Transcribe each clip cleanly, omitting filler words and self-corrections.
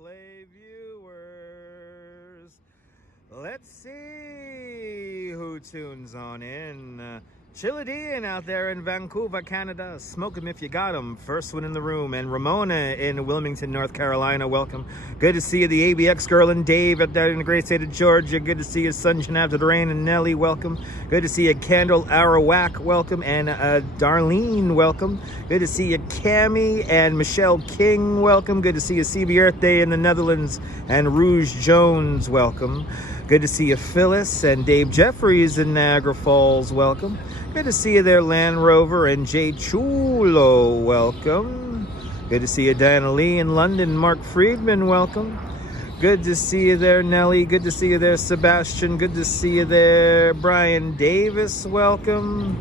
Replay viewers, let's see who tunes on in. Chillidian out there in Vancouver, Canada. Smoke 'em if you got 'em. First one in the room. And Ramona in Wilmington, North Carolina. Welcome. Good to see you, the ABX girl, and Dave out there in the great state of Georgia. Good to see you, Sunshine After the Rain, and Nelly. Welcome. Good to see you, Candle Arawak. Welcome. And Darlene. Welcome. Good to see you, Cammie and Michelle King. Welcome. Good to see you, CB Earth Day in the Netherlands, and Rouge Jones. Welcome. Good to see you, Phyllis and Dave Jeffries in Niagara Falls. Welcome. Good to see you there, Land Rover and Jay Chulo. Welcome. Good to see you, Diana Lee in London. Mark Friedman. Welcome. Good to see you there, Nelly. Good to see you there, Sebastian. Good to see you there, Brian Davis. Welcome.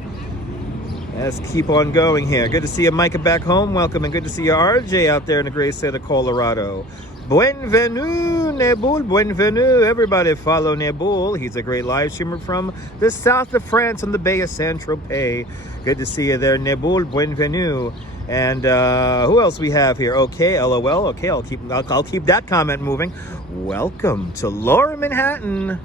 Let's keep on going here. Good to see you, Micah, back home. Welcome. And good to see you, RJ, out there in the great state of Colorado. Bienvenue, Nebul, bienvenue. Everybody follow Nebul. He's a great live streamer from the south of France on the Bay of Saint-Tropez. Good to see you there, Nebul, bienvenue. And who else we have here? Okay, LOL. Okay, I'll keep that comment moving. Welcome to Lower Manhattan.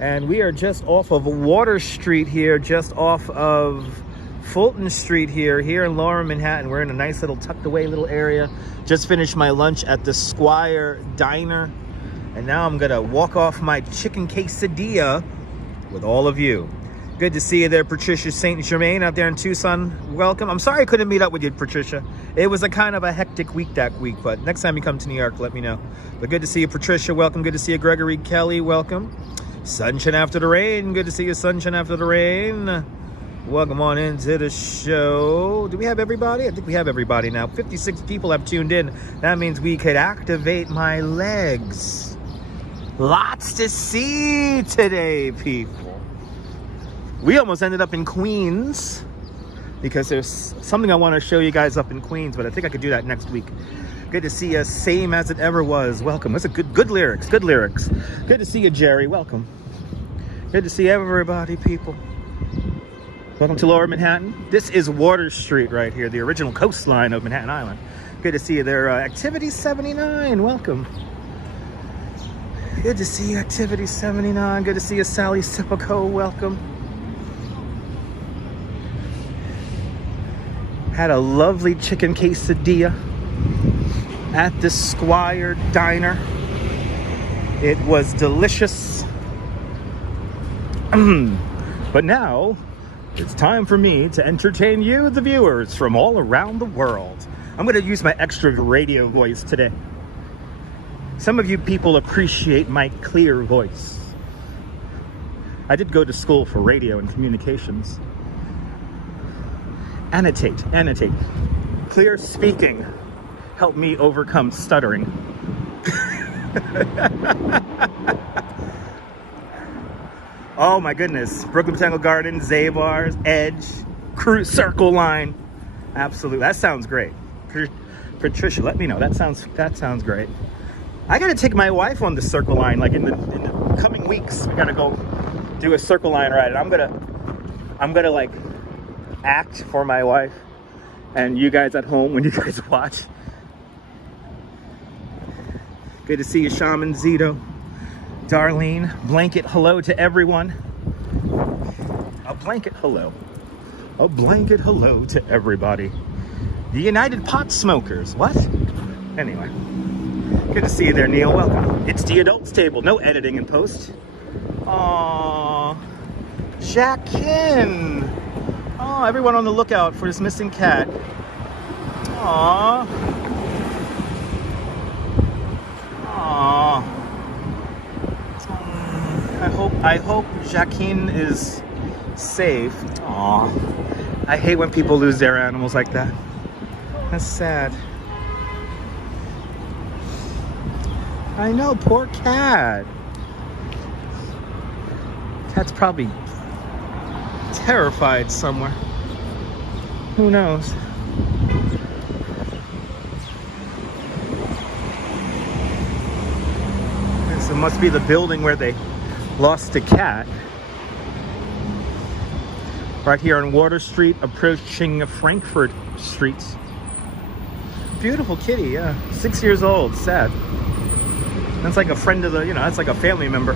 And we are just off of Water Street here, just off of Fulton Street here in Lower Manhattan. We're in a nice little tucked away little area. Just finished my lunch at the Squire Diner, and now I'm gonna walk off my chicken quesadilla with all of you. Good to see you there, Patricia St. Germain out there in Tucson. Welcome. I'm sorry I couldn't meet up with you, Patricia. It was a kind of a hectic week that week, but next time you come to New York, let me know. But good to see you, Patricia. Welcome. Good to see you, Gregory Kelly. Welcome. Sunshine After the Rain. Good to see you, Sunshine After the Rain. Welcome on into the show. Do we have everybody? I think we have everybody now. 56 people have tuned in. That means we could activate my legs. Lots to see today, people. We almost ended up in Queens because there's something I want to show you guys up in Queens, but I think I could do that next week. Good to see you, same as it ever was. Welcome. That's a good lyrics. Good lyrics. Good to see you, Jerry. Welcome. Good to see everybody, people. Welcome to Lower Manhattan. This is Water Street right here, the original coastline of Manhattan Island. Good to see you there, Activity 79. Welcome. Good to see you, Activity 79. Good to see you, Sally Sipico. Welcome. Had a lovely chicken quesadilla at the Squire Diner. It was delicious. But now it's time for me to entertain you, the viewers, from all around the world. I'm going to use my extra radio voice today. Some of you people appreciate my clear voice. I did go to school for radio and communications. Annotate. Clear speaking helped me overcome stuttering. Oh my goodness. Brooklyn Botanical Gardens, Zabar's, Edge, Cruise Circle Line. Absolutely. That sounds great. Patricia, let me know. That sounds great. I gotta take my wife on the Circle Line, like in the coming weeks. We gotta go do a Circle Line ride. And I'm gonna like act for my wife and you guys at home when you guys watch. Good to see you, Shaman Zito. Darlene, blanket hello to everyone. A blanket hello. A blanket hello to everybody. The United Pot Smokers. What? Anyway. Good to see you there, Neil. Welcome. It's the adults table. No editing in post. Aww. Jackin. Oh, everyone on the lookout for this missing cat. Aww. Aww. I hope Jacqueline is safe. Aww. I hate when people lose their animals like that. That's sad. I know, poor cat. Cat's probably terrified somewhere. Who knows? This must be the building where they lost the cat. Right here on Water Street, approaching Frankfurt Streets. Beautiful kitty, yeah. 6 years old, sad. That's like a friend of the, that's like a family member.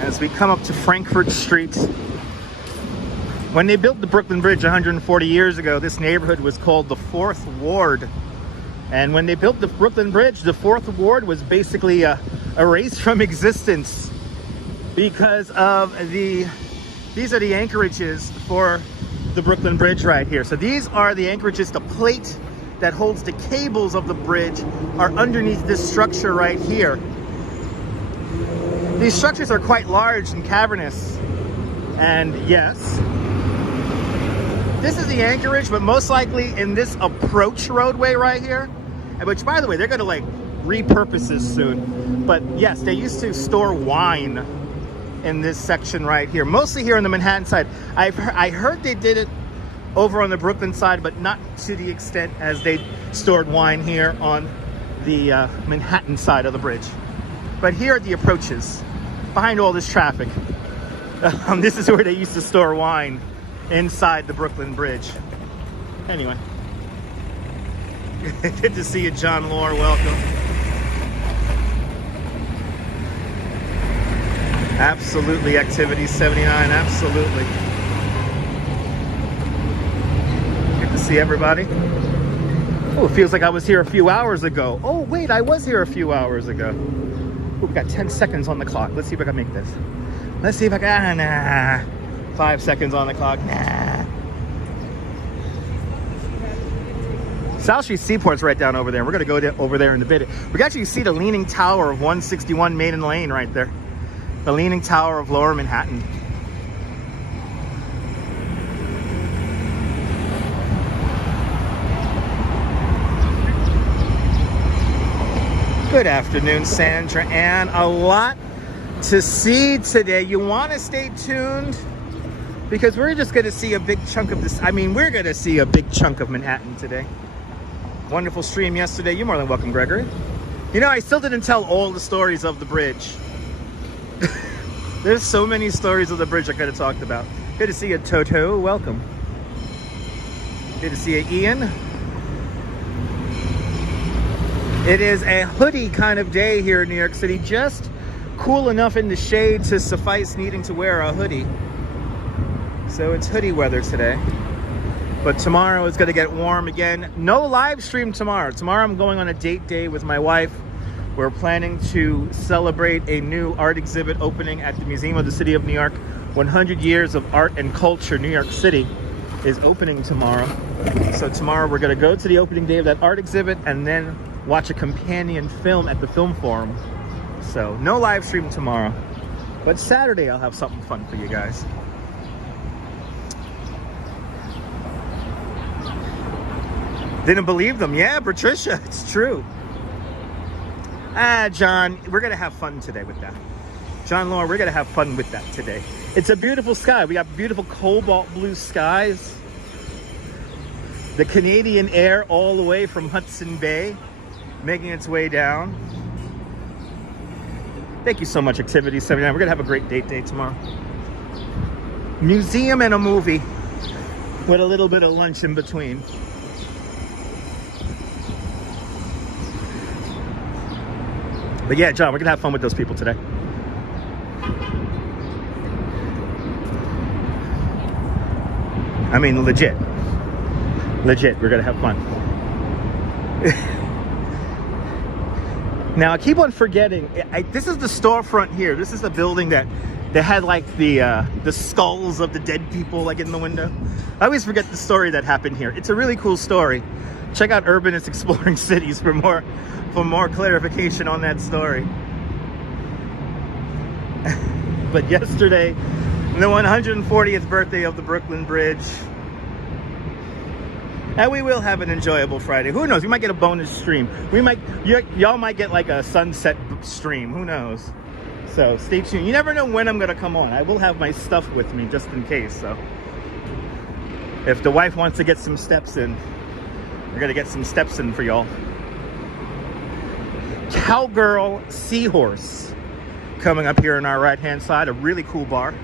As we come up to Frankfurt Street, when they built the Brooklyn Bridge 140 years ago, this neighborhood was called the 4th Ward. And when they built the Brooklyn Bridge, the 4th Ward was basically erased from existence because of these are the anchorages for the Brooklyn Bridge right here. So these are the anchorages. The plate that holds the cables of the bridge are underneath this structure right here. These structures are quite large and cavernous. And yes, this is the anchorage, but most likely in this approach roadway right here, which by the way, they're gonna like repurpose this soon. But yes, they used to store wine in this section right here, mostly here on the Manhattan side. I heard they did it over on the Brooklyn side, but not to the extent as they stored wine here on the Manhattan side of the bridge. But here are the approaches behind all this traffic. This is where they used to store wine, inside the Brooklyn Bridge. Anyway, good to see you, John Lore. Welcome. Absolutely, Activity 79. Absolutely. Good to see everybody. Oh, it feels like I was here a few hours ago. Oh, wait, I was here a few hours ago. Ooh, we've got 10 seconds on the clock. Let's see if I can make this. Let's see if I can. Nah. 5 seconds on the clock. Nah. South Street Seaport's right down over there. We're going to go over there in a bit. We can actually see the Leaning Tower of 161 Maiden Lane right there. The Leaning Tower of Lower Manhattan. Good afternoon, Sandra Ann. A lot to see today. You want to stay tuned because we're just going to see a big chunk of this. I mean, we're going to see a big chunk of Manhattan today. Wonderful stream yesterday. You're more than welcome, Gregory. You know, I still didn't tell all the stories of the bridge. There's so many stories of the bridge I could have talked about. Good to see you, Toto. Welcome. Good to see you, Ian. It is a hoodie kind of day here in New York City. Just cool enough in the shade to suffice needing to wear a hoodie. So it's hoodie weather today. But tomorrow it's going to get warm again. No live stream tomorrow. Tomorrow I'm going on a date day with my wife. We're planning to celebrate a new art exhibit opening at the Museum of the City of New York. 100 Years of Art and Culture, New York City, is opening tomorrow. So tomorrow we're going to go to the opening day of that art exhibit and then watch a companion film at the Film Forum. So no live stream tomorrow. But Saturday I'll have something fun for you guys. Didn't believe them. Yeah, Patricia, it's true. John, we're going to have fun today with that. John Law, we're going to have fun with that today. It's a beautiful sky. We got beautiful cobalt blue skies. The Canadian air all the way from Hudson Bay, making its way down. Thank you so much, Activity 79. We're going to have a great date day tomorrow. Museum and a movie with a little bit of lunch in between. But yeah, John, we're gonna have fun with those people today. I mean, legit. Legit, we're gonna have fun. Now, I keep on forgetting, this is the storefront here. This is the building that they had like the skulls of the dead people like in the window. I always forget the story that happened here. It's a really cool story. Check out Urbanist Exploring Cities for more clarification on that story. But yesterday, the 140th birthday of the Brooklyn Bridge. And we will have an enjoyable Friday. Who knows? We might get a bonus stream. Y'all might get like a sunset stream. Who knows? So stay tuned. You never know when I'm gonna come on. I will have my stuff with me just in case. So if the wife wants to get some steps in, we're gonna get some steps in for y'all. Cowgirl Seahorse coming up here on our right hand side, a really cool bar.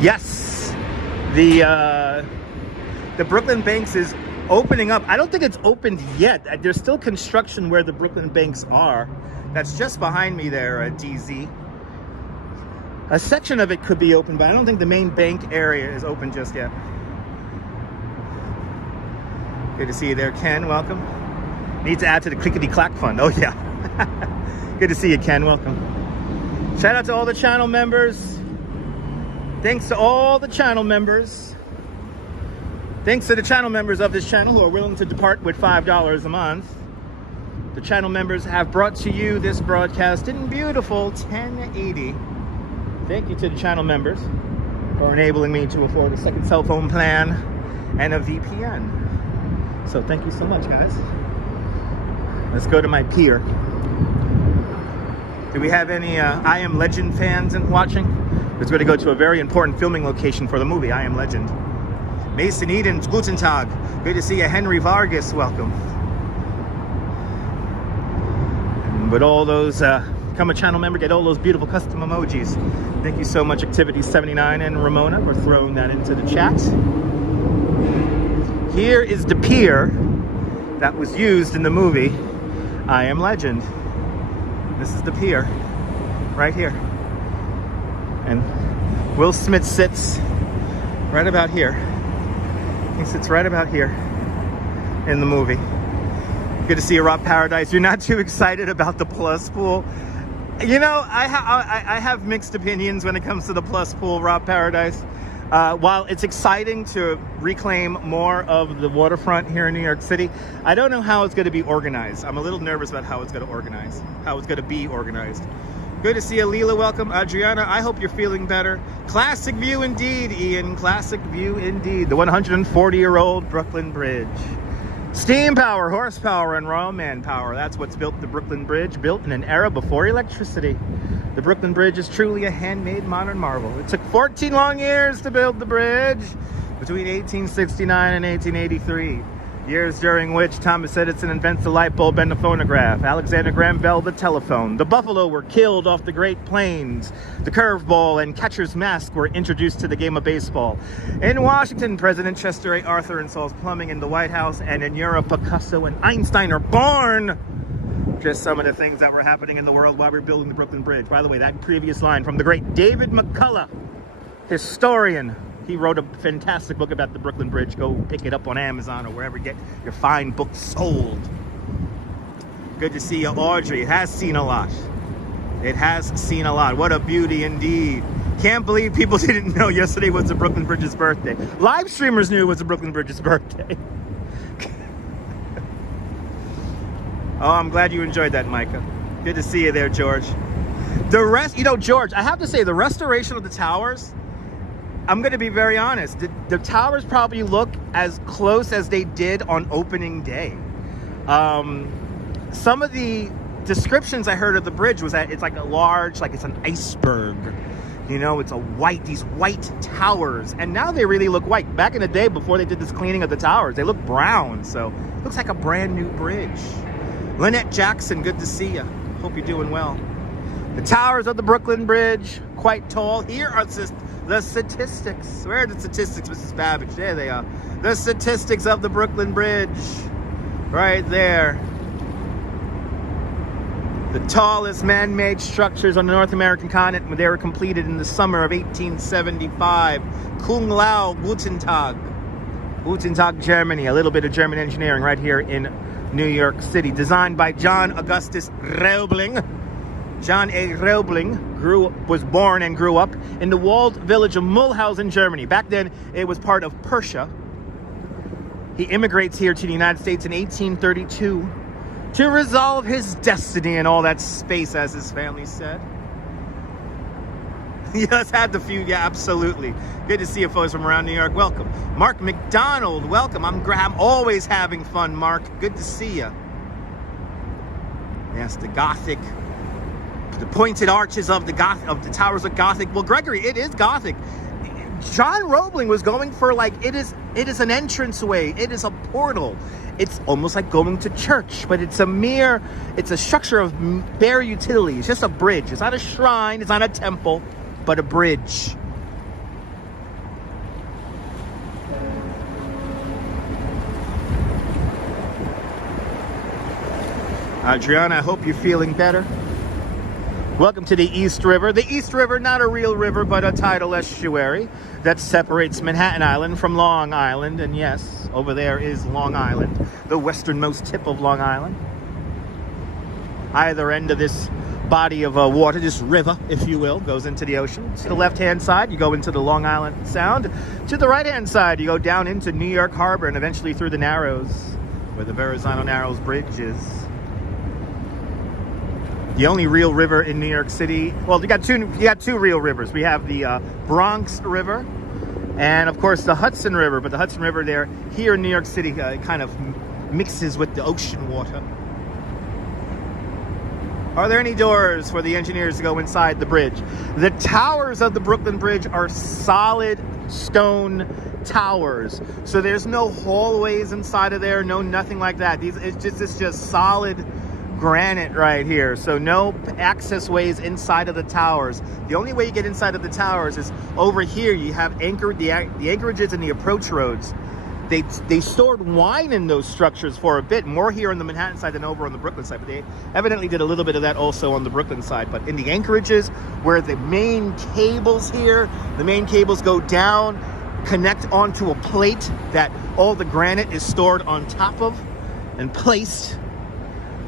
Yes, the Brooklyn Banks is opening up. I don't think it's opened yet. There's still construction where the Brooklyn Banks are. That's just behind me there, DZ. A section of it could be open, but I don't think the main bank area is open just yet. Good to see you there, Ken. Welcome. Need to add to the clickety-clack fund. Oh, yeah. Good to see you, Ken. Welcome. Shout out to all the channel members. Thanks to all the channel members. Thanks to the channel members of this channel who are willing to depart with $5 a month. The channel members have brought to you this broadcast in beautiful 1080. Thank you to the channel members for enabling me to afford a second cell phone plan and a VPN. So thank you so much, guys. Let's go to my pier. Do we have any I Am Legend fans watching? We're going to go to a very important filming location for the movie, I Am Legend. Mason Eden, Guten Tag. Good to see you. Henry Vargas, welcome. And with all those, become a channel member, get all those beautiful custom emojis. Thank you so much, Activity 79 and Ramona, for throwing that into the chat. Here is the pier that was used in the movie I Am Legend. This is the pier right here. And Will Smith sits right about here. He sits right about here in the movie. Good to see you, Rob Paradise. You're not too excited about the plus pool. You know, I have mixed opinions when it comes to the plus pool, Rob Paradise. While it's exciting to reclaim more of the waterfront here in New York City, I don't know how it's going to be organized. I'm a little nervous about how it's going to be organized. Good to see you, Leela. Welcome. Adriana, I hope you're feeling better. Classic view indeed, Ian. Classic view indeed. The 140-year-old Brooklyn Bridge. Steam power, horsepower, and raw manpower. That's what's built the Brooklyn Bridge, built in an era before electricity. The Brooklyn Bridge is truly a handmade modern marvel. It took 14 long years to build the bridge between 1869 and 1883. Years during which Thomas Edison invents the light bulb and the phonograph. Alexander Graham Bell, the telephone. The buffalo were killed off the Great Plains. The curveball and catcher's mask were introduced to the game of baseball. In Washington, President Chester A. Arthur installs plumbing in the White House. And in Europe, Picasso and Einstein are born. Just some of the things that were happening in the world while we were building the Brooklyn Bridge. By the way, that previous line from the great David McCullough, historian. He wrote a fantastic book about the Brooklyn Bridge. Go pick it up on Amazon or wherever you get your fine books sold. Good to see you, Audrey. It has seen a lot. It has seen a lot. What a beauty indeed. Can't believe people didn't know yesterday was the Brooklyn Bridge's birthday. Live streamers knew it was the Brooklyn Bridge's birthday. Oh, I'm glad you enjoyed that, Micah. Good to see you there, George. The rest, you know, George, I have to say, the restoration of the towers, I'm going to be very honest. The towers probably look as close as they did on opening day. Some of the descriptions I heard of the bridge was that it's like a large, like it's an iceberg. You know, it's these white towers. And now they really look white. Back in the day, before they did this cleaning of the towers, they look brown. So it looks like a brand new bridge. Lynette Jackson, good to see you. Hope you're doing well. The towers of the Brooklyn Bridge, quite tall. Here are the statistics. Where are the statistics, Mrs. Babbage? There they are. The statistics of the Brooklyn Bridge. Right there. The tallest man-made structures on the North American continent. They were completed in the summer of 1875. Kung Lao, Guten Tag. Guten Tag, Germany. A little bit of German engineering right here in New York City. Designed by John Augustus Roebling. John A. Roebling was born and grew up in the walled village of Mulhausen, Germany. Back then, it was part of Prussia. He immigrates here to the United States in 1832 to resolve his destiny in all that space, as his family said. Yes, had the few, yeah, absolutely. Good to see you folks from around New York. Welcome. Mark McDonald, welcome. I'm always having fun, Mark. Good to see you. Yes, the Gothic. The pointed arches of the towers of Gothic. Well, Gregory, it is Gothic. John Roebling was going for, like, it is an entranceway. It is a portal. It's almost like going to church, but it's a structure of bare utility. It's just a bridge. It's not a shrine. It's not a temple, but a bridge. Adriana, I hope you're feeling better. Welcome to the East River. The East River, not a real river, but a tidal estuary that separates Manhattan Island from Long Island. And yes, over there is Long Island, the westernmost tip of Long Island. Either end of this body of water, this river, if you will, goes into the ocean. To the left-hand side, you go into the Long Island Sound. To the right-hand side, you go down into New York Harbor and eventually through the Narrows, where the Verizon Narrows Bridge is. The only real river in New York City. Well, you got two real rivers. We have the Bronx River, and of course the Hudson River. But the Hudson River there, here in New York City, kind of mixes with the ocean water. Are there any doors for the engineers to go inside the bridge? The towers of the Brooklyn Bridge are solid stone towers, so there's no hallways inside of there, no nothing like that. It's just solid granite right here, so no access ways inside of the towers. The only way you get inside of the towers is over here. You have the anchorages and the approach roads. They stored wine in those structures for a bit, more here on the Manhattan side than over on the Brooklyn side, but they evidently did a little bit of that also on the Brooklyn side. But in the anchorages, where the main cables go down, connect onto a plate that all the granite is stored on top of and placed.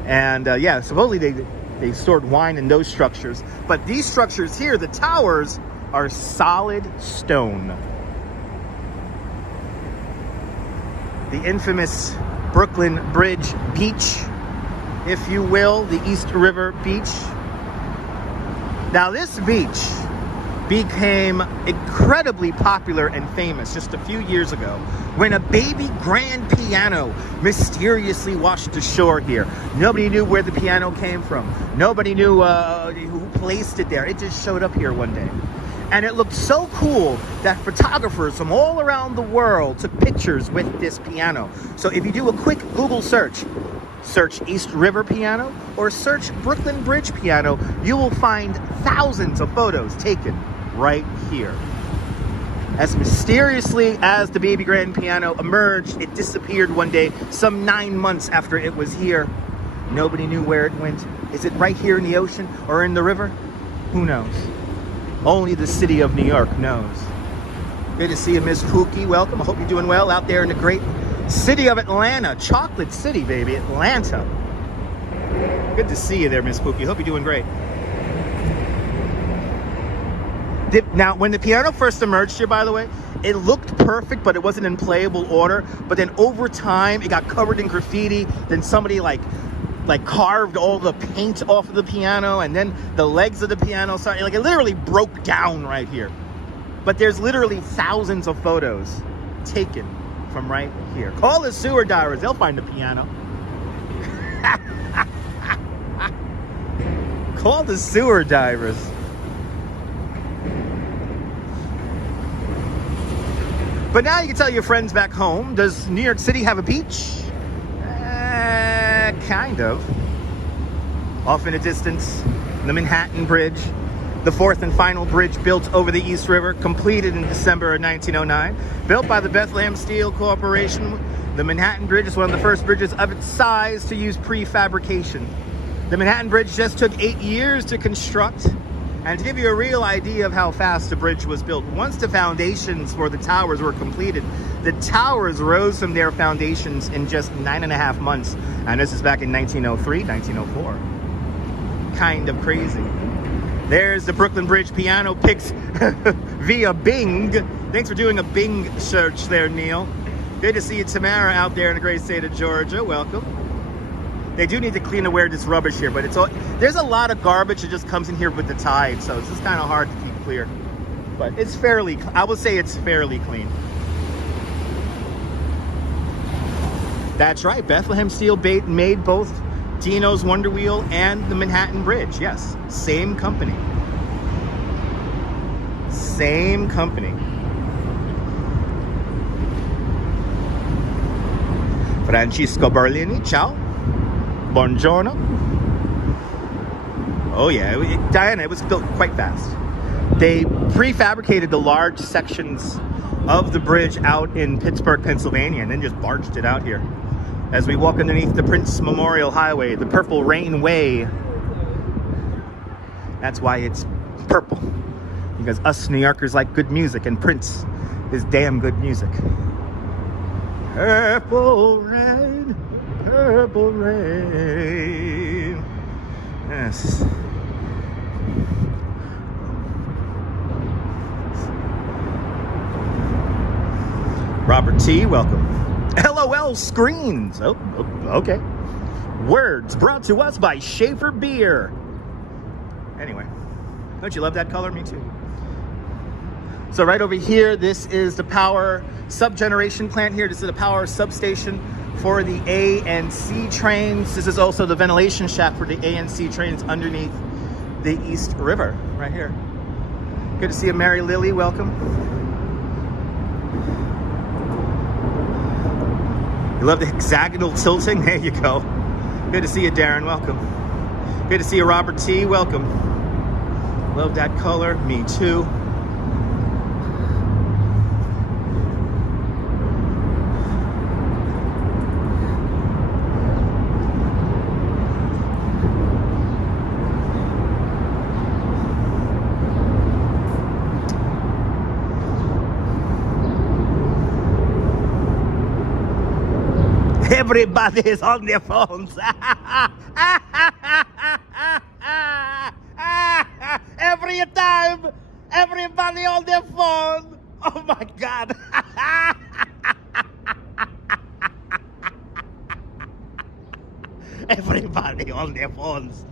And yeah, supposedly they stored wine in those structures. But these structures here, the towers, are solid stone. The infamous Brooklyn Bridge Beach, if you will, the East River Beach. Now this beach became incredibly popular and famous just a few years ago when a baby grand piano mysteriously washed ashore here. Nobody knew where the piano came from. Nobody knew who placed it there. It just showed up here one day. And it looked so cool that photographers from all around the world took pictures with this piano. So if you do a quick Google search East River piano or search Brooklyn Bridge piano, you will find thousands of photos taken right here. As mysteriously as the baby grand piano emerged, it disappeared one day, some 9 months after it was here. Nobody knew where it went. Is it right here in the ocean or in the river? Who knows? Only the city of New York knows. Good to see you, Miss Pookie. Welcome. I hope you're doing well out there in the great city of Atlanta. Chocolate City, baby. Atlanta. Good to see you there, Miss Pookie. Hope you're doing great. Now, when the piano first emerged here, by the way, it looked perfect, but it wasn't in playable order. But then over time, it got covered in graffiti. Then somebody like carved all the paint off of the piano, and then the legs of the piano started, like, it literally broke down right here. But there's literally thousands of photos taken from right here. Call the sewer divers, they'll find the piano. Call the sewer divers. But now you can tell your friends back home, does New York City have a beach? Kind of. Off in a distance, the Manhattan Bridge, the fourth and final bridge built over the East River, completed in December of 1909. Built by the Bethlehem Steel Corporation, the Manhattan Bridge is one of the first bridges of its size to use prefabrication. The Manhattan Bridge just took 8 years to construct. And to give you a real idea of how fast the bridge was built, once the foundations for the towers were completed, the towers rose from their foundations in just 9.5 months. And this is back in 1903, 1904. Kind of crazy. There's the Brooklyn Bridge piano pics via Bing. Thanks for doing a Bing search there, Neil. Good to see you, Tamara, out there in the great state of Georgia. Welcome. They do need to clean away this rubbish here, but there's a lot of garbage that just comes in here with the tide, so it's just kind of hard to keep clear. But it's fairly, I would say it's fairly clean. That's right, Bethlehem Steel made both Dino's Wonder Wheel and the Manhattan Bridge. Yes, same company. Same company. Francisco Berlini, ciao. Buongiorno. Oh yeah, Diana, it was built quite fast. They prefabricated the large sections of the bridge out in Pittsburgh, Pennsylvania, and then just barged it out here. As we walk underneath the Prince Memorial Highway, the Purple Rain Way. That's why it's purple. Because us New Yorkers like good music, and Prince is damn good music. Purple rain. Purple rain. Yes. Robert T, welcome. LOL screens. Oh, okay. Words brought to us by Schaefer Beer. Anyway, don't you love that color? Me too. So right over here, this is the power sub-generation plant here. This is the power substation for the A and C trains. This is also the ventilation shaft for the A and C trains underneath the East River, right here. Good to see you, Mary Lily, welcome. You love the hexagonal tilting? There you go. Good to see you, Darren, welcome. Good to see you, Robert T, welcome. Love that color, me too. Everybody is on their phones. Every time, everybody on their phone. Oh my God. Everybody on their phones.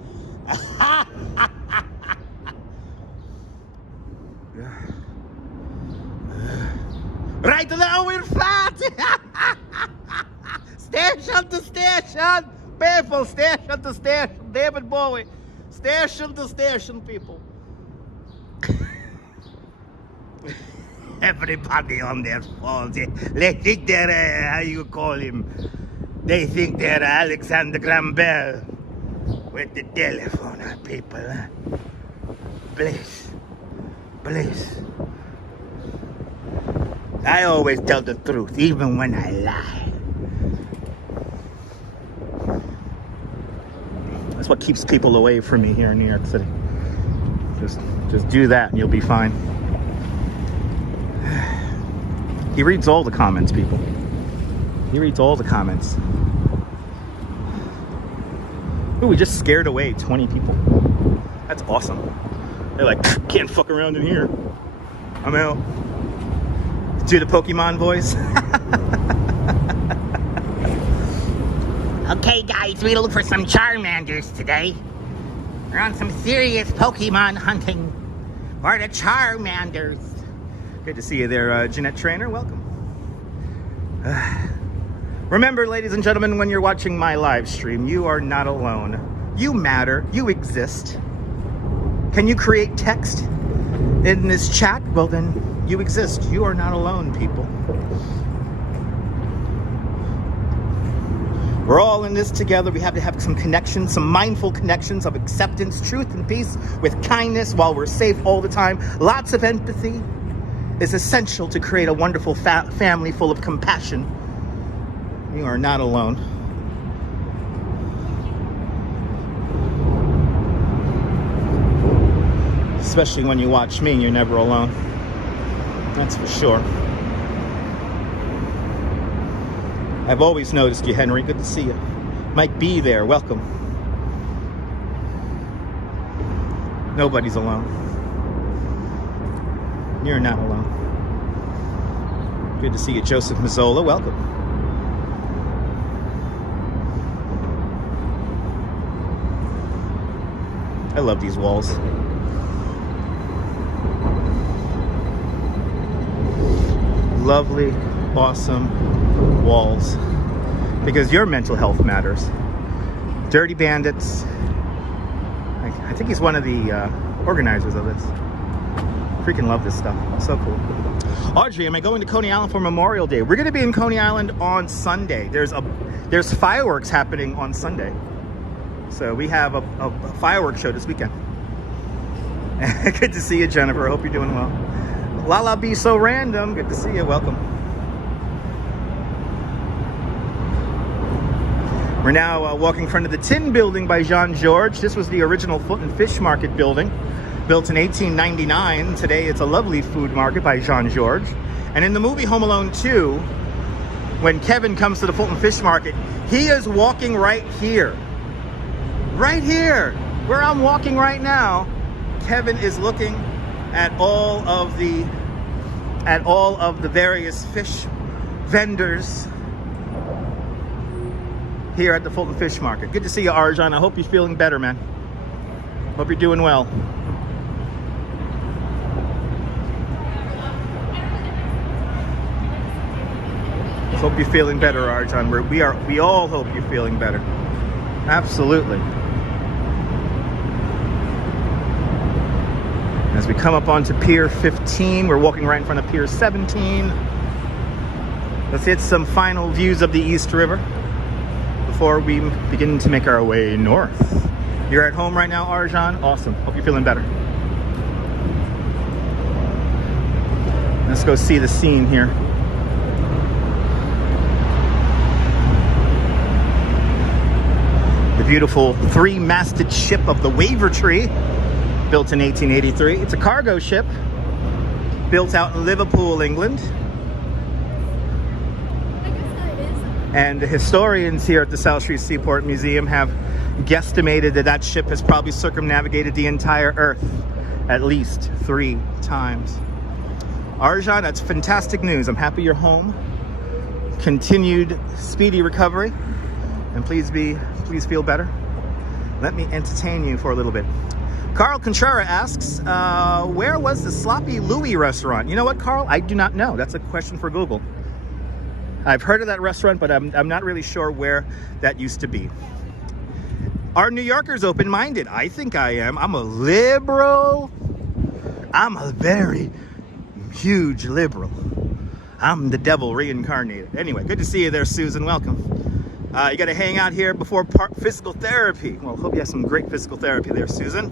Right now we're fat. Station to station, people, station to station, David Bowie, station to station, people. Everybody on their phones, they think they're, how you call him? They think they're Alexander Graham Bell with the telephone, people. Huh? Please. I always tell the truth, even when I lie. That's what keeps people away from me here in New York City. Just do that and you'll be fine. He reads all the comments, people. He reads all the comments. Ooh, we just scared away 20 people. That's awesome. They're like, can't fuck around in here. I'm out. Do the Pokemon voice. Okay, guys, we look for some Charmanders today. We're on some serious Pokemon hunting for the Charmanders. Good to see you there, Jeanette Trainer. Welcome. Remember, ladies and gentlemen, when you're watching my live stream, you are not alone. You matter. You exist. Can you create text in this chat? Well, then you exist. You are not alone, people. We're all in this together. We have to have some connections, some mindful connections of acceptance, truth, and peace with kindness while we're safe all the time. Lots of empathy is essential to create a wonderful family full of compassion. You are not alone. Especially when you watch me, you're never alone. That's for sure. I've always noticed you, Henry. Good to see you. Mike B there, welcome. Nobody's alone. You're not alone. Good to see you, Joseph Mazzola, welcome. I love these walls. Lovely, awesome walls. Because your mental health matters. Dirty Bandits. I think he's one of the organizers of this. Freaking love this stuff. So cool. Audrey, am I going to Coney Island for Memorial Day? We're going to be in Coney Island on Sunday. There's fireworks happening on Sunday. So we have a fireworks show this weekend. Good to see you, Jennifer. I hope you're doing well. Lala be so random. Good to see you. Welcome. We're now walking in front of the Tin Building by Jean Georges. This was the original Foot and Fish Market building, built in 1899. Today it's a lovely food market by Jean Georges. And in the movie Home Alone 2, when Kevin comes to the Foot and Fish Market, he is walking right here. Right here, where I'm walking right now. Kevin is looking at all of the various fish vendors here at the Fulton Fish Market. Good to see you, Arjan. I hope you're feeling better, man. Hope you're doing well. Hope you're feeling better, Arjan. We all hope you're feeling better. Absolutely. As we come up onto Pier 15, we're walking right in front of Pier 17. Let's hit some final views of the East River before we begin to make our way north. You're at home right now, Arjan? Awesome. Hope you're feeling better. Let's go see the scene here. The beautiful three-masted ship of the Wavertree, built in 1883. It's a cargo ship built out in Liverpool, England. And the historians here at the South Street Seaport Museum have guesstimated that that ship has probably circumnavigated the entire Earth at least 3 times. Arjan, that's fantastic news. I'm happy you're home. Continued speedy recovery. And please feel better. Let me entertain you for a little bit. Carl Contrera asks, where was the Sloppy Louie restaurant? You know what, Carl? I do not know. That's a question for Google. I've heard of that restaurant, but I'm not really sure where that used to be. Are New Yorkers open-minded? I think I am. I'm a liberal. I'm a very huge liberal. I'm the devil reincarnated. Anyway, good to see you there, Susan. Welcome. You got to hang out here before physical therapy. Well, hope you have some great physical therapy there, Susan.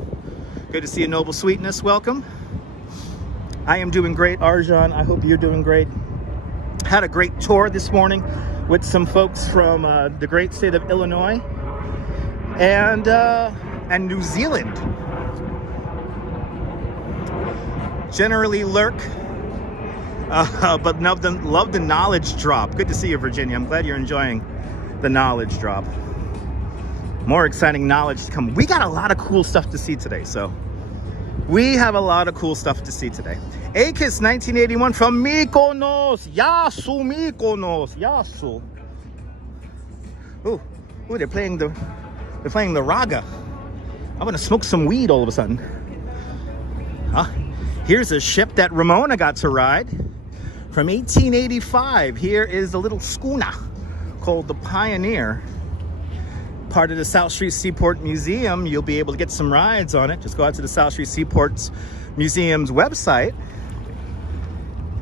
Good to see you, Noble Sweetness. Welcome. I am doing great, Arjan. I hope you're doing great. Had a great tour this morning with some folks from the great state of Illinois and New Zealand. Generally lurk, but love the knowledge drop. Good to see you, Virginia. I'm glad you're enjoying the knowledge drop. More exciting knowledge to come. We got a lot of cool stuff to see today, so we have a lot of cool stuff to see today. AKIS 1981 from Mykonos. Yasu, Mykonos. Yasu. Ooh, they're playing the raga. I'm gonna smoke some weed all of a sudden. Here's a ship that Ramona got to ride from 1885. Here is a little schooner called the Pioneer. Part of the South Street Seaport Museum. You'll be able to get some rides on it. Just go out to the South Street Seaport Museum's website.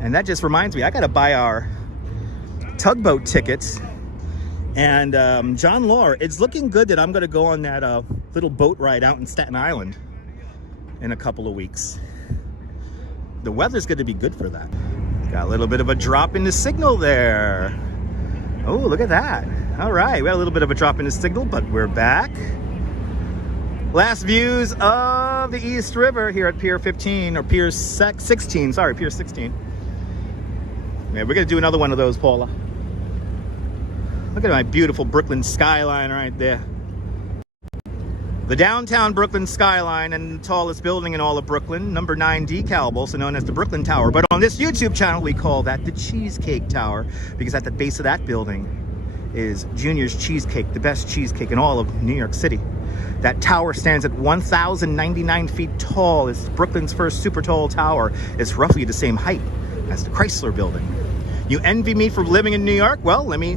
And that just reminds me, I gotta buy our tugboat tickets. And John Lore, it's looking good that I'm gonna go on that little boat ride out in Staten Island in a couple of weeks. The weather's gonna be good for that. Got a little bit of a drop in the signal there. Oh, look at that. All right, we had a little bit of a drop in the signal, but we're back. Last views of the East River here at Pier 15, or Pier 16, sorry, Pier 16. Yeah, we're gonna do another one of those, Paula. Look at my beautiful Brooklyn skyline right there. The downtown Brooklyn skyline and the tallest building in all of Brooklyn, number 9 decal, also known as the Brooklyn Tower. But on this YouTube channel, we call that the Cheesecake Tower, because at the base of that building is Junior's Cheesecake, the best cheesecake in all of New York City. That tower stands at 1,099 feet tall. It's Brooklyn's first super tall tower. It's roughly the same height as the Chrysler Building. You envy me for living in New York? Well, let me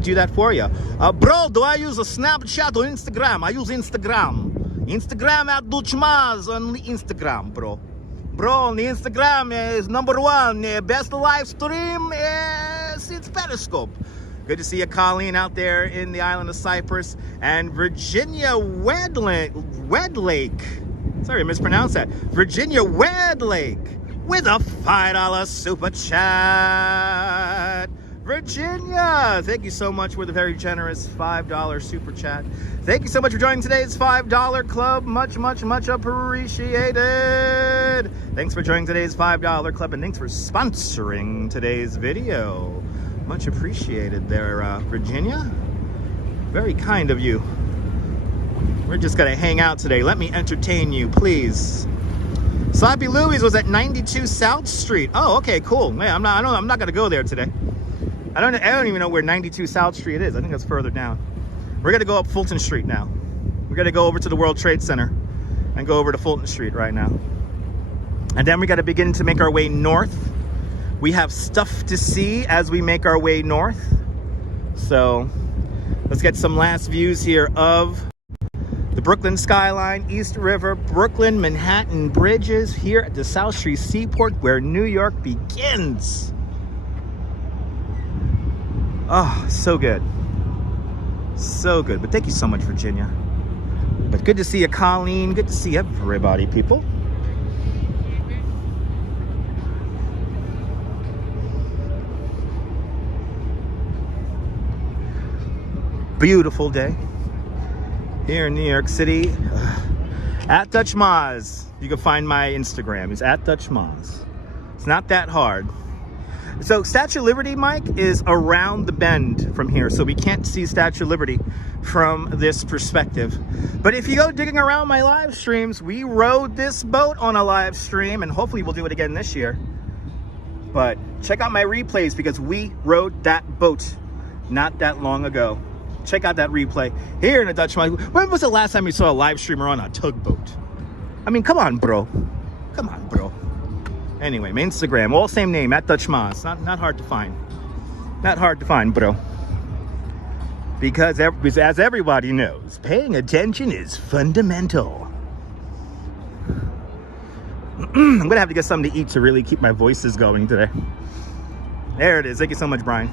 do that for you. Bro, do I use a Snapchat or Instagram? I use Instagram. Instagram at Duchmaz on the Instagram, bro. Bro, on the Instagram is #1. Best live stream is it's Periscope. Good to see you, Colleen, out there in the island of Cyprus. And Virginia Wedlake. Sorry, I mispronounced that. Virginia Wedlake with a $5 super chat. Virginia, thank you so much for the very generous $5 super chat. Thank you so much for joining today's $5 club. Much, much, much appreciated. Thanks for joining today's $5 club, and thanks for sponsoring today's video. Much appreciated there, Virginia. Very kind of you. We're just gonna hang out today. Let me entertain you, please. Sloppy Louie's was at 92 South Street. Oh, okay, cool. Man, I'm not gonna go there today. I don't even know where 92 South Street is. I think that's further down. We're gonna go up Fulton Street now. We're gonna go over to the World Trade Center and go over to Fulton Street right now. And then we gotta begin to make our way north. We have stuff to see as we make our way north. So let's get some last views here of the Brooklyn skyline, East River, Brooklyn, Manhattan bridges here at the South Street Seaport, where New York begins. Oh, so good. So good. But thank you so much, Virginia. But good to see you, Colleen. Good to see everybody, people. Beautiful day here in New York City. At Dutch Maz. You can find my Instagram. It's at Dutch Maz. It's not that hard. So Statue of Liberty, Mike, is around the bend from here, so we can't see Statue of Liberty from this perspective. But if you go digging around my live streams, we rode this boat on a live stream, and hopefully we'll do it again this year. But check out my replays, because we rode that boat not that long ago. Check out that replay here in the Dutch Maz. When was the last time you saw a live streamer on a tugboat? I mean, come on, bro. Come on, bro. Anyway, my Instagram, all same name, at Dutch Maz. Not hard to find. Not hard to find, bro. Because as everybody knows, paying attention is fundamental. I'm gonna have to get something to eat to really keep my voices going today. There it is. Thank you so much, Brian.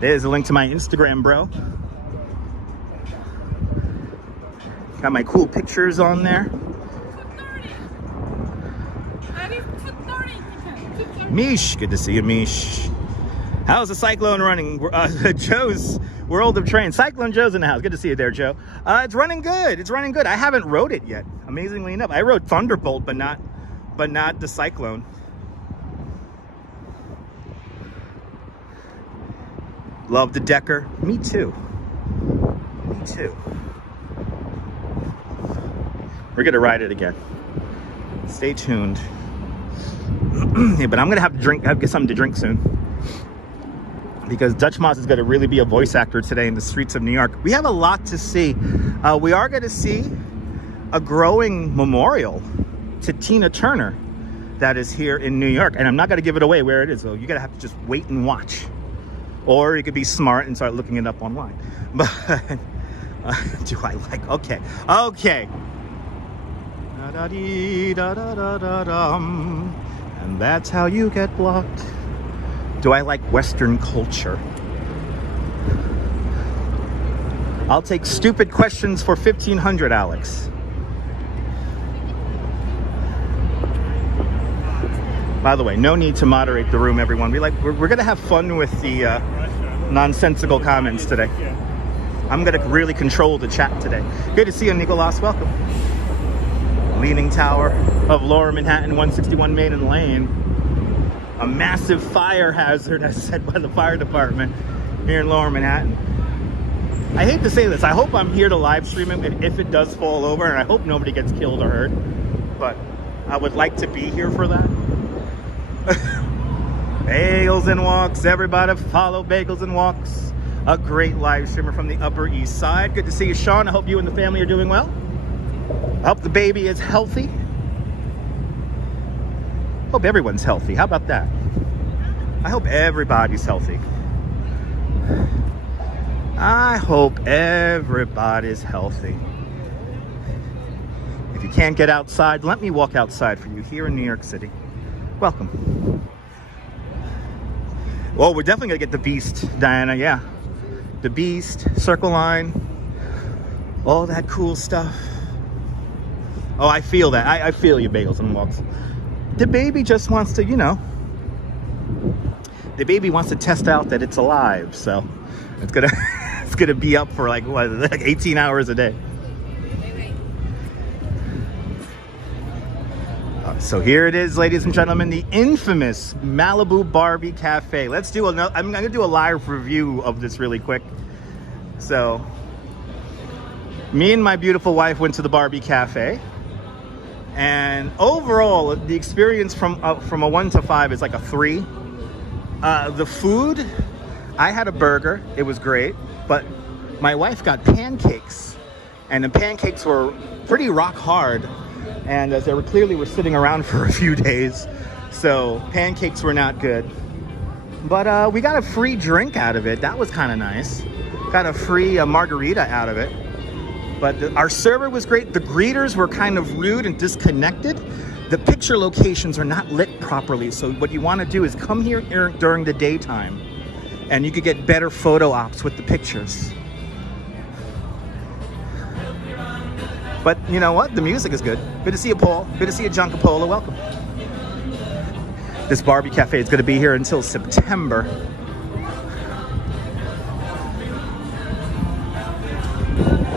There's a link to my Instagram, bro. Got my cool pictures on there. Mish, good to see you, Mish. How's the cyclone running? Joe's World of Train. Cyclone Joe's in the house. Good to see you there, Joe. It's running good. It's running good. I haven't rode it yet, amazingly enough. I rode Thunderbolt, but not the Cyclone. Love the Decker. Me too. Me too. We're gonna ride it again. Stay tuned. Yeah, but I'm gonna have to get something to drink soon, because Dutch Moss is gonna really be a voice actor today in the streets of New York. We have a lot to see. We are gonna see a growing memorial to Tina Turner that is here in New York, and I'm not gonna give it away where it is, so you're gonna have to just wait and watch. Or you could be smart and start looking it up online. But do I like? Okay. And that's how you get blocked. Do I like Western culture? I'll take stupid questions for 1,500, Alex. By the way, no need to moderate the room, everyone. We're gonna have fun with the nonsensical comments today. I'm gonna really control the chat today. Good to see you, Nicolas. Welcome. Leaning Tower of Lower Manhattan, 161 Maiden Lane. A massive fire hazard, as said by the fire department here in Lower Manhattan. I hate to say this. I hope I'm here to live stream it, and if it does fall over, and I hope nobody gets killed or hurt, but I would like to be here for that. Bagels and Walks, everybody follow Bagels and Walks, a great live streamer from the Upper East Side. Good to see you, Sean. I hope you and the family are doing well. I hope the baby is healthy. Hope everyone's healthy. How about that? I hope everybody's healthy. I hope everybody's healthy. If you can't get outside, let me walk outside for you here in New York City. Welcome. Well, we're definitely gonna get the Beast, Diana. Yeah, the Beast, Circle Line, all that cool stuff. Oh, I feel that. I feel you, Bagels and Walks. The baby just wants to, the baby wants to test out that it's alive. So it's gonna, it's gonna be up for like 18 hours a day. So here it is, ladies and gentlemen, the infamous Malibu Barbie Cafe. Let's do I'm gonna do a live review of this really quick. So me and my beautiful wife went to the Barbie Cafe, and overall the experience from a 1 to 5 is like a 3. The food, I had a burger, it was great, but my wife got pancakes, and the pancakes were pretty rock hard, and as they were sitting around for a few days, so pancakes were not good. But we got a free drink out of it. That was kind of nice. Got a free margarita out of it. But our server was great. The greeters were kind of rude and disconnected. The picture locations are not lit properly. So what you want to do is come here during the daytime, and you could get better photo ops with the pictures. But you know what? The music is good. Good to see you, Paul. Good to see you, John Capola. Welcome. This Barbie Cafe is going to be here until September.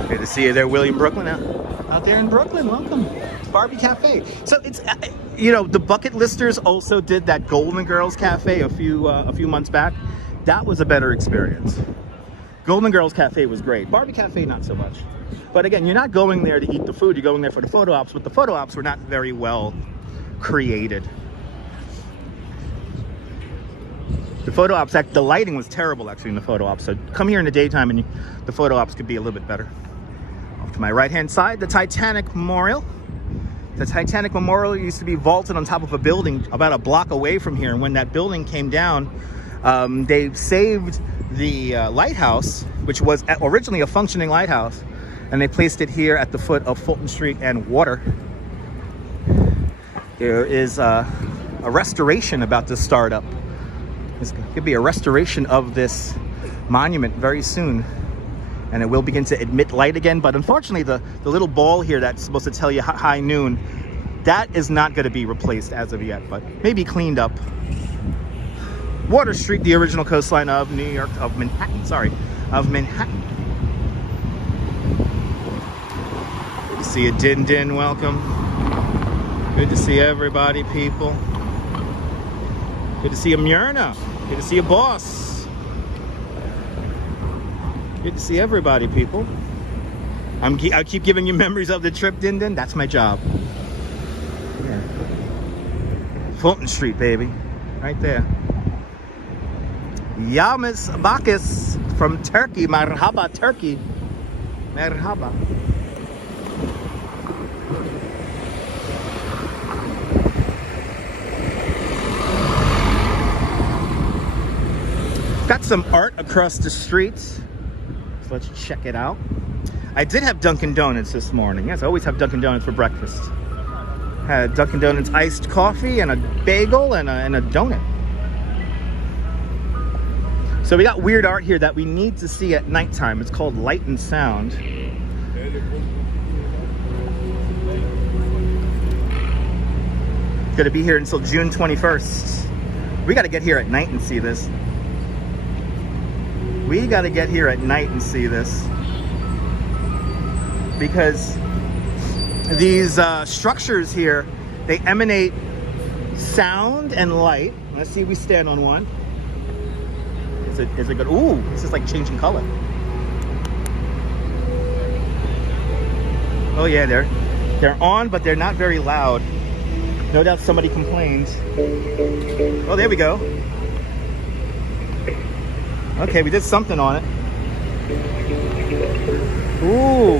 Good to see you there, William Brooklyn, out there in Brooklyn. Welcome. Barbie Cafe. So it's, the bucket listers also did that Golden Girls Cafe a few months back. That was a better experience. Golden Girls Cafe was great. Barbie Cafe, not so much. But again, you're not going there to eat the food. You're going there for the photo ops. But the photo ops were not very well created. The photo ops, the lighting was terrible actually in the photo ops. So come here in the daytime and the photo ops could be a little bit better. Off to my right-hand side, the Titanic Memorial. The Titanic Memorial used to be vaulted on top of a building about a block away from here. And when that building came down, they saved the lighthouse, which was originally a functioning lighthouse, and they placed it here at the foot of Fulton Street and Water. There is a restoration about to start up. There's going to be a restoration of this monument very soon, and it will begin to emit light again. But unfortunately, the little ball here that's supposed to tell you high noon, that is not going to be replaced as of yet, but maybe cleaned up. Water Street, the original coastline of New York, of Manhattan, sorry, of Manhattan. Good to see you, Din Din, welcome. Good to see everybody, people. Good to see you, Myrna. Good to see you, boss. Good to see everybody, people. I keep giving you memories of the trip, Din Din. That's my job. Yeah. Fulton Street, baby. Right there. Yamis Bakis from Turkey. Merhaba, Turkey. Merhaba. Got some art across the street, so let's check it out. I did have Dunkin' Donuts this morning. Yes, I always have Dunkin' Donuts for breakfast. Had Dunkin' Donuts iced coffee and a bagel and a donut. So we got weird art here that we need to see at nighttime. It's called Light and Sound. It's gonna be here until June 21st. We gotta get here at night and see this. We got to get here at night and see this, because these structures here, they emanate sound and light. Let's see if we stand on one. Is it good? Ooh, this is like changing color. Oh yeah, they're on, but they're not very loud. No doubt somebody complained. Oh, there we go. Okay, we did something on it. Ooh.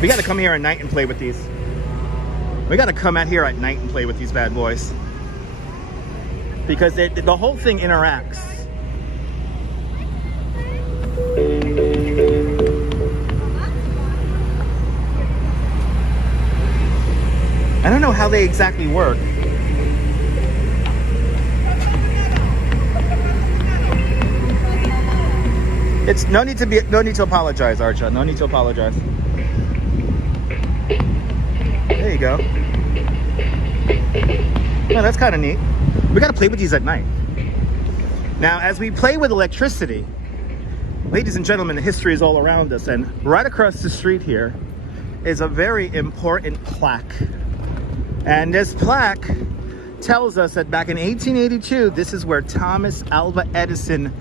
We gotta come here at night and play with these. We gotta come out here at night and play with these bad boys, because the whole thing interacts. I don't know how they exactly work. It's no need to apologize, Archa. No need to apologize. There you go. Well, that's kind of neat. We got to play with these at night. Now, as we play with electricity, ladies and gentlemen, the history is all around us, and right across the street here is a very important plaque. And this plaque tells us that back in 1882, this is where Thomas Alva Edison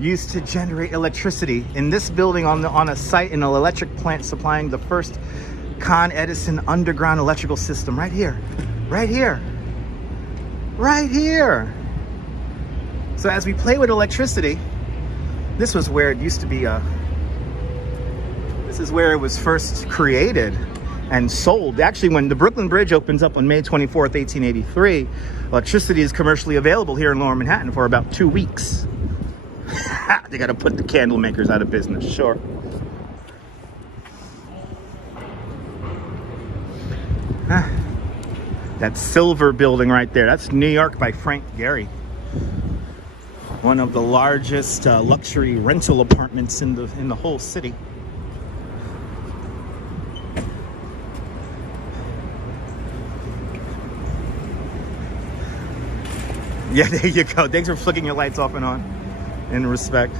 used to generate electricity in this building on a site in an electric plant supplying the first Con Edison underground electrical system. Right here, right here, right here. So as we play with electricity, this was where it used to be this is where it was first created and sold. Actually, when the Brooklyn Bridge opens up on May 24th, 1883, electricity is commercially available here in Lower Manhattan for about 2 weeks. They got to put the candle makers out of business, sure. That silver building right there, that's New York by Frank Gehry. One of the largest luxury rental apartments in the whole city. Yeah, there you go. Thanks for flicking your lights off and on. In respect.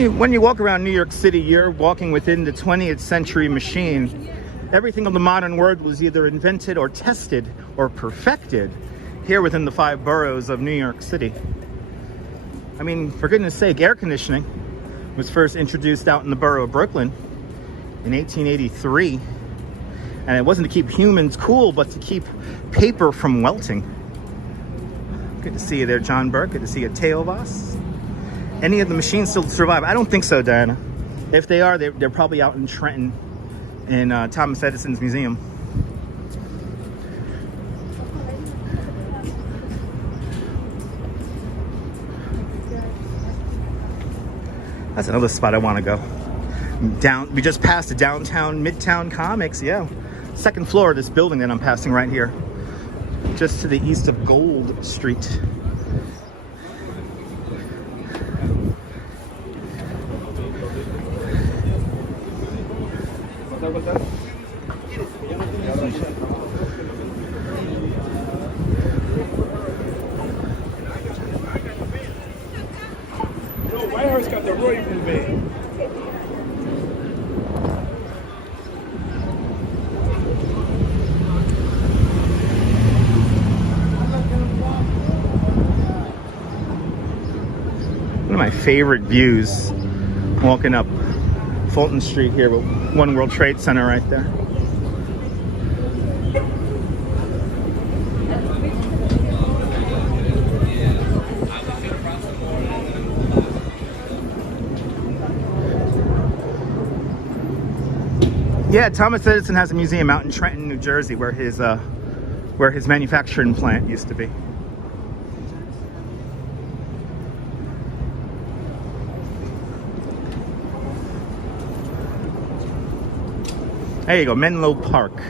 When you walk around New York City, you're walking within the 20th century machine. Everything of the modern world was either invented or tested or perfected here within the 5 boroughs of New York City. I mean, for goodness sake, air conditioning was first introduced out in the borough of Brooklyn in 1883. And it wasn't to keep humans cool, but to keep paper from welting. Good to see you there, John Burke. Good to see you, Teovas. Any of the machines still survive? I don't think so, Diana. If they are, they're probably out in Trenton in Thomas Edison's museum. That's another spot I want to go. Down, we just passed the downtown Midtown Comics. Yeah, second floor of this building that I'm passing right here, just to the east of Gold Street. Got the Roy movie. One of my favorite views, walking up Fulton Street here with One World Trade Center right there. Yeah, Thomas Edison has a museum out in Trenton, New Jersey, where his manufacturing plant used to be. There you go, Menlo Park.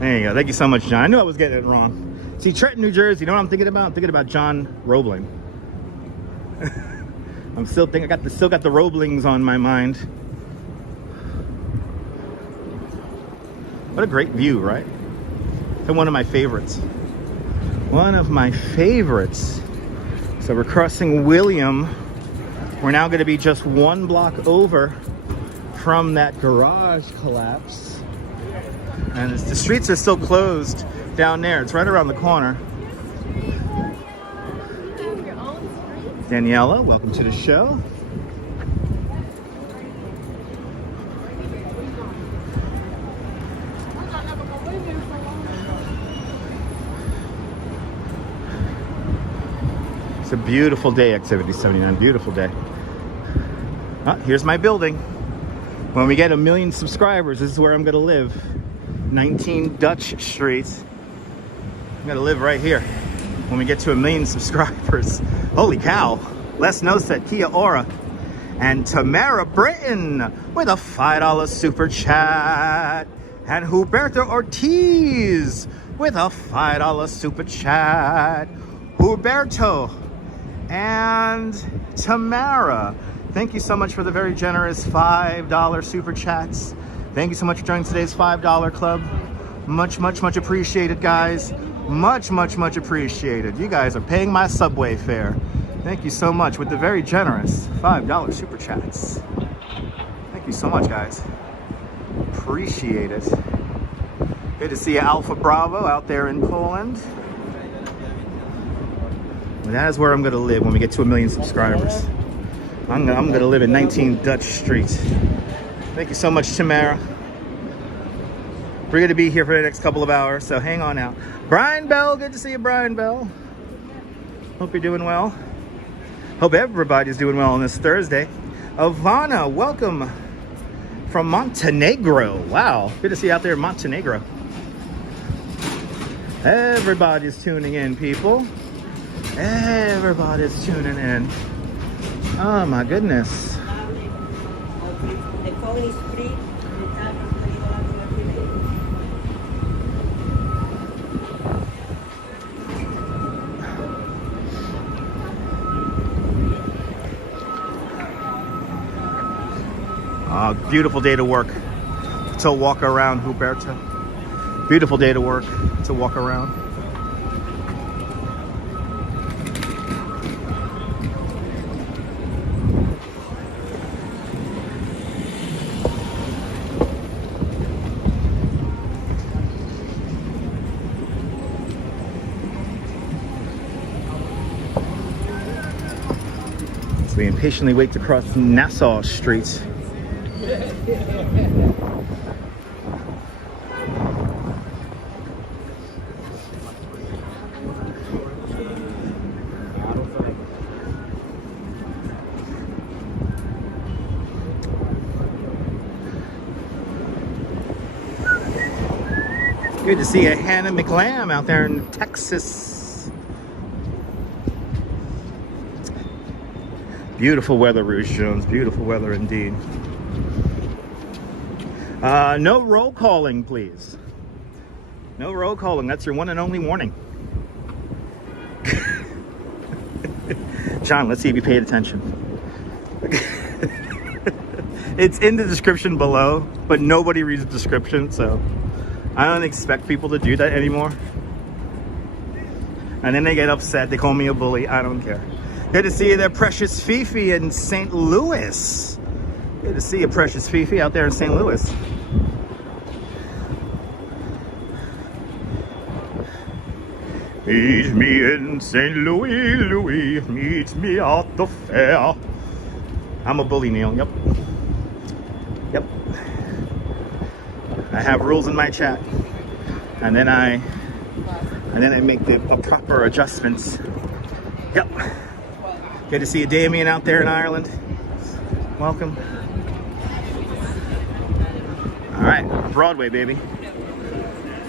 There you go. Thank you so much, John. I knew I was getting it wrong. See, Trenton, New Jersey. You know what I'm thinking about? I'm thinking about John Roebling. I'm still thinking. Still got the Roeblings on my mind. What a great view, right? And one of my favorites. One of my favorites. So we're crossing William. We're now going to be just one block over from that garage collapse. And the streets are still closed down there. It's right around the corner. Daniela, welcome to the show. It's a beautiful day, Activity 79, beautiful day. Here's my building. When we get 1 million subscribers, this is where I'm gonna live. 19 Dutch Street. I'm gonna live right here when we get to 1 million subscribers. Holy cow. Les Noset, Kia Ora. And Tamara Britton with a $5 super chat. And Huberto Ortiz with a $5 super chat. Huberto and Tamara, thank you so much for the very generous $5 super chats. Thank you so much for joining today's $5 club. Much, much, much appreciated, guys. Much, much, much appreciated. You guys are paying my subway fare. Thank you so much with the very generous $5 super chats. Thank you so much, guys. Appreciate it. Good to see you, Alpha Bravo, out there in Poland. And that is where I'm gonna live when we get to 1 million subscribers. I'm gonna live at 19 Dutch Street. Thank you so much, Tamara. We're gonna be here for the next couple of hours, so hang on out. Brian Bell, good to see you, Brian Bell. Hope you're doing well. Hope everybody's doing well on this Thursday. Ivana, welcome from Montenegro. Wow, good to see you out there in Montenegro. Everybody's tuning in, people. Everybody's tuning in. Oh my goodness. The phone is free. Beautiful day to work. To walk around, Huberto. Beautiful day to work. To walk around. We impatiently wait to cross Nassau Street. Good to see a Hannah McLam out there in Texas. Beautiful weather, Rouge Jones. Beautiful weather indeed. No roll calling, please. No roll calling. That's your one and only warning. John, let's see if you paid attention. It's in the description below, but nobody reads the description, so I don't expect people to do that anymore. And then they get upset. They call me a bully. I don't care. Good to see you there, Precious Fifi in St. Louis. Good to see you, Precious Fifi, out there in St. Louis. Meet me in St. Louis, Louis. Meet me at the fair. I'm a bully, Neil. Yep. Yep. I have rules in my chat, and then I make the proper adjustments. Yep. Good to see you, Damien, out there in Ireland. Welcome. All right, Broadway, baby.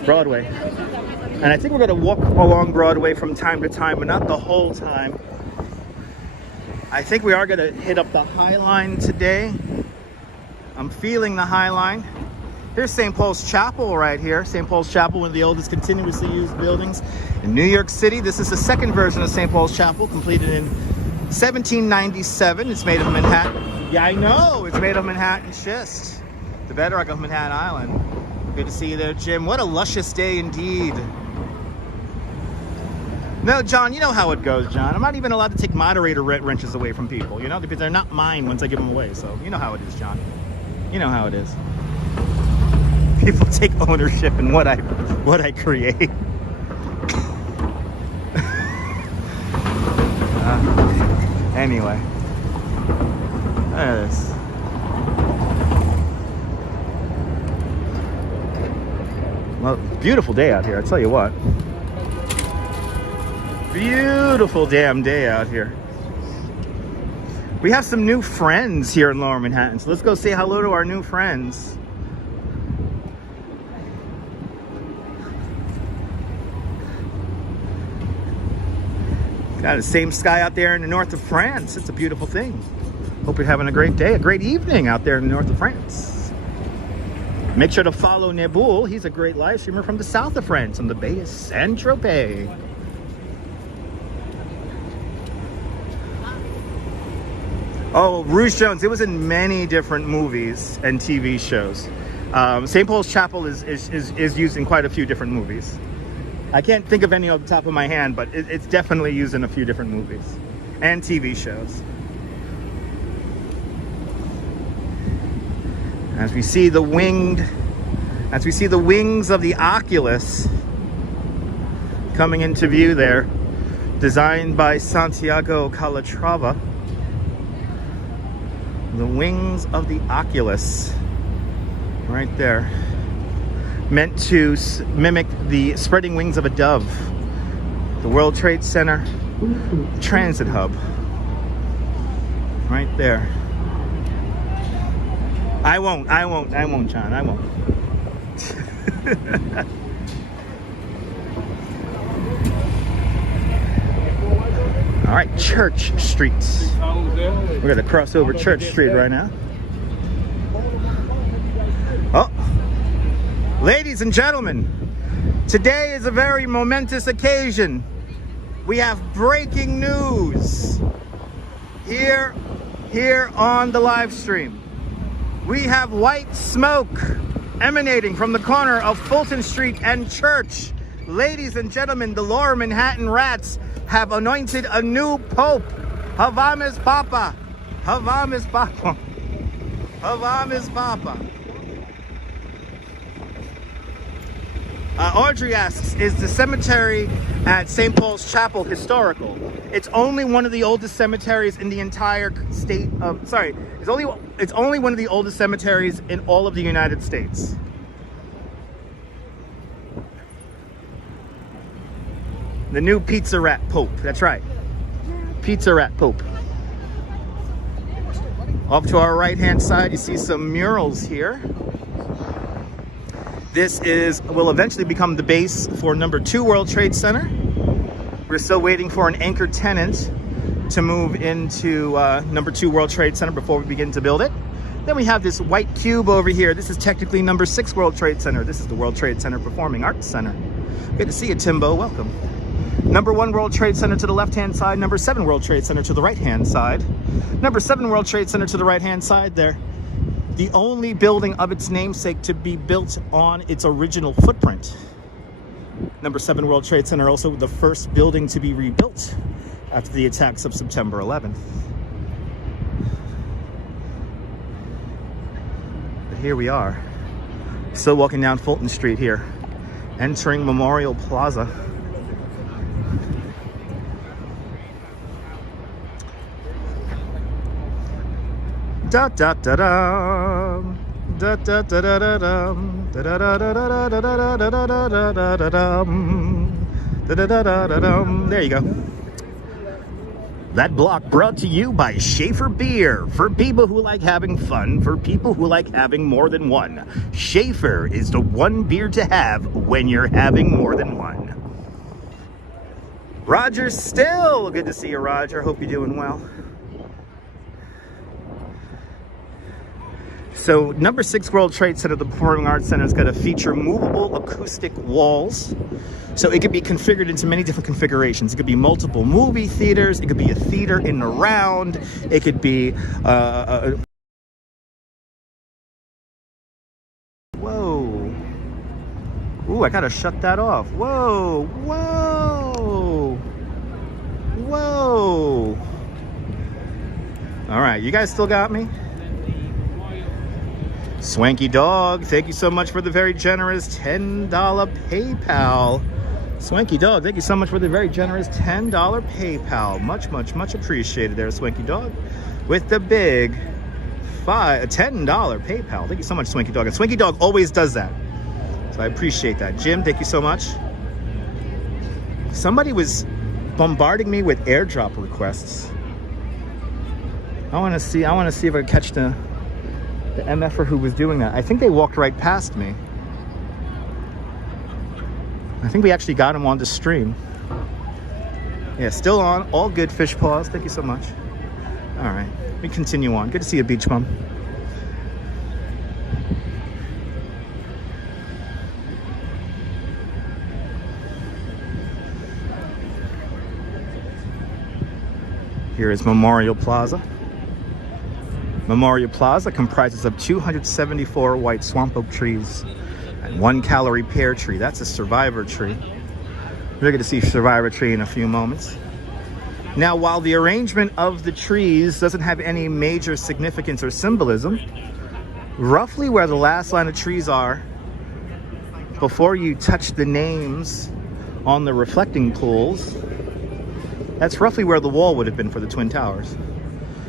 Broadway. And I think we're going to walk along Broadway from time to time, but not the whole time. I think we are going to hit up the High Line today. I'm feeling the High Line. Here's St. Paul's Chapel right here. St. Paul's Chapel, one of the oldest continuously used buildings in New York City. This is the second version of St. Paul's Chapel, completed in 1797. It's made of Manhattan. Yeah, I know. It's made of Manhattan schist, the bedrock of Manhattan Island. Good to see you there, Jim. What a luscious day indeed. No, John, you know how it goes, John. I'm not even allowed to take moderator wrenches away from people, you know, because they're not mine once I give them away. So you know how it is, John. You know how it is. People take ownership in what I create. Anyway, there it is. Well, beautiful day out here, I tell you what. Beautiful damn day out here. We have some new friends here in Lower Manhattan, so let's go say hello to our new friends. Got the same sky out there in the north of France. It's a beautiful thing. Hope you're having a great day, a great evening out there in the north of France. Make sure to follow Nebul. He's a great live streamer from the south of France on the Bay of Saint-Tropez. Oh, Rouge Jones, it was in many different movies and TV shows. St. Paul's Chapel is used in quite a few different movies. I can't think of any off the top of my hand, but it's definitely used in a few different movies and TV shows. As we see the wings of the Oculus coming into view there, designed by Santiago Calatrava. The wings of the Oculus, right there, meant to mimic the spreading wings of a dove. The World Trade Center Transit Hub, right there. I won't, John, I won't. All right, Church Street. We're gonna cross over Church Street right now. Oh, ladies and gentlemen, today is a very momentous occasion. We have breaking news here on the live stream. We have white smoke emanating from the corner of Fulton Street and Church. Ladies and gentlemen, the Lower Manhattan Rats have anointed a new pope. Havam is Papa. Havam is Papa. Havam is Papa. Audrey asks, is the cemetery at St. Paul's Chapel historical? It's only one of the oldest cemeteries in the entire state of, sorry, it's only one of the oldest cemeteries in all of the United States. The new Pizza Rat Pope, that's right. Pizza Rat Pope. Off to our right-hand side, you see some murals here. This will eventually become the base for number 2 World Trade Center. We're still waiting for an anchor tenant to move into number 2 World Trade Center before we begin to build it. Then we have this white cube over here. This is technically number 6 World Trade Center. This is the World Trade Center Performing Arts Center. Good to see you, Timbo. Welcome. Number 1 World Trade Center to the left-hand side. Number 7 World Trade Center to the right-hand side. Number 7 World Trade Center to the right-hand side there. The only building of its namesake to be built on its original footprint. Number 7 World Trade Center, also the first building to be rebuilt after the attacks of September 11th. But here we are, still walking down Fulton Street here, entering Memorial Plaza. Da da da da, da da da da da da, da da da da da da da da da da da da. There you go. That block brought to you by Schaefer Beer. For people who like having fun, for people who like having more than one. Schaefer is the one beer to have when you're having more than one. Roger Still. Good to see you, Roger. Hope you're doing well. So number 6 World Trade Center, the Performing Arts Center, is going to feature movable acoustic walls. So it could be configured into many different configurations. It could be multiple movie theaters. It could be a theater in the round. It could be whoa. Ooh, I gotta shut that off. Whoa, whoa, whoa. All right, you guys still got me? Swanky Dog, thank you so much for the very generous $10 PayPal. Swanky Dog, thank you so much for the very generous $10 PayPal. Much, much, much appreciated there, Swanky Dog. With the big $10 PayPal. Thank you so much, Swanky Dog. And Swanky Dog always does that. So I appreciate that. Jim, thank you so much. Somebody was bombarding me with airdrop requests. I want to see if I can catch the MFer who was doing that. I think they walked right past me. I think we actually got him on the stream. Yeah, still on. All good, Fish Paws. Thank you so much. All right, we continue on. Good to see you, Beach Bum. Here is Memorial Plaza. Memorial Plaza comprises of 274 white swamp oak trees and 1 calorie pear tree. That's a survivor tree. We're going to see survivor tree in a few moments. Now, while the arrangement of the trees doesn't have any major significance or symbolism, roughly where the last line of trees are, before you touch the names on the reflecting pools, that's roughly where the wall would have been for the Twin Towers.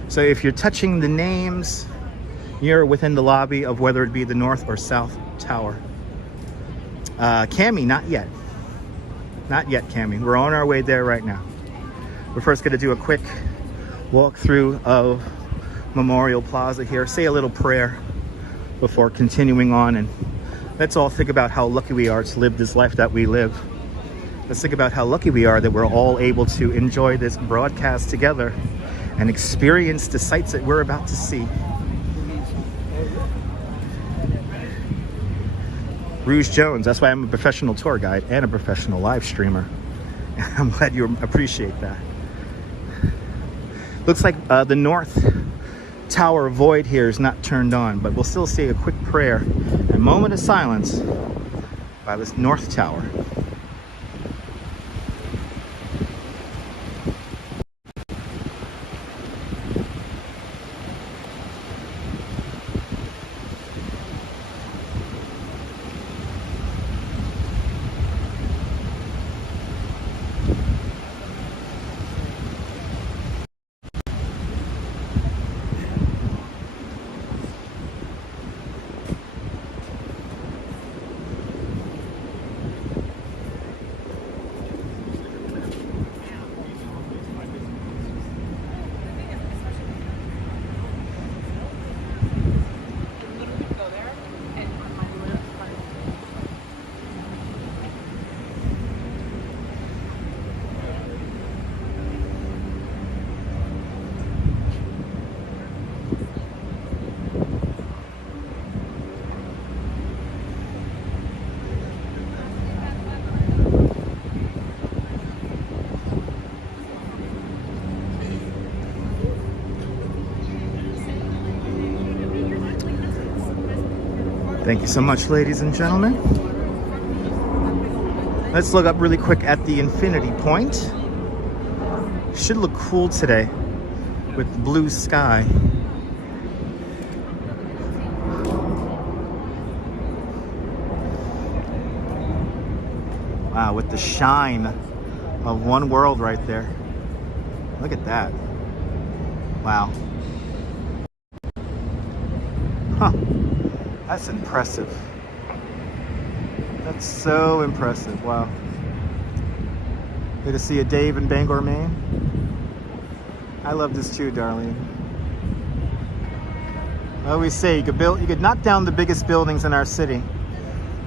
So if you're touching the names, you're within the lobby of whether it be the North or South Tower. Cami, not yet. Not yet, Cami. We're on our way there right now. We're first going to do a quick walkthrough of Memorial Plaza here. Say a little prayer before continuing on. And let's all think about how lucky we are to live this life that we live. Let's think about how lucky we are that we're all able to enjoy this broadcast together and experience the sights that we're about to see. Rouge Jones, that's why I'm a professional tour guide and a professional live streamer. I'm glad you appreciate that. Looks like the North Tower void here is not turned on, but we'll still say a quick prayer, a moment of silence by this North Tower. Thank you so much, ladies and gentlemen. Let's look up really quick at the infinity point. Should look cool today with blue sky. Wow, with the shine of one world right there. Look at that. Wow. Huh. That's impressive. That's so impressive. Wow. Good to see you, Dave in Bangor, Maine. I love this too, darling. I always say you could knock down the biggest buildings in our city.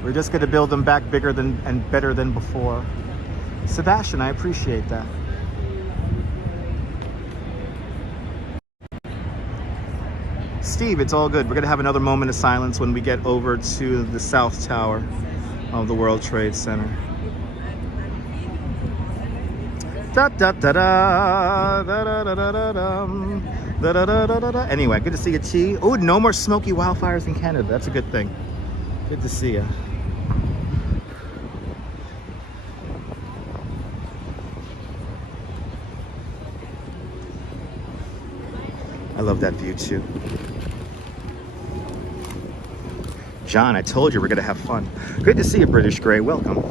We're just going to build them back bigger than and better than before. Sebastian, I appreciate that. Steve, it's all good. We're going to have another moment of silence when we get over to the South Tower of the World Trade Center. Da, da, da, da, da, da, da, da, da, da, da, da, da. Anyway, good to see you, T. Oh, no more smoky wildfires in Canada. That's a good thing. Good to see you. I love that view too. John, I told you we're gonna have fun. Good to see you, British Grey. Welcome.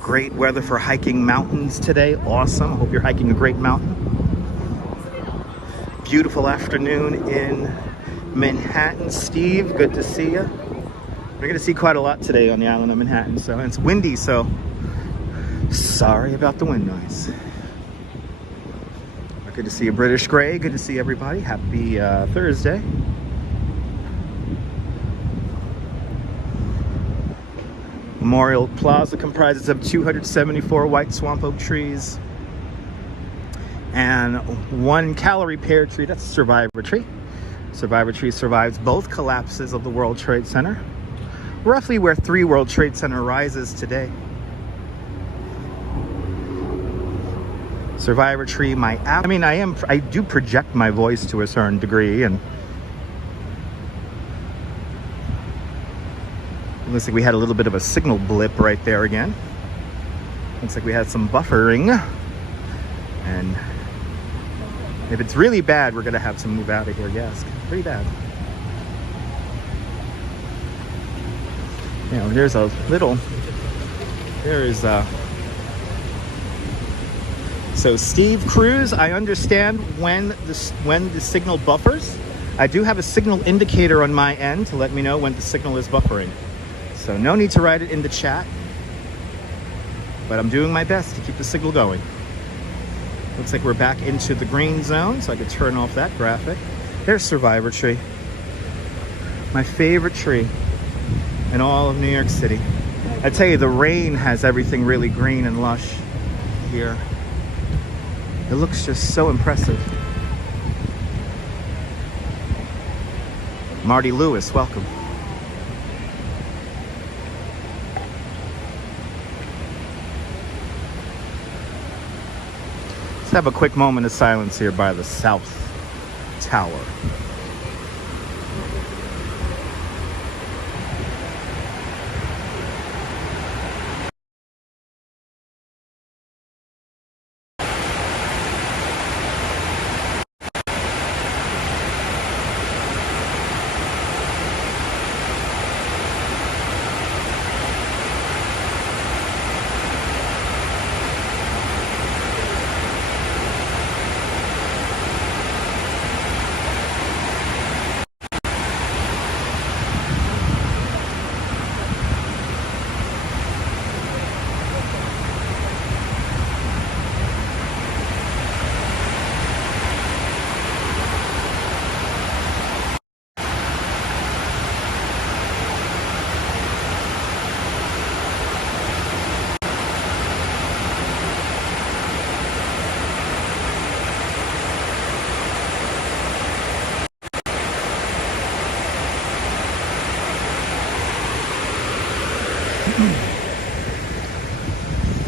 Great weather for hiking mountains today. Awesome. Hope you're hiking a great mountain. Beautiful afternoon in Manhattan. Steve, good to see you. We're gonna see quite a lot today on the island of Manhattan. So, and it's windy, so sorry about the wind noise. Good to see you, British Grey. Good to see everybody. Happy Thursday. Memorial Plaza comprises of 274 white swamp oak trees and 1 calorie pear tree. That's a survivor tree. Survivor tree survives both collapses of the World Trade Center, roughly where 3 World Trade Center rises today. Survivor tree, I do project my voice to a certain degree, and it looks like we had a little bit of a signal blip right there again. Looks like we had some buffering, and if it's really bad, we're gonna have to move out of here. Yes, pretty bad. You know, there's a little, so Steve Cruz, I understand when the signal buffers. I do have a signal indicator on my end to let me know when the signal is buffering. So no need to write it in the chat, but I'm doing my best to keep the signal going. Looks like we're back into the green zone, so I could turn off that graphic. There's Survivor Tree. My favorite tree in all of New York City. I tell you, the rain has everything really green and lush here. It looks just so impressive. Marty Lewis, welcome. Let's have a quick moment of silence here by the South Tower.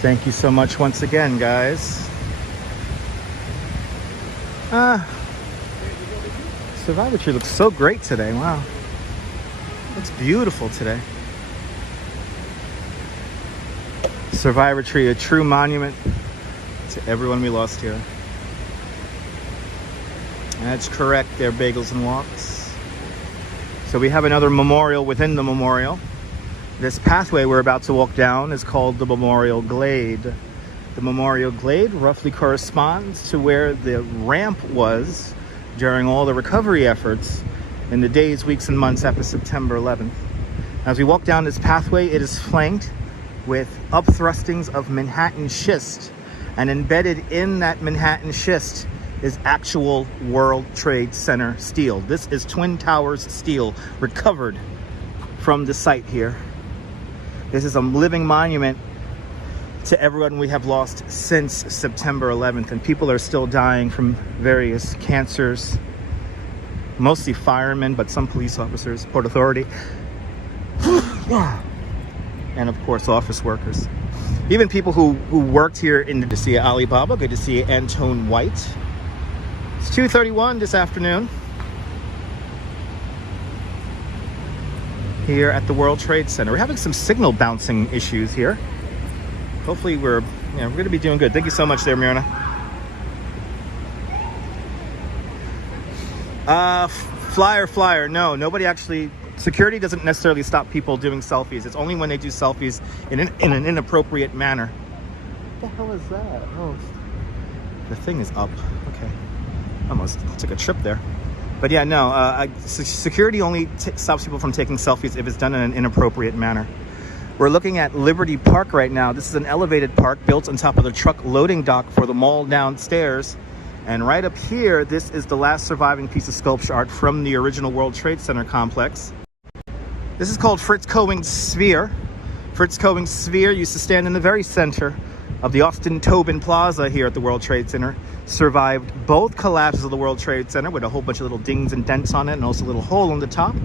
Thank you so much once again, guys. Survivor tree looks so great today. Wow. Looks beautiful today. Survivor tree, a true monument to everyone we lost here. That's correct, they're bagels and walks. So we have another memorial within the memorial. This pathway we're about to walk down is called the Memorial Glade. The Memorial Glade roughly corresponds to where the ramp was during all the recovery efforts in the days, weeks, and months after September 11th. As we walk down this pathway, it is flanked with upthrustings of Manhattan schist, and embedded in that Manhattan schist is actual World Trade Center steel. This is Twin Towers steel recovered from the site here. This is a living monument to everyone we have lost since September 11th, and people are still dying from various cancers, mostly firemen, but some police officers, Port Authority, and of course office workers. Even people who worked here. Good to see you, Alibaba. Good to see you, Antone White. It's 2:31 this afternoon here at the World Trade Center. We're having some signal bouncing issues here. Hopefully we're going to be doing good. Thank you so much there, Myrna. Flyer. No, nobody actually. Security doesn't necessarily stop people doing selfies. It's only when they do selfies in an inappropriate manner. What the hell is that? Oh, the thing is up. Okay. Almost took a trip there. But yeah, no, security only stops people from taking selfies if it's done in an inappropriate manner. We're looking at Liberty Park right now. This is an elevated park built on top of the truck loading dock for the mall downstairs. And right up here, this is the last surviving piece of sculpture art from the original World Trade Center complex. This is called Fritz Cohen's Sphere. Fritz Cohen's Sphere used to stand in the very center of the Austin Tobin Plaza here at the World Trade Center. Survived both collapses of the World Trade Center with a whole bunch of little dings and dents on it, and also a little hole on the top.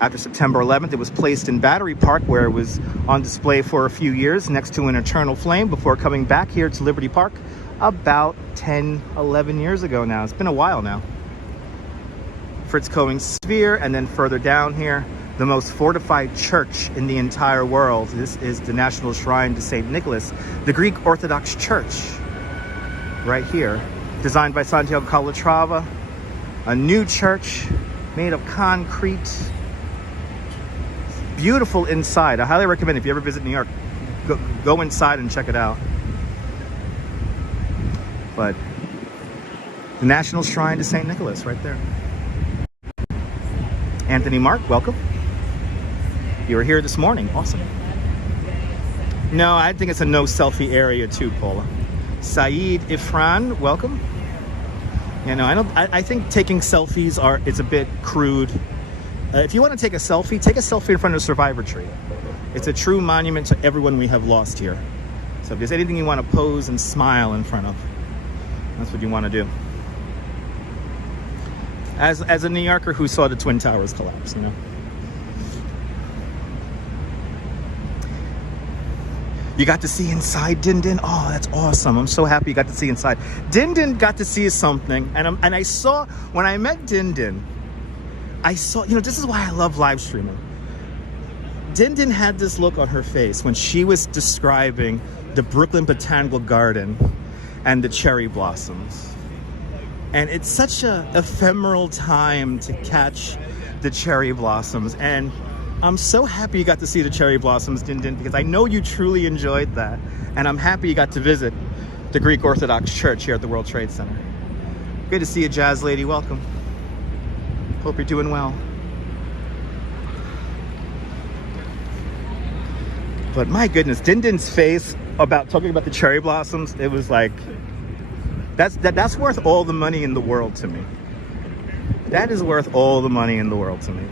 After September 11th, it was placed in Battery Park, where it was on display for a few years next to an eternal flame before coming back here to Liberty Park about 10, 11 years ago now. It's been a while now. Fritz Cohen's Sphere, and then further down here, the most fortified church in the entire world. This is the National Shrine to St. Nicholas, the Greek Orthodox Church, right here. Designed by Santiago Calatrava, a new church made of concrete. Beautiful inside. I highly recommend, if you ever visit New York, go inside and check it out. But the National Shrine to St. Nicholas right there. Anthony Mark, welcome. You were here this morning. Awesome. No, I think it's a no selfie area too, Paula. Saeed Ifran, welcome. You know, I think taking selfies is a bit crude. If you want to take a selfie in front of a survivor tree. It's a true monument to everyone we have lost here. So if there's anything you want to pose and smile in front of, that's what you want to do. As a New Yorker who saw the Twin Towers collapse, you know. You got to see inside, Din Din. Oh, that's awesome. I'm so happy you got to see inside. Din Din got to see something. And I saw, when I met Din Din, I saw, you know, this is why I love live streaming. Din Din had this look on her face when she was describing the Brooklyn Botanical Garden and the cherry blossoms. And it's such a ephemeral time to catch the cherry blossoms. And I'm so happy you got to see the cherry blossoms, Din Din, because I know you truly enjoyed that. And I'm happy you got to visit the Greek Orthodox Church here at the World Trade Center. Good to see you, Jazz Lady. Welcome. Hope you're doing well. But my goodness, Din Din's face about talking about the cherry blossoms, it was like, that's worth all the money in the world to me. That is worth all the money in the world to me.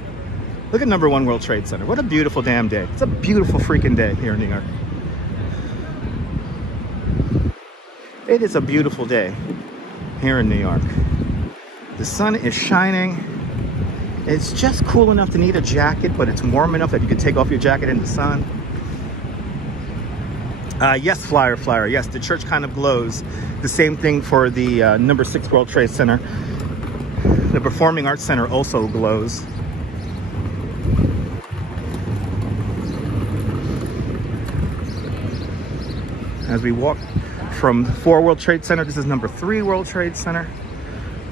Look at number 1 World Trade Center. What a beautiful damn day. It's a beautiful freaking day here in New York. It is a beautiful day here in New York. The sun is shining. It's just cool enough to need a jacket, but it's warm enough that you can take off your jacket in the sun. Yes, Flyer. Yes, the church kind of glows. The same thing for the number 6 World Trade Center. The Performing Arts Center also glows. As we walk from 4 World Trade Center, this is number 3 World Trade Center.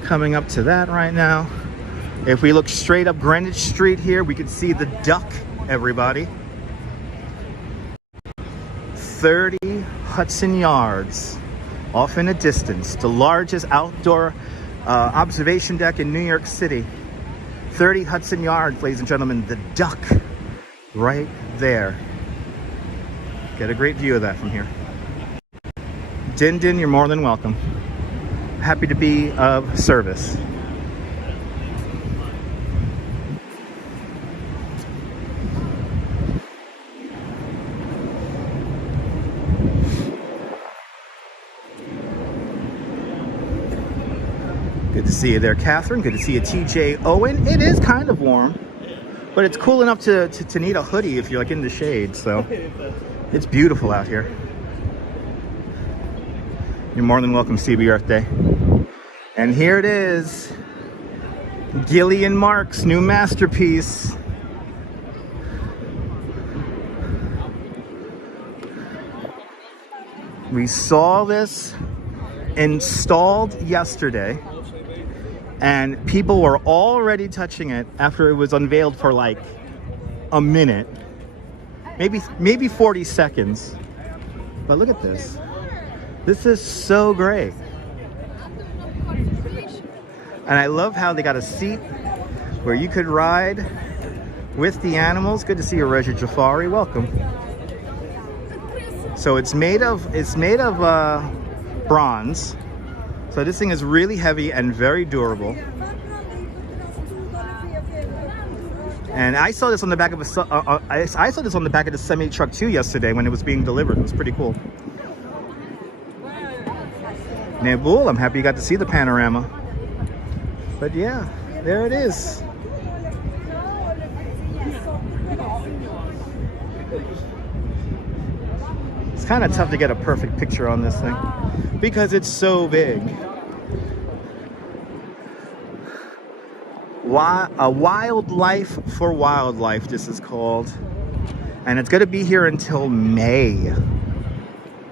Coming up to that right now. If we look straight up Greenwich Street here, we can see the duck, everybody. 30 Hudson Yards, off in the distance. The largest outdoor observation deck in New York City. 30 Hudson Yards, ladies and gentlemen. The duck, right there. Get a great view of that from here. Din Din, you're more than welcome. Happy to be of service. Good to see you there, Catherine. Good to see you, TJ Owen. It is kind of warm, but it's cool enough to need a hoodie if you're like in the shade, so it's beautiful out here. You're more than welcome, CB Earth Day. And here it is, Gillian Mark's new masterpiece. We saw this installed yesterday, and people were already touching it after it was unveiled for like a minute, maybe 40 seconds. But look at this. This is so great. And I love how they got a seat where you could ride with the animals. Good to see you, Reza Jafari. Welcome. So it's made of bronze. So this thing is really heavy and very durable. And I saw this on the back of I saw this on the back of the semi truck too yesterday when it was being delivered. It was pretty cool. Nabul, I'm happy you got to see the panorama. But yeah, there it is. It's kind of tough to get a perfect picture on this thing because it's so big. A Wildlife for Wildlife, this is called. And it's going to be here until May,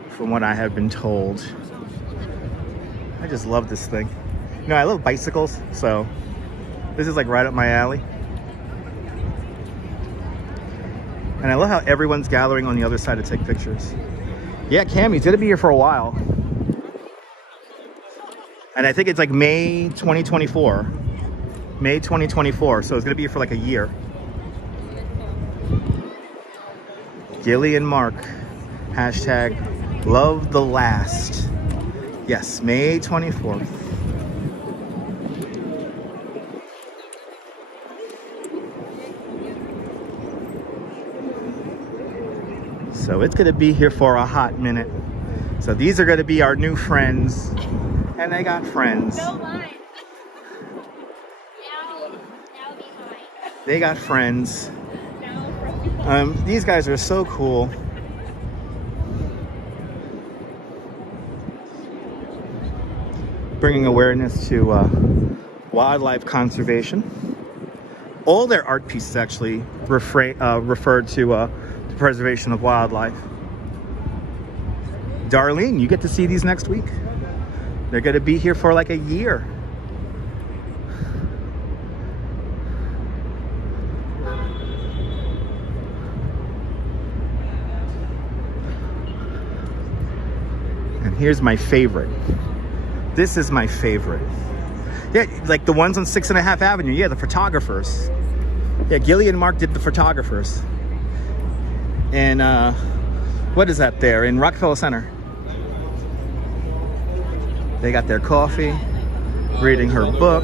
from what I have been told. I just love this thing. You know, I love bicycles, so this is like right up my alley. And I love how everyone's gathering on the other side to take pictures. Yeah, Cammy's gonna be here for a while. And I think it's like May 2024. May 2024, so it's gonna be here for like a year. Gillian Mark, hashtag love the last. Yes, May 24th. So it's gonna be here for a hot minute. So these are gonna be our new friends. And they got friends. No line. Now be mine. They got friends. These guys are so cool. Bringing awareness to wildlife conservation. All their art pieces actually referred to the preservation of wildlife. Darlene, you get to see these next week. They're going to be here for like a year. And here's my favorite. This is my favorite. Yeah, like the ones on 6.5 Avenue. Yeah, the photographers. Yeah, Gillian Mark did the photographers. And what is that there? In Rockefeller Center. They got their coffee, reading her book.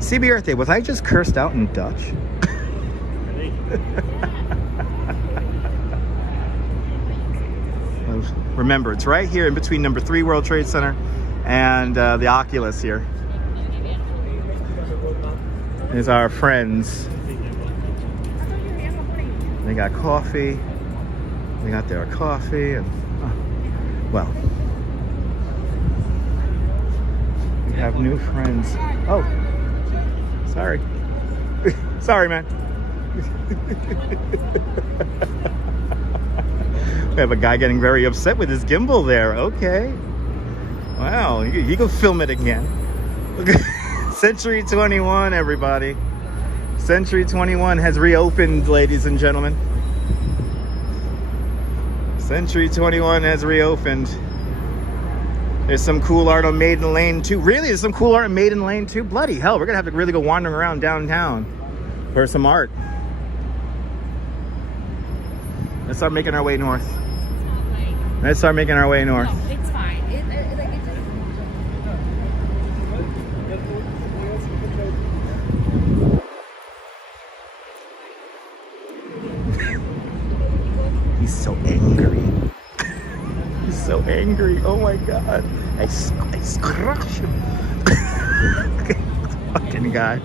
CB Earth Day, was I just cursed out in Dutch? Remember, it's right here in between number 3 World Trade Center and the Oculus here. There's our friends. They got coffee. They got their coffee and, well, we have new friends. Oh, sorry. Sorry, man. We have a guy getting very upset with his gimbal there. Okay. Wow, you can film it again. Century 21, everybody. Century 21 has reopened, ladies and gentlemen. Century 21 has reopened. There's some cool art on Maiden Lane 2. Really? There's some cool art on Maiden Lane 2? Bloody hell, we're gonna have to really go wandering around downtown for some art. Let's start making our way north. Let's start making our way north. No, it's fine. He's so angry. He's so angry. Oh my god. I scratch him. Fucking guy.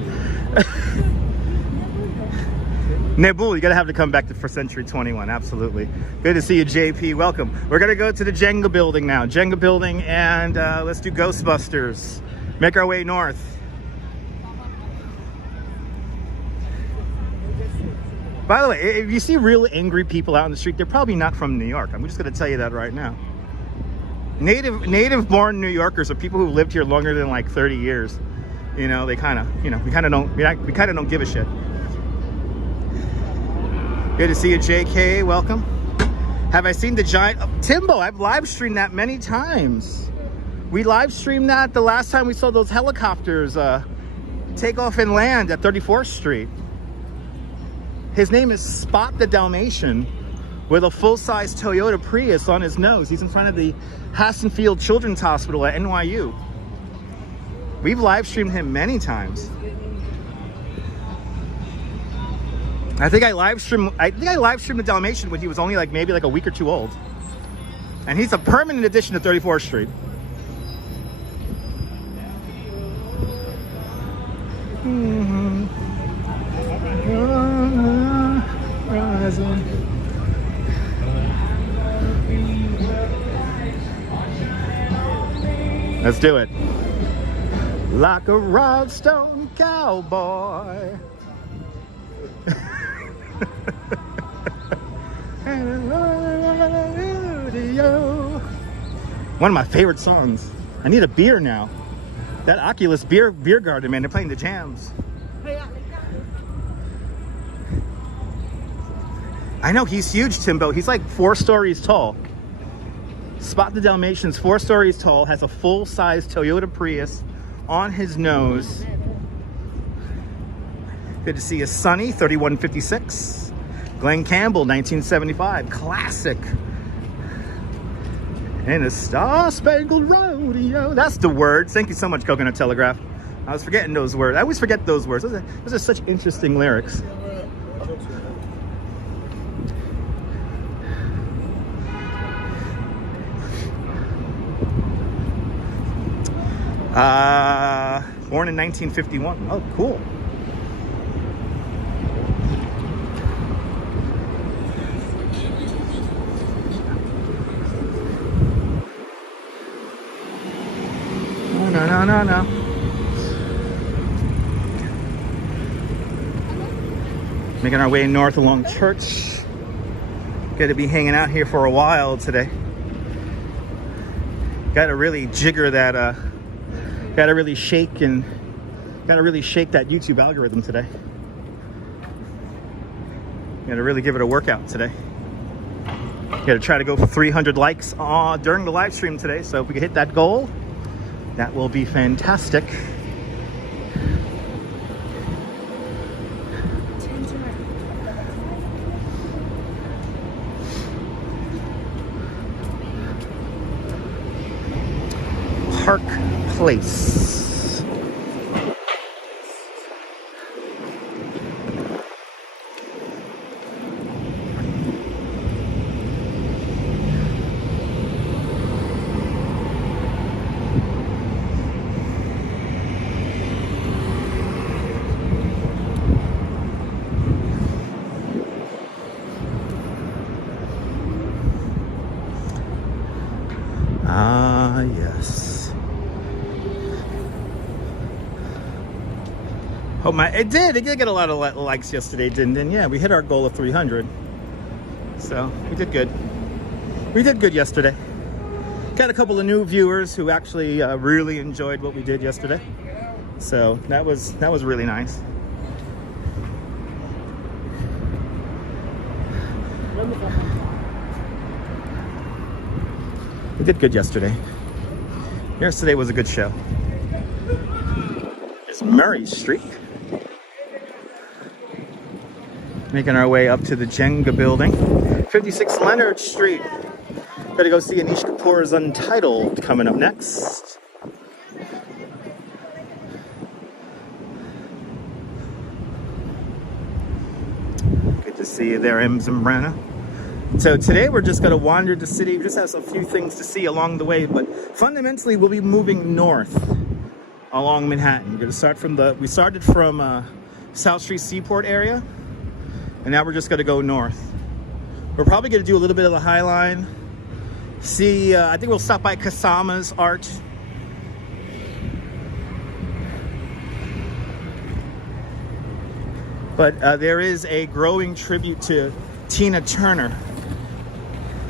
Nebul, you gotta have to come back for Century 21. Absolutely. Good to see you, JP. Welcome. We're gonna go to the Jenga building now. Jenga building, and let's do Ghostbusters. Make our way north. By the way, if you see real angry people out in the street, they're probably not from New York. I'm just gonna tell you that right now. Native born New Yorkers are people who lived here longer than like 30 years. You know, they kind of, we kind of don't give a shit. Good to see you, JK. Welcome. Have I seen the giant Timbo? I've live streamed that many times. We live streamed that the last time we saw those helicopters take off and land at 34th Street. His name is Spot the Dalmatian, with a full-size Toyota Prius on his nose. He's in front of the Hassenfield Children's Hospital at NYU. We've live streamed him many times. I think I live streamed the Dalmatian when he was only maybe a week or two old. And he's a permanent addition to 34th Street. Let's do it. Like a rhinestone cowboy. One of my favorite songs. I need a beer now. That Oculus beer garden, man, they're playing the jams. I know, he's huge, Timbo. He's like 4 stories tall. Spot the Dalmatian's 4 stories tall, has a full-size Toyota Prius on his nose. Good to see you, Sonny, 3156. Glenn Campbell, 1975. Classic. And a Star-Spangled Rodeo. That's the words. Thank you so much, Coconut Telegraph. I was forgetting those words. I always forget those words. Those are such interesting lyrics. Born in 1951. Oh, cool. No. Making our way north along Church. Got to be hanging out here for a while today. Got to really jigger that. Got to really shake that YouTube algorithm today. Got to really give it a workout today. Got to try to go for 300 likes during the live stream today. So if we can hit that goal, that will be fantastic. Park Place. Ah, yes. Oh my! It did get a lot of likes yesterday, didn't it? Yeah, we hit our goal of 300. So we did good. We did good yesterday. Got a couple of new viewers who actually really enjoyed what we did yesterday. So that was really nice. We did good yesterday. Yesterday was a good show. It's Murray Street. Making our way up to the Jenga building. 56 Leonard Street. Gotta go see Anish Kapoor's Untitled coming up next. Good to see you there, M. Zambrana. So today we're just going to wander the city. We just have a few things to see along the way, but fundamentally we'll be moving north along Manhattan. We're going to start from we started from South Street Seaport area, and now we're just going to go north. We're probably going to do a little bit of the High Line. See, I think we'll stop by Kasama's art. But there is a growing tribute to Tina Turner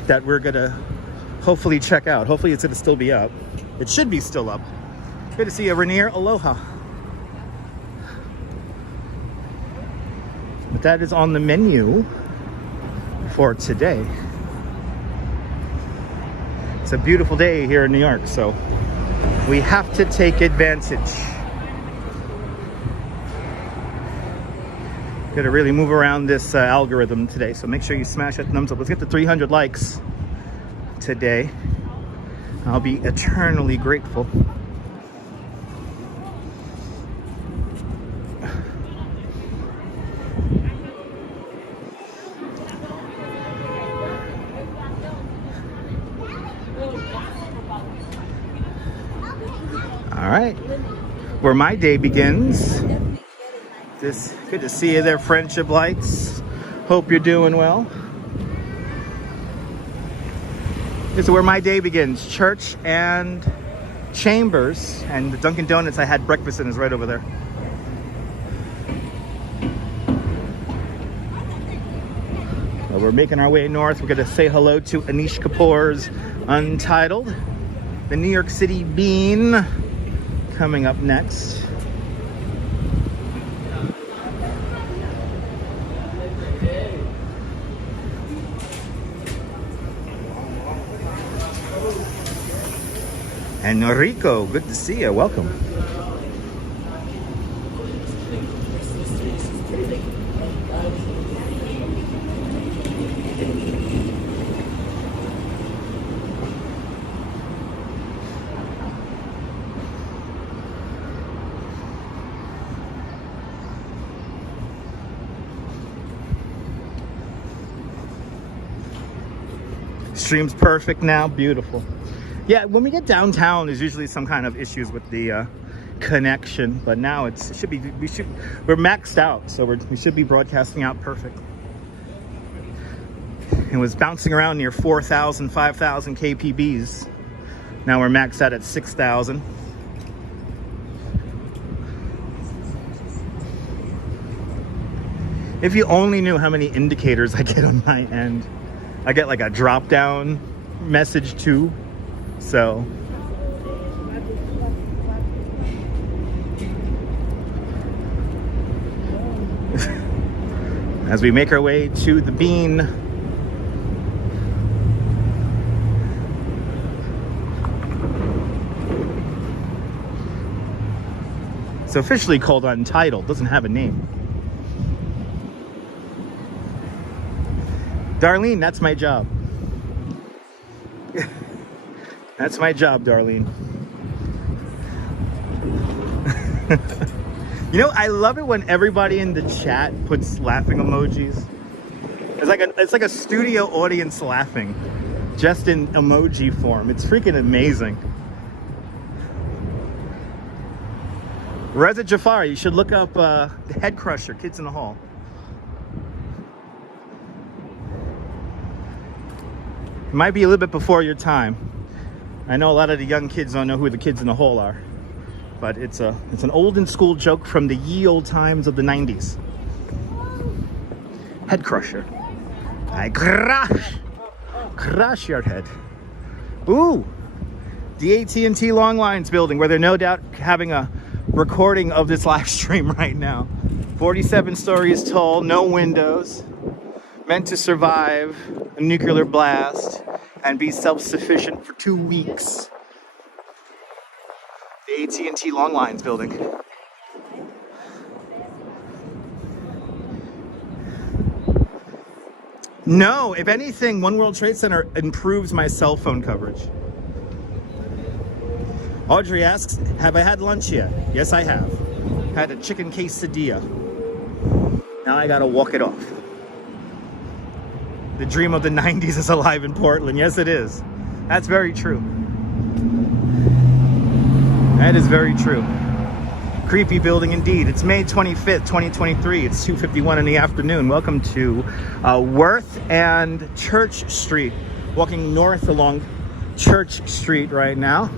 that we're gonna hopefully check out. Hopefully it's gonna still be up. It should be still up. Good to see you, Rainier. Aloha. But that is on the menu for today. It's a beautiful day here in New York, so we have to take advantage. Gotta really move around this algorithm today, so make sure you smash that thumbs up. Let's get to 300 likes today. I'll be eternally grateful. All right, where my day begins. Good to see you there, Friendship Lights. Hope you're doing well. This is where my day begins. Church and Chambers, and the Dunkin' Donuts I had breakfast in is right over there. Well, we're making our way north. We're gonna say hello to Anish Kapoor's Untitled. The New York City Bean coming up next. And Noriko, good to see you. Welcome. Stream's perfect now. Beautiful. Yeah, when we get downtown, there's usually some kind of issues with the connection, but now we're maxed out, so we should be broadcasting out perfect. It was bouncing around near 4,000, 5,000 kpbs. Now we're maxed out at 6,000. If you only knew how many indicators I get on my end. I get like a drop down message too. So as we make our way to the Bean, it's officially called Untitled, doesn't have a name. Darlene, that's my job. That's my job, Darlene. You know, I love it when everybody in the chat puts laughing emojis. It's like a studio audience laughing, just in emoji form. It's freaking amazing. Reza Jafar, you should look up the Head Crusher, Kids in the Hall. It might be a little bit before your time. I know a lot of the young kids don't know who the kids in the hall are, but it's an olden school joke from the ye old times of the 90s. Head crusher. I crush your head. Ooh, the AT&T Long Lines building, where they're no doubt having a recording of this live stream right now. 47 stories tall, no windows, meant to survive a nuclear blast and be self-sufficient for 2 weeks. The AT&T Long Lines building. No, if anything, One World Trade Center improves my cell phone coverage. Audrey asks, have I had lunch yet? Yes, I have. Had a chicken quesadilla. Now I gotta walk it off. The dream of the 90s is alive in Portland. Yes, it is. That's very true. That is very true. Creepy building indeed. It's May 25th, 2023. It's 2:51 in the afternoon. Welcome to Worth and Church Street. Walking north along Church Street right now.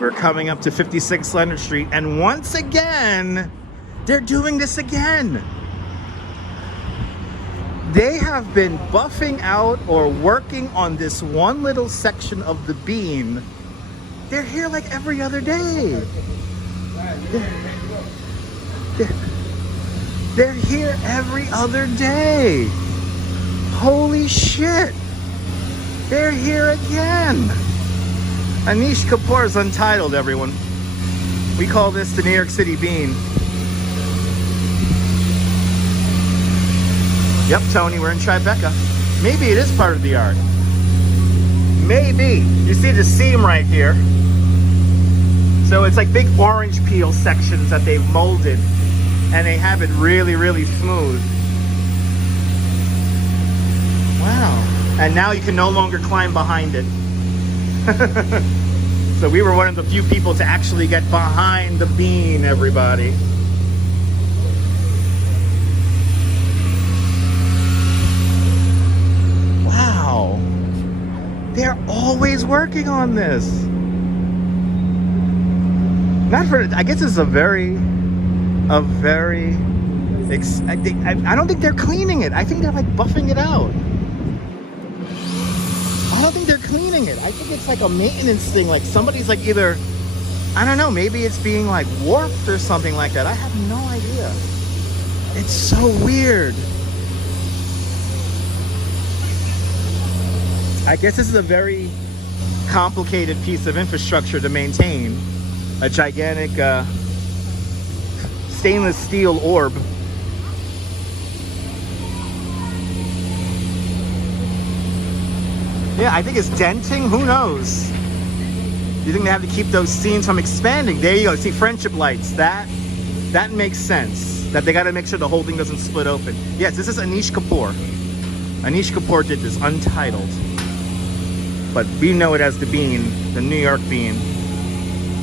We're coming up to 56 Leonard Street, and once again, they're doing this again. They have been buffing out or working on this one little section of the bean. They're here like every other day. They're here every other day. Holy shit. They're here again. Anish Kapoor's Untitled, everyone. We call this the New York City bean. Yep, Tony, we're in Tribeca. Maybe it is part of the art. Maybe. You see the seam right here. So it's like big orange peel sections that they've molded, and they have it really, really smooth. Wow. And now you can no longer climb behind it. So we were one of the few people to actually get behind the bean, everybody. Wow. They're always working on this. Not for, I guess it's I don't think they're cleaning it. I think they're like buffing it out. I don't think they're cleaning it. I think it's like a maintenance thing. Like somebody's like either, I don't know, maybe it's being like warped or something like that. I have no idea. It's so weird. I guess this is a very complicated piece of infrastructure to maintain. A gigantic stainless steel orb. Yeah, I think it's denting. Who knows? You think they have to keep those seams from expanding? There you go. See, friendship lights. That makes sense. That they got to make sure the whole thing doesn't split open. Yes, this is Anish Kapoor. Anish Kapoor did this, Untitled. But we know it as the bean, the New York bean.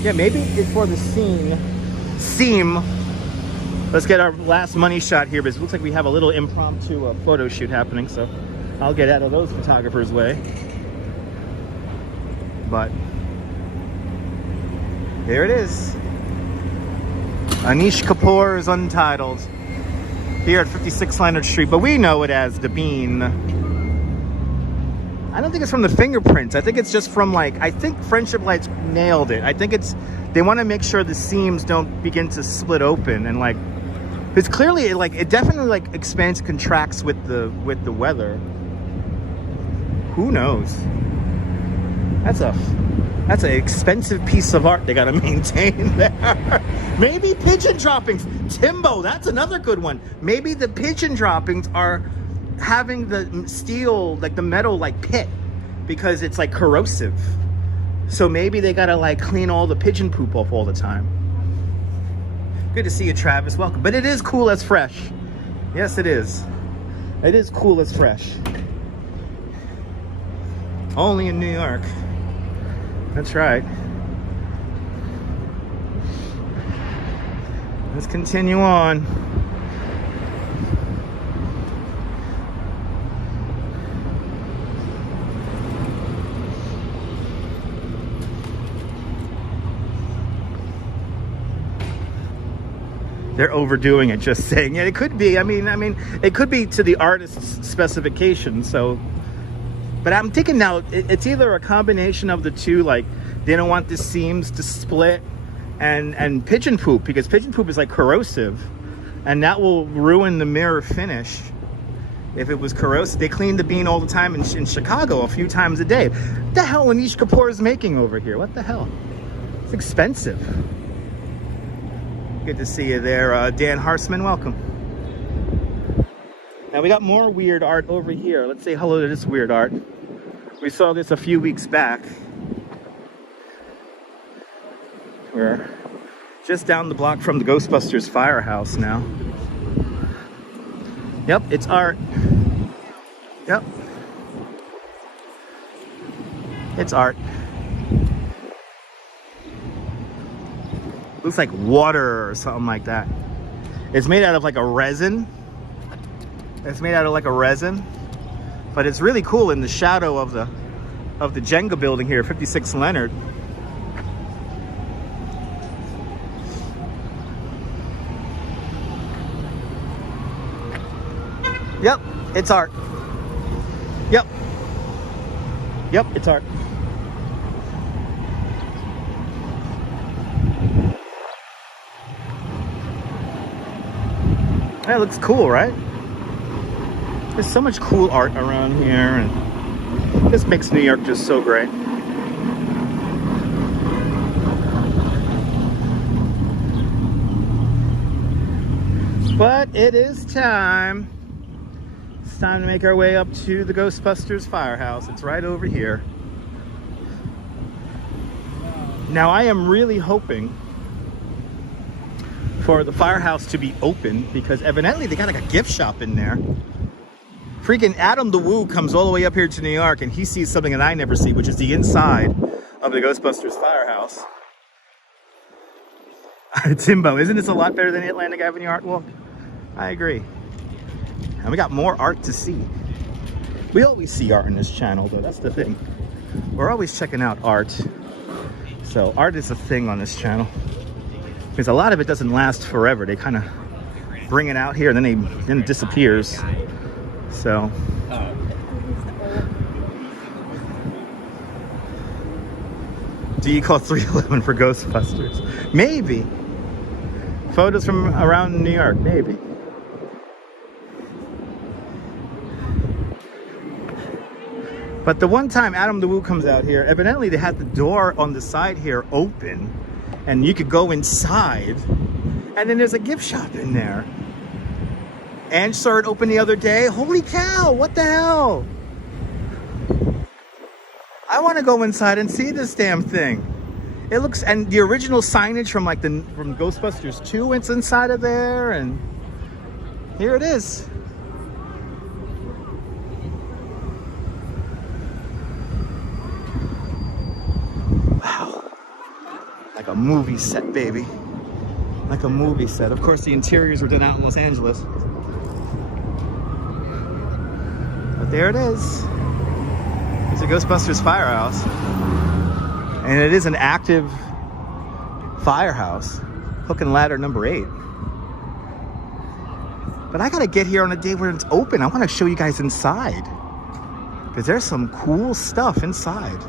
Yeah, maybe it's for the seam. Let's get our last money shot here, because it looks like we have a little impromptu photo shoot happening, so I'll get out of those photographers' way. But there it is. Anish Kapoor is Untitled here at 56 Leonard Street, but we know it as the bean. I don't think it's from the fingerprints. I think it's just from I think Friendship Lights nailed it. I think they want to make sure the seams don't begin to split open, and it's clearly it definitely expands, contracts with the weather. Who knows? That's an expensive piece of art they gotta maintain there. Maybe pigeon droppings. Timbo, that's another good one. Maybe the pigeon droppings are having the steel, the metal pit, because it's corrosive. So maybe they gotta clean all the pigeon poop off all the time. Good to see you, Travis. Welcome. But it is cool as fresh. Yes, it is. It is cool as fresh. Only in New York. That's right. Let's continue on. they're overdoing it, just saying. Yeah, it could be. I mean, it could be to the artist's specifications. So, but I'm thinking now it's either a combination of the two. Like they don't want the seams to split, and pigeon poop, because pigeon poop is like corrosive, and that will ruin the mirror finish. If it was corrosive, they clean the bean all the time in Chicago, a few times a day. What the hell Anish Kapoor is making over here? What the hell? It's expensive. Good to see you there, Dan Harsman. Welcome. Now we got more weird art over here. Let's say hello to this weird art. We saw this a few weeks back. We're just down the block from the Ghostbusters firehouse now. Yep, it's art. Yep. It's art. Looks like water or something like that. It's made out of like a resin. It's made out of like a resin. But it's really cool in the shadow of the Jenga building here, 56 Leonard. Yep, it's art. Yep. Yep, it's art. That looks cool, right? There's so much cool art around here, and this makes New York just so great. But it is time. It's time to make our way up to the Ghostbusters firehouse. It's right over here. Now I am really hoping for the firehouse to be open, because evidently they got like a gift shop in there. Freaking Adam the Woo comes all the way up here to New York, and he sees something that I never see, which is the inside of the Ghostbusters firehouse. Timbo, isn't this a lot better than the Atlantic Avenue Art Walk? I agree. And we got more art to see. We always see art in this channel, though. That's the thing. We're always checking out art. So art is a thing on this channel, because a lot of it doesn't last forever. They kind of bring it out here and then it disappears. So do you call 311 for Ghostbusters? Maybe. Photos from around New York, maybe. But the one time Adam the Woo comes out here, evidently they had the door on the side here open, and you could go inside, and then there's a gift shop in there. And saw it open the other day. Holy cow, what the hell? I want to go inside and see this damn thing. It looks, and the original signage from like from Ghostbusters 2, it's inside of there, and here it is. Wow. Like a movie set, baby. Like a movie set. Of course, the interiors were done out in Los Angeles. But there it is. It's a Ghostbusters firehouse. And it is an active firehouse. Hook and ladder number 8. But I gotta get here on a day where it's open. I want to show you guys inside, because there's some cool stuff inside.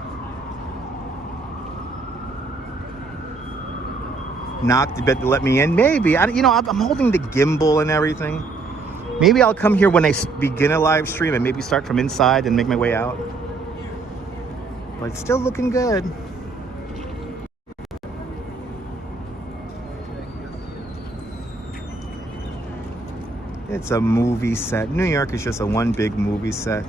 Knocked, you bet to let me in. Maybe. I'm holding the gimbal and everything. Maybe I'll come here when I begin a live stream and maybe start from inside and make my way out. But it's still looking good. It's a movie set. New York is just a one big movie set.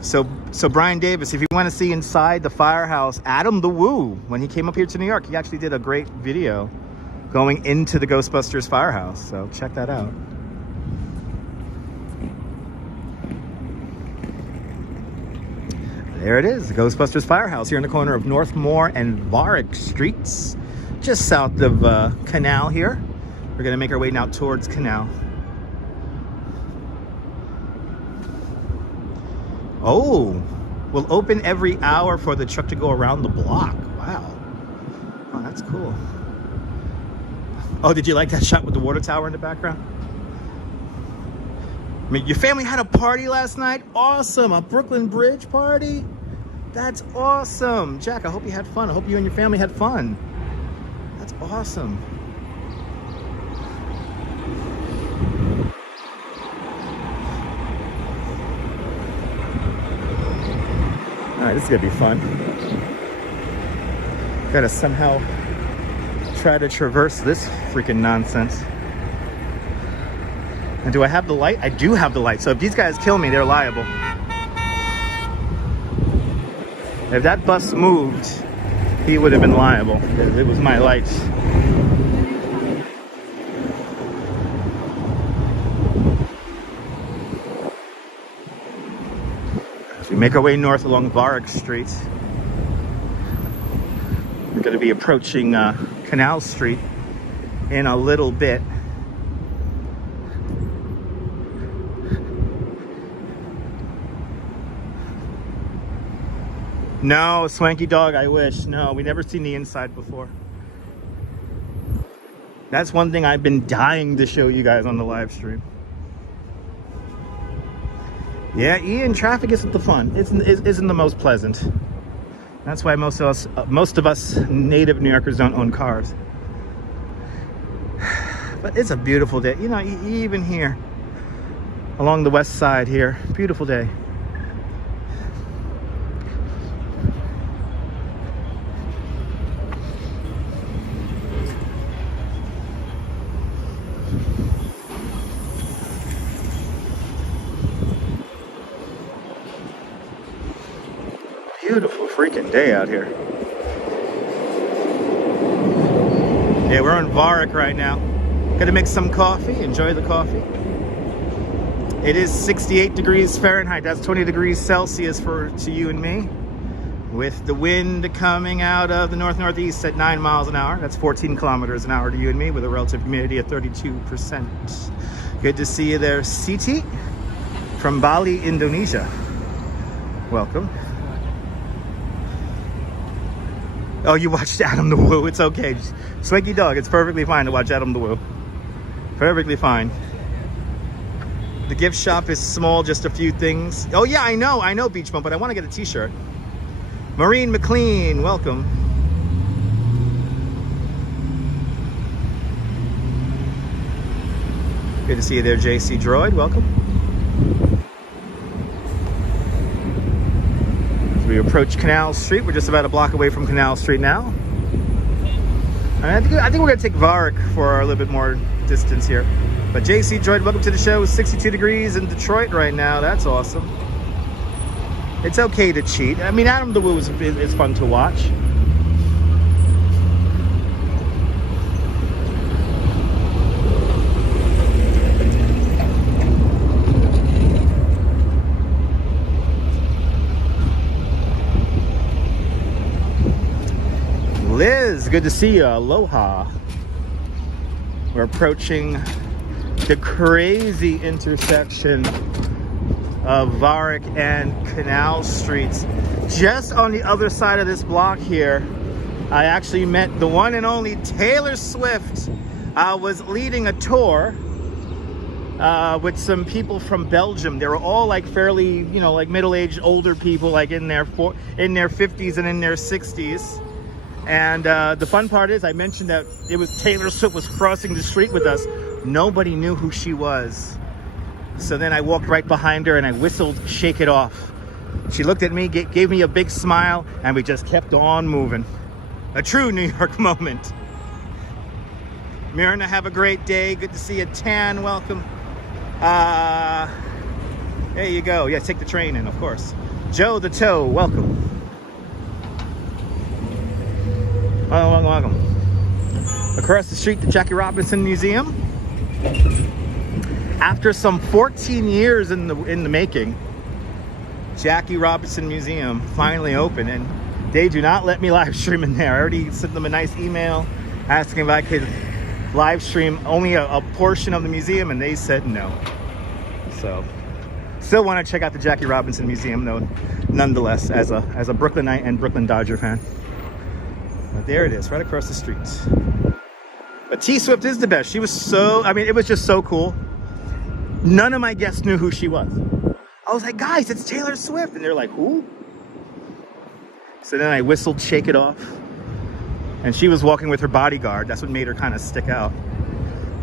So Brian Davis, if you want to see inside the firehouse, Adam the Woo, when he came up here to New York, he actually did a great video going into the Ghostbusters firehouse. So check that out. There it is, the Ghostbusters firehouse here in the corner of Northmore and Varick Streets, just south of Canal here. We're gonna make our way now towards Canal. Oh, we'll open every hour for the truck to go around the block. Wow. Oh, that's cool. Oh, did you like that shot with the water tower in the background? I mean, your family had a party last night? Awesome, a Brooklyn Bridge party? That's awesome. Jack, I hope you had fun. I hope you and your family had fun. That's awesome. All right, this is gonna be fun. Gotta somehow try to traverse this freaking nonsense. And do I have the light? I do have the light. So if these guys kill me, they're liable. If that bus moved, he would have been liable. It was my lights. As we make our way north along Varick Street, we're going to be approaching Canal Street in a little bit. No, Swanky Dog, I wish. No, we never seen the inside before. That's one thing I've been dying to show you guys on the live stream. Yeah, Ian, traffic isn't the fun. Isn't the most pleasant. That's why most of us native New Yorkers don't own cars. But it's a beautiful day. You know, even here, along the west side here, beautiful day. Beautiful freaking day out here. Yeah, we're in Varick right now. Gonna make some coffee, enjoy the coffee. It is 68 degrees Fahrenheit, that's 20 degrees Celsius to you and me. With the wind coming out of the north-northeast at 9 miles an hour. That's 14 kilometers an hour to you and me with a relative humidity of 32%. Good to see you there, Siti from Bali, Indonesia. Welcome. Oh, you watched Adam the Woo. It's okay. Swanky Dog, it's perfectly fine to watch Adam the Woo. Perfectly fine. The gift shop is small, just a few things. Oh yeah, I know Beach Bum, but I want to get a t-shirt. Maureen McLean, welcome. Good to see you there, JC Droid, welcome. We approach Canal Street. We're just about a block away from Canal Street now. I think we're gonna take Varick for a little bit more distance here. But JC Droid, welcome to the show. 62 degrees in Detroit right now. That's awesome. It's okay to cheat. I mean, Adam the Woo is fun to watch. Liz, good to see you. Aloha. We're approaching the crazy intersection of Varick and Canal Streets. Just on the other side of this block here, I actually met the one and only Taylor Swift. I was leading a tour with some people from Belgium. They were all like fairly, you know, like middle-aged older people, like in their 50s and in their 60s. And the fun part is, I mentioned that it was Taylor Swift was crossing the street with us. Nobody knew who she was. So then I walked right behind her and I whistled "Shake It Off." She looked at me, gave me a big smile, and we just kept on moving. A true New York moment. Myrna, have a great day. Good to see you. Tan, welcome. There you go. Yeah, take the train in, of course. Joe the Toe, welcome. Welcome. Across the street, the Jackie Robinson Museum. After some 14 years in the making, Jackie Robinson Museum finally opened, and they do not let me live stream in there. I already sent them a nice email asking if I could live stream only a portion of the museum, and they said no. So, still want to check out the Jackie Robinson Museum, though, nonetheless, as a Brooklynite and Brooklyn Dodger fan. But there it is, right across the street. But T-Swift is the best. She was so, I mean, it was just so cool. None of my guests knew who she was. I was like, guys, it's Taylor Swift. And they're like, who? So then I whistled, Shake It Off. And she was walking with her bodyguard. That's what made her kind of stick out.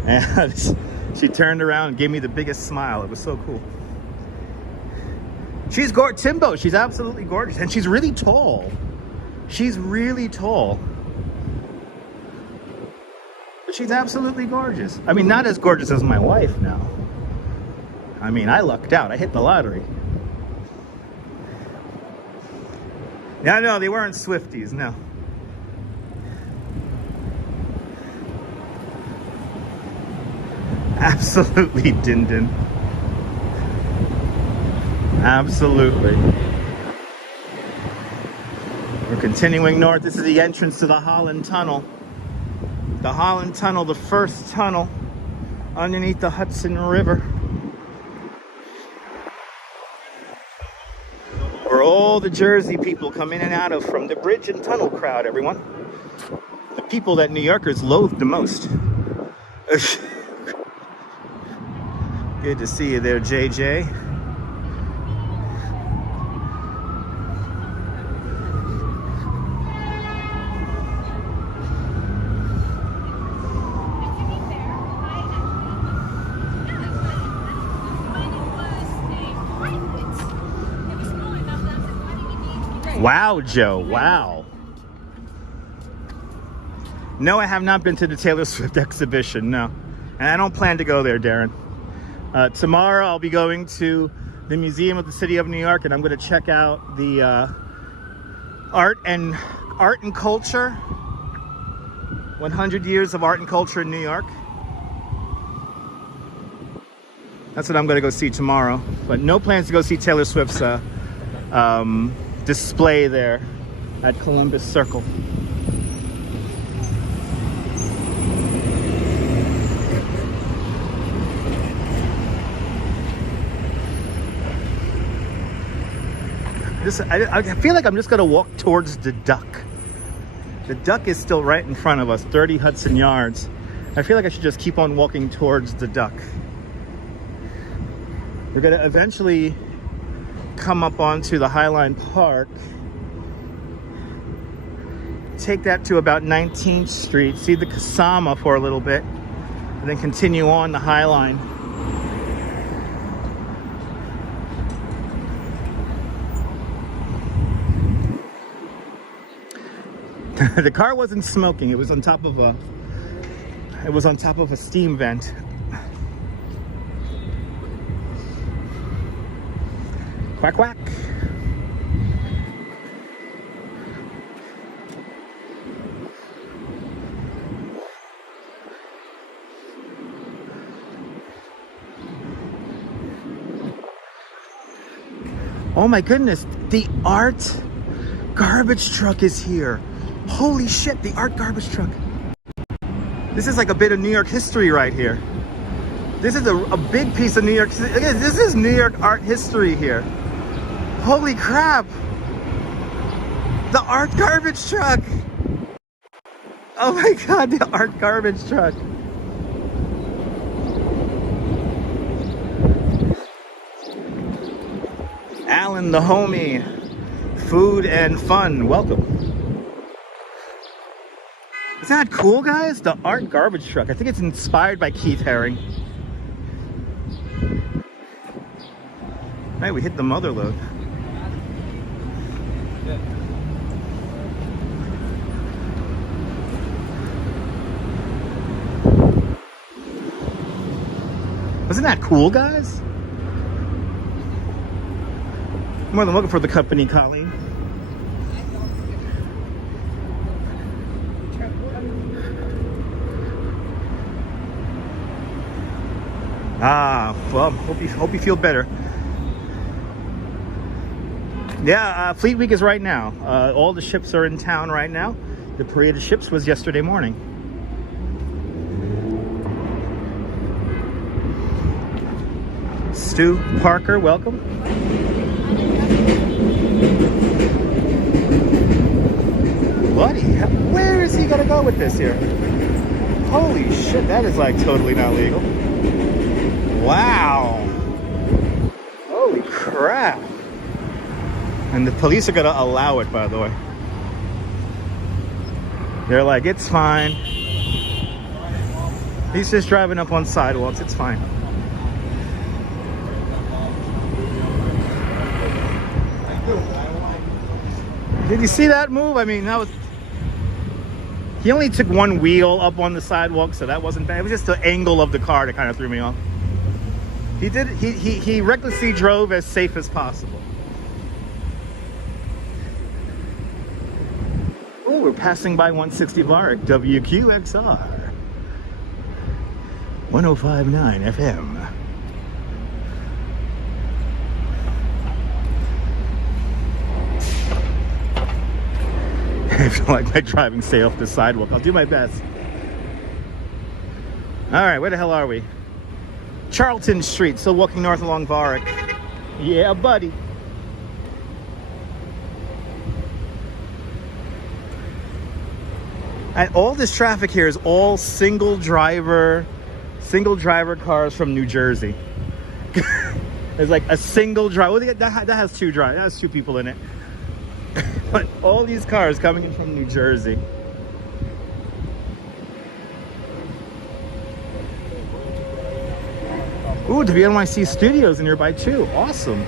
And she turned around and gave me the biggest smile. It was so cool. She's gorgeous. Timbo, she's absolutely gorgeous. And she's really tall. She's really tall. But she's absolutely gorgeous. I mean, not as gorgeous as my wife now. I mean, I lucked out. I hit the lottery. Yeah, no, they weren't Swifties, no. Absolutely, Din Din. Absolutely. We're continuing north. This is the entrance to the Holland Tunnel. The Holland Tunnel, the first tunnel underneath the Hudson River. Where all the Jersey people come in and out of from the bridge and tunnel crowd, everyone. The people that New Yorkers loathe the most. Good to see you there, JJ. Wow, Joe, wow. No, I have not been to the Taylor Swift exhibition, no. And I don't plan to go there, Darren. Tomorrow I'll be going to the Museum of the City of New York, and I'm going to check out the art and culture. 100 years of art and culture in New York. That's what I'm going to go see tomorrow. But no plans to go see Taylor Swift's display there at Columbus Circle. I feel like I'm just gonna walk towards the duck. The duck is still right in front of us, 30 Hudson Yards. I feel like I should just keep on walking towards the duck. We're gonna eventually come up onto the Highline Park, take that to about 19th Street, see the Kasama for a little bit, and then continue on the Highline. The car wasn't smoking. It was on top of a steam vent. Quack quack. Oh my goodness, the art garbage truck is here. Holy shit, the art garbage truck. This is like a bit of New York history right here. This is a big piece of New York. This is New York art history here. Holy crap. The art garbage truck. Oh my God, the art garbage truck. Alan the homie. Food and fun, welcome. Isn't that cool, guys? The art garbage truck. I think it's inspired by Keith Haring. Hey, we hit the mother lode. Wasn't that cool, guys? More than looking for the company, Colleen. Ah, well, hope you feel better. Yeah, Fleet Week is right now. All the ships are in town right now. The parade of ships was yesterday morning. Stu Parker, welcome. Buddy, where is he gonna go with this here? Holy shit, that is like totally not legal. Wow. Holy crap. And the police are gonna allow it, by the way. They're like, it's fine. He's just driving up on sidewalks, it's fine. Did you see that move? I mean, that was... He only took one wheel up on the sidewalk, so that wasn't bad. It was just the angle of the car that kind of threw me off. He recklessly drove as safe as possible. Oh, we're passing by 160 Vark, WQXR. 105.9 FM. I feel like my driving stay off the sidewalk. I'll do my best. All right, where the hell are we? Charlton Street, still walking north along Varick. Yeah, buddy. And all this traffic here is all single driver cars from New Jersey. There's like a single driver. Well, that has two drivers. That has two people in it. But all these cars coming in from New Jersey. Ooh, the NYC studios nearby too. Awesome.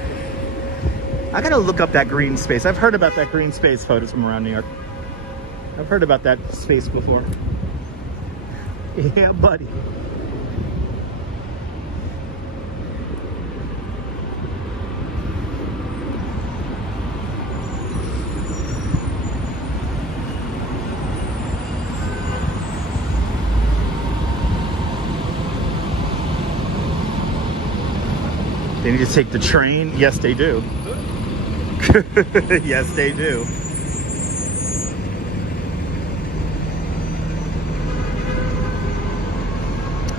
I gotta look up that green space. I've heard about that green space photos from around New York. I've heard about that space before. Yeah, buddy. They need to take the train. Yes, they do. Yes, they do.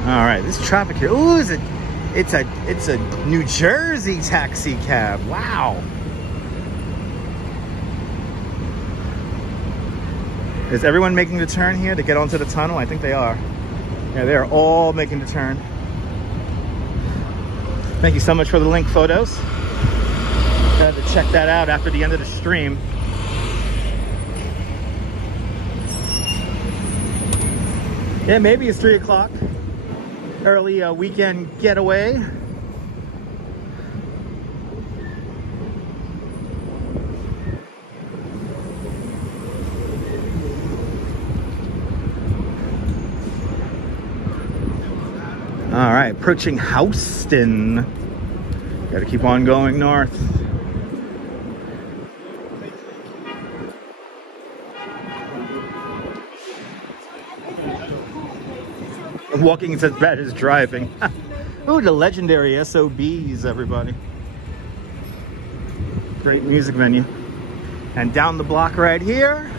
All right, this traffic here. Ooh, it's a New Jersey taxi cab. Wow. Is everyone making the turn here to get onto the tunnel? I think they are. Yeah, they are all making the turn. Thank you so much for the link photos. Got to check that out after the end of the stream. Yeah, maybe it's 3 o'clock. Early weekend getaway. All right, approaching Houston. Got to keep on going north. Walking is as bad as driving. Ooh, the legendary SOBs, everybody. Great music venue. And down the block right here,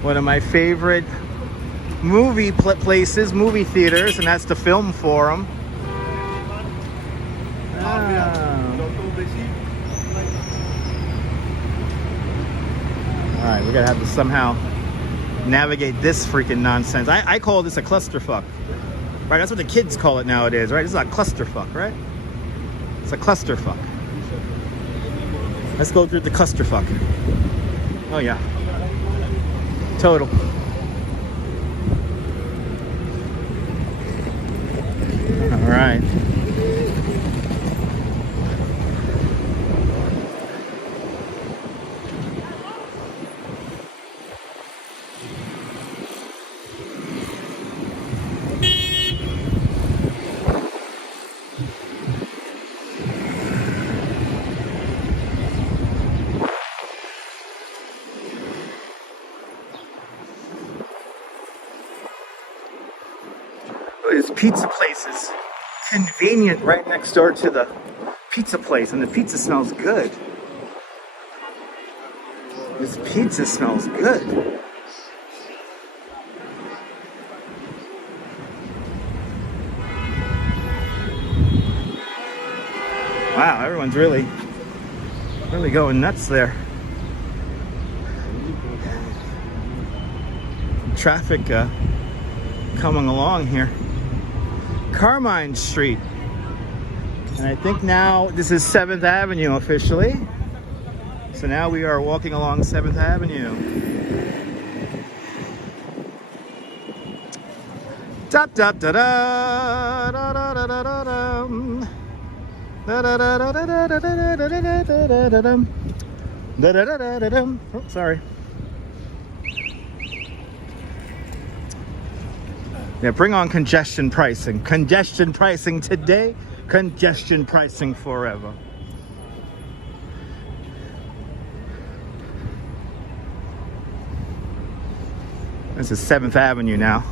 one of my favorite movie places, movie theaters, and that's the Film Forum. All right, we gotta have to somehow navigate this freaking nonsense. I call this a clusterfuck. Right, that's what the kids call it nowadays, right? This is a clusterfuck, right? It's a clusterfuck. Let's go through the clusterfuck. Oh yeah. Total. All right. This pizza place is convenient right next door to the pizza place, and the pizza smells good. This pizza smells good. Wow, everyone's really going nuts there. Traffic coming along here. Carmine Street. And I think now this is 7th Avenue officially. So now we are walking along 7th Avenue. Da da da da da da da da da da. Oh, sorry. Yeah, bring on congestion pricing. Congestion pricing today, congestion pricing forever. This is 7th Avenue now.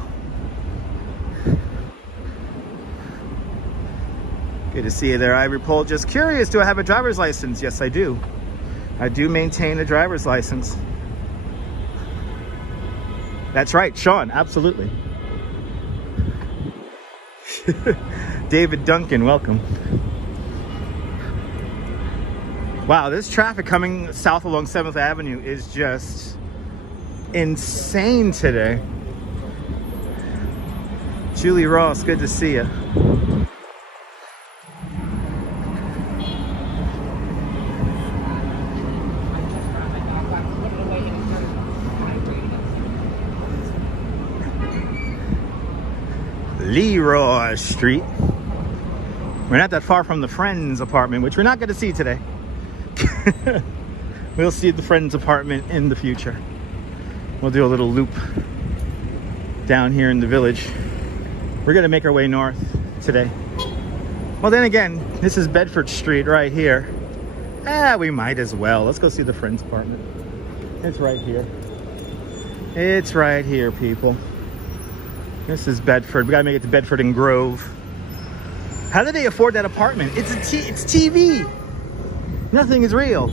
Good to see you there, Ivory Pole. Just curious, do I have a driver's license? Yes, I do. I do maintain a driver's license. That's right, Sean, absolutely. David Duncan, welcome. Wow, this traffic coming south along 7th Avenue is just insane today. Julie Ross, good to see you. Leroy Street. We're not that far from the Friends apartment, which we're not going to see today. We'll see the Friends apartment in the future. We'll do a little loop down here in the village. We're going to make our way north today. Well, then again, this is Bedford Street right here. We might as well. Let's go see the Friends apartment. It's right here. It's right here, people. This is Bedford. We gotta make it to Bedford and Grove. How did they afford that apartment? It's TV. Nothing is real.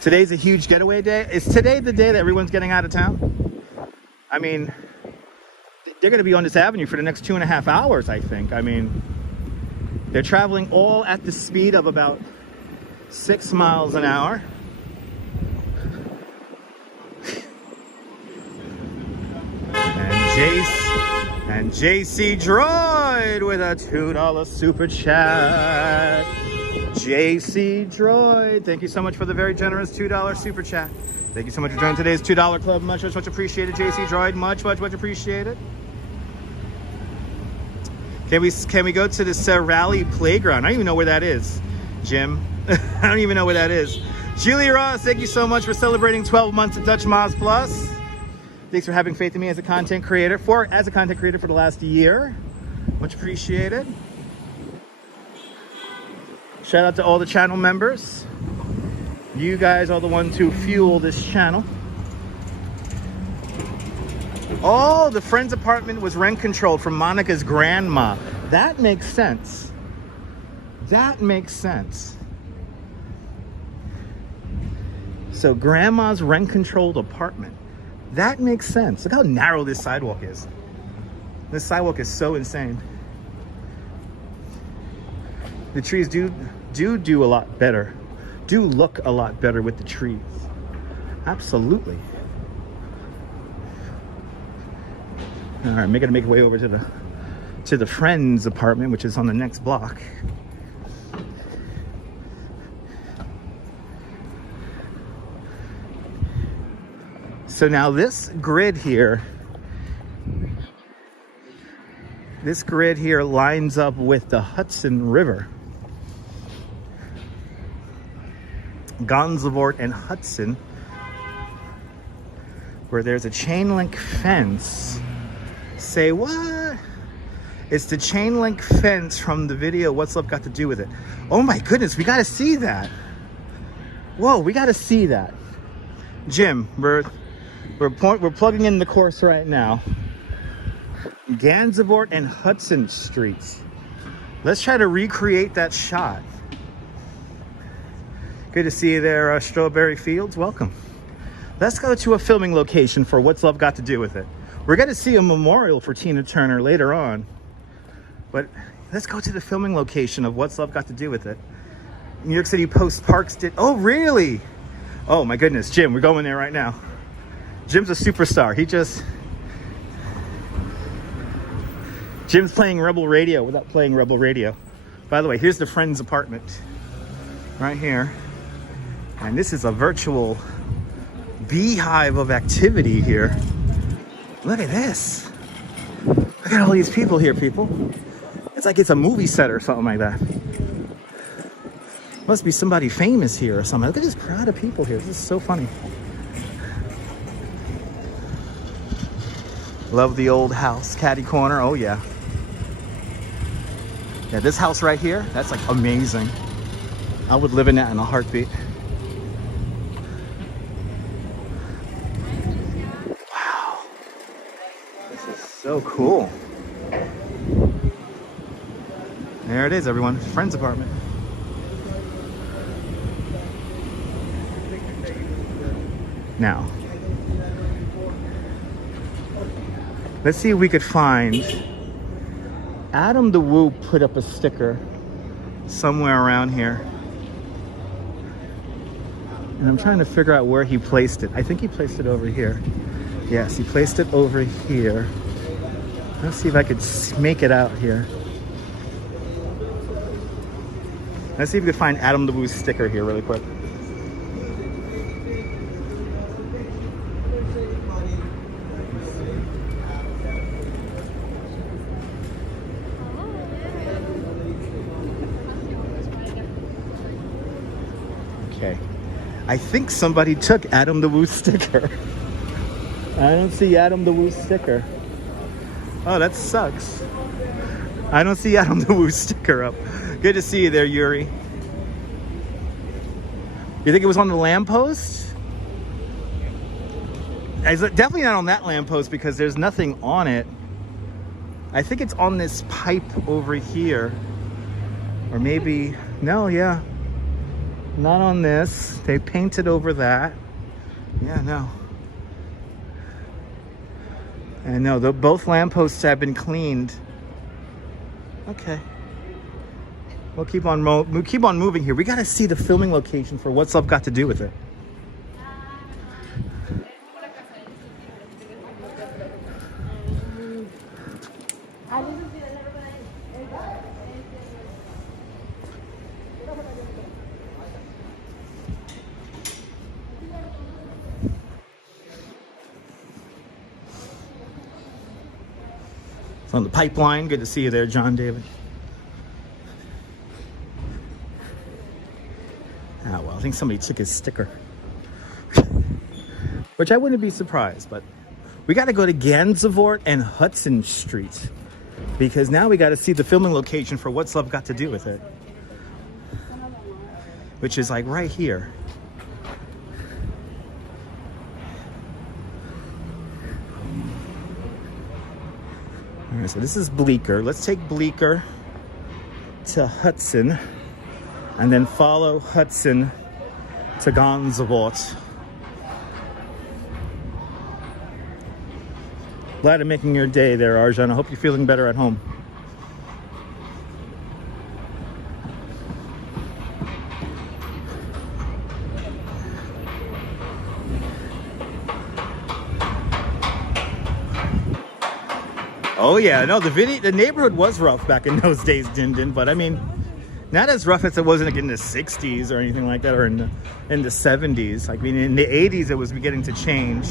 Today's a huge getaway day. Is today the day that everyone's getting out of town? I mean, they're gonna be on this avenue for the next 2.5 hours, I think. I mean, they're traveling all at the speed of about 6 miles an hour. And JC Droid with a $2 super chat. JC Droid, thank you so much for the very generous $2 super chat. Thank you so much for joining today's $2 club. Much appreciated, JC Droid. Much appreciated. Can we go to this rally playground? I don't even know where that is, Jim. I don't even know where that is. Julie Ross, thank you so much for celebrating 12 months of Dutch Moz Plus. Thanks for having faith in me as a content creator for the last year. Much appreciated. Shout out to all the channel members. You guys are the ones who fuel this channel. Oh, the Friends apartment was rent controlled from Monica's grandma. That makes sense. That makes sense. So grandma's rent controlled apartment. That makes sense. Look how narrow this sidewalk is. This sidewalk is so insane. The trees do a lot better. Do look a lot better with the trees. Absolutely. All right, we're gonna make our way over to the Friends apartment, which is on the next block. So now this grid here lines up with the Hudson River. Gansevoort and Hudson, where there's a chain link fence. Say what? It's the chain link fence from the video What's Love Got to Do With It. Oh my goodness, we gotta see that. Whoa, we gotta see that. Jim, we're plugging in the course right now. Gansevoort and Hudson Streets. Let's try to recreate that shot. Good to see you there, Strawberry Fields. Welcome. Let's go to a filming location for What's Love Got to Do With It. We're going to see a memorial for Tina Turner later on. But let's go to the filming location of What's Love Got to Do With It. New York City Post Parks did... Oh, really? Oh my goodness, Jim, we're going there right now. Jim's a superstar. Jim's playing Rebel Radio without playing Rebel Radio. By the way, here's the friend's apartment right here. And this is a virtual beehive of activity here. Look at this. Look at all these people here, people. It's like it's a movie set or something like that. Must be somebody famous here or something. Look at this crowd of people here. This is so funny. Love the old house. Caddy corner. Oh, yeah. Yeah, this house right here, that's like amazing. I would live in that in a heartbeat. Wow. This is so cool. There it is, everyone. Friend's apartment. Now, let's see if we could find... Adam the Woo put up a sticker somewhere around here. And I'm trying to figure out where he placed it. I think he placed it over here. Yes, he placed it over here. Let's see if I could make it out here. Let's see if we can find Adam the Woo's sticker here really quick. Okay. I think somebody took Adam the Woo's sticker. I don't see Adam the Woo's sticker. Oh, that sucks. I don't see Adam the Woo's sticker up. Good to see you there, Yuri. You think it was on the lamppost? It's definitely not on that lamppost because there's nothing on it. I think it's on this pipe over here. Or maybe, no, yeah. Not on this. They painted over that. Yeah, no. And no, both lampposts have been cleaned. Okay. We'll keep on moving here. We got to see the filming location for What's Love Got to Do with It. It's on the pipeline. Good to see you there, John David. Ah, well, I think somebody took his sticker. Which I wouldn't be surprised, but we got to go to Gansevoort and Hudson Street because now we got to see the filming location for What's Love Got to Do with It, which is like right here. All right, so this is Bleecker. Let's take Bleecker to Hudson and then follow Hudson to Gansevoort. Glad I'm making your day there, Arjan. I hope you're feeling better at home. Oh yeah, no, the neighborhood was rough back in those days, Din, but I mean, not as rough as it was like in the 60s or anything like that, or in the 70s. Like, I mean, in the 80s, it was beginning to change.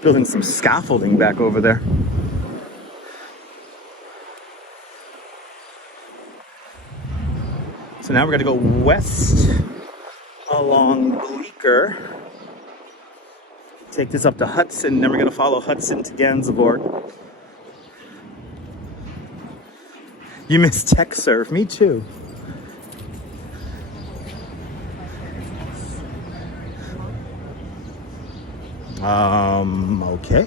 Building some scaffolding back over there. So now we're going to go west along Bleecker. Take this up to Hudson, then we're going to follow Hudson to Gansevoort. You miss tech surf? Me too. Okay.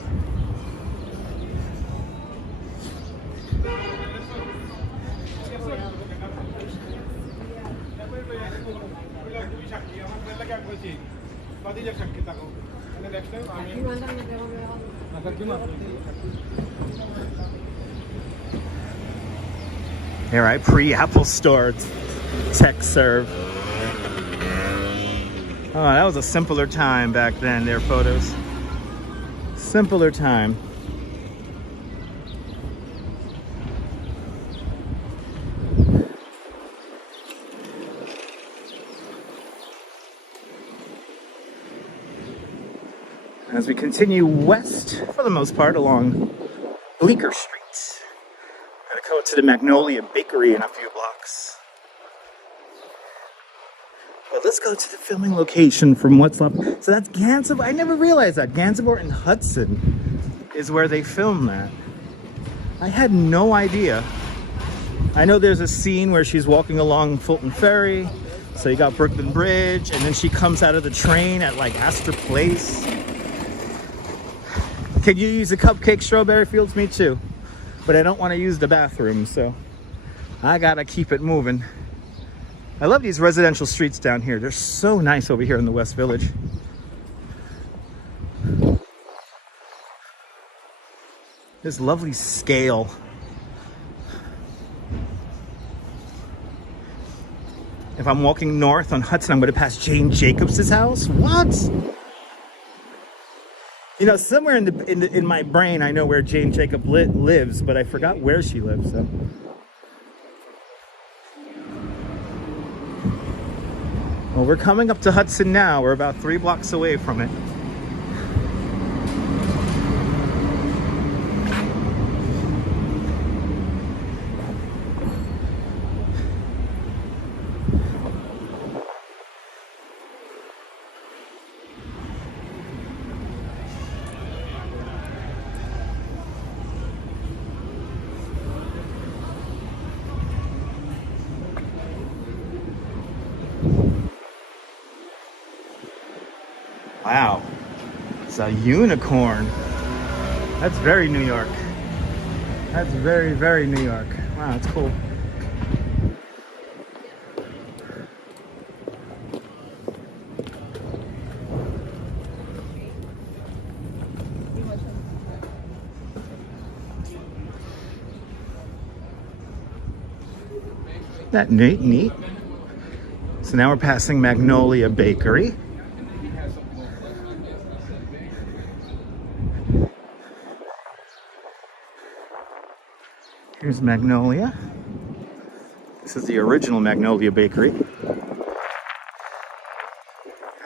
Here, right, pre-Apple Store tech serve. Oh, that was a simpler time back then, their photos. Simpler time. As we continue west, for the most part, along Bleecker Street. Gotta go to the Magnolia Bakery in a few blocks. Well, let's go to the filming location from what's left. So that's Gansevoort. I never realized that. Gansevoort and Hudson is where they filmed that. I had no idea. I know there's a scene where she's walking along Fulton Ferry. So you got Brooklyn Bridge, and then she comes out of the train at like Astor Place. Can you use a cupcake, Strawberry Fields? Me too. But I don't want to use the bathroom, so I gotta keep it moving. I love these residential streets down here. They're so nice over here in the West Village. This lovely scale. If I'm walking north on Hudson, I'm going to pass Jane Jacobs' house. What? You know, somewhere in my brain, I know where Jane Jacob lives, but I forgot where she lives. So. Well, we're coming up to Hudson now. We're about 3 blocks away from it. Wow, it's a unicorn. That's very New York. That's very, very New York. Wow, that's cool. That neat. So now we're passing Magnolia Bakery. Here's Magnolia. This is the original Magnolia Bakery.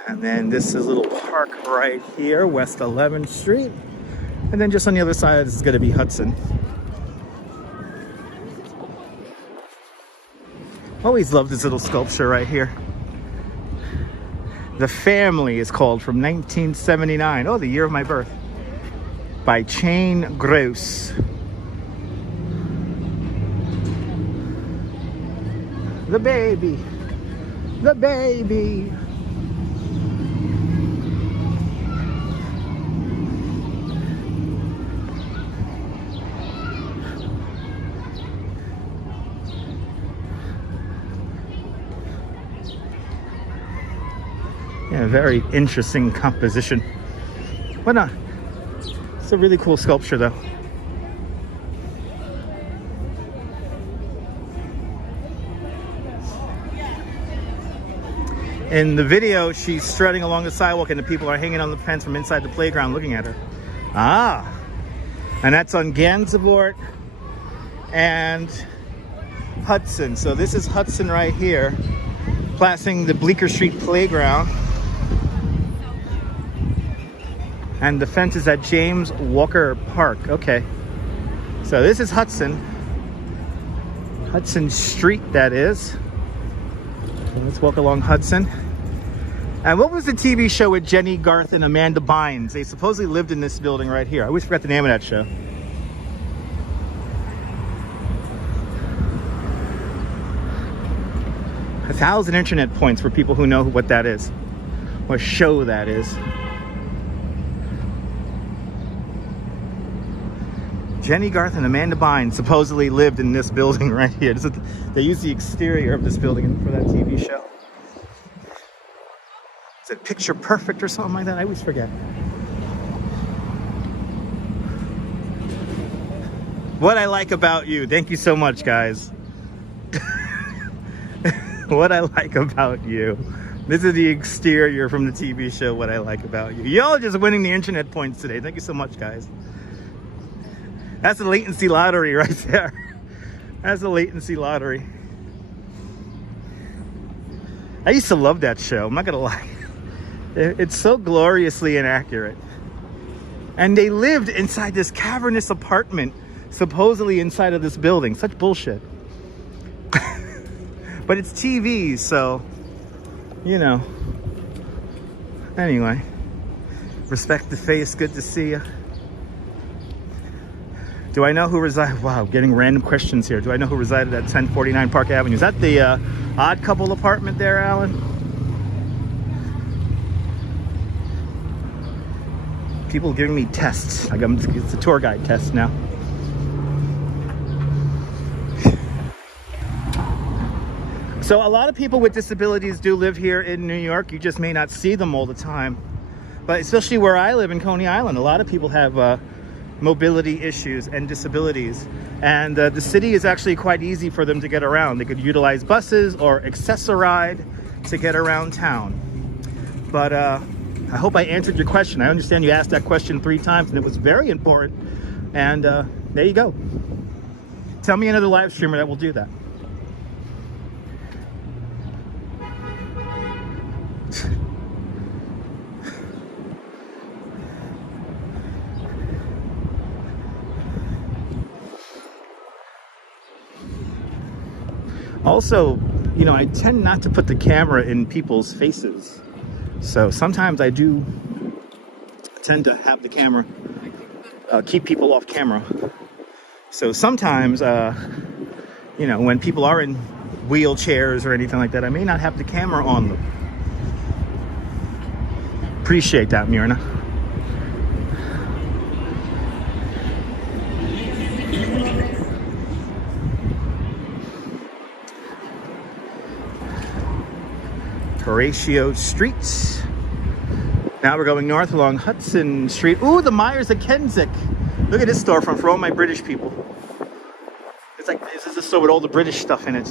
And then this is a little park right here, West 11th Street. And then just on the other side, this is going to be Hudson. Always love this little sculpture right here. The Family is called, from 1979. Oh, the year of my birth. By Chain Gross. The baby. The baby. Yeah, very interesting composition. But no, it's a really cool sculpture though. In the video, she's strutting along the sidewalk and the people are hanging on the fence from inside the playground looking at her. Ah, and that's on Gansevoort and Hudson. So this is Hudson right here, passing the Bleecker Street playground. And the fence is at James Walker Park. Okay. So this is Hudson. Hudson Street, that is. So let's walk along Hudson. And what was the TV show with Jenny Garth and Amanda Bynes? They supposedly lived in this building right here. I always forgot the name of that show. A 1,000 internet points for people who know what that is. What show that is. Jenny Garth and Amanda Bynes supposedly lived in this building right here. They used the exterior of this building for that TV show. Is it Picture Perfect or something like that? I always forget. What I like about you. Thank you so much, guys. What I like about you. This is the exterior from the TV show, What I Like About You. Y'all just winning the internet points today. Thank you so much, guys. That's the latency lottery right there. That's the latency lottery. I used to love that show. I'm not gonna lie. It's so gloriously inaccurate. And they lived inside this cavernous apartment, supposedly inside of this building. Such bullshit. But it's TV, so, you know. Anyway, respect the face. Good to see you. Do I know who resided? Wow, getting random questions here. Do I know who resided at 1049 Park Avenue? Is that the Odd Couple apartment there, Alan? People giving me tests. Like it's a tour guide test now. So a lot of people with disabilities do live here in New York. You just may not see them all the time. But especially where I live in Coney Island, a lot of people have mobility issues and disabilities. And the city is actually quite easy for them to get around. They could utilize buses or Access-a-Ride to get around town. But I hope I answered your question. I understand you asked that question 3 times and it was very important. And there you go. Tell me another live streamer that will do that. Also, you know, I tend not to put the camera in people's faces. So sometimes I do tend to have the camera, keep people off camera. So sometimes, you know, when people are in wheelchairs or anything like that, I may not have the camera on them. Appreciate that, Myrna. Horatio Street. Now we're going north along Hudson Street. Ooh, the Myers of Keswick. Look at this storefront for all my British people. It's like, this is a store with all the British stuff in it.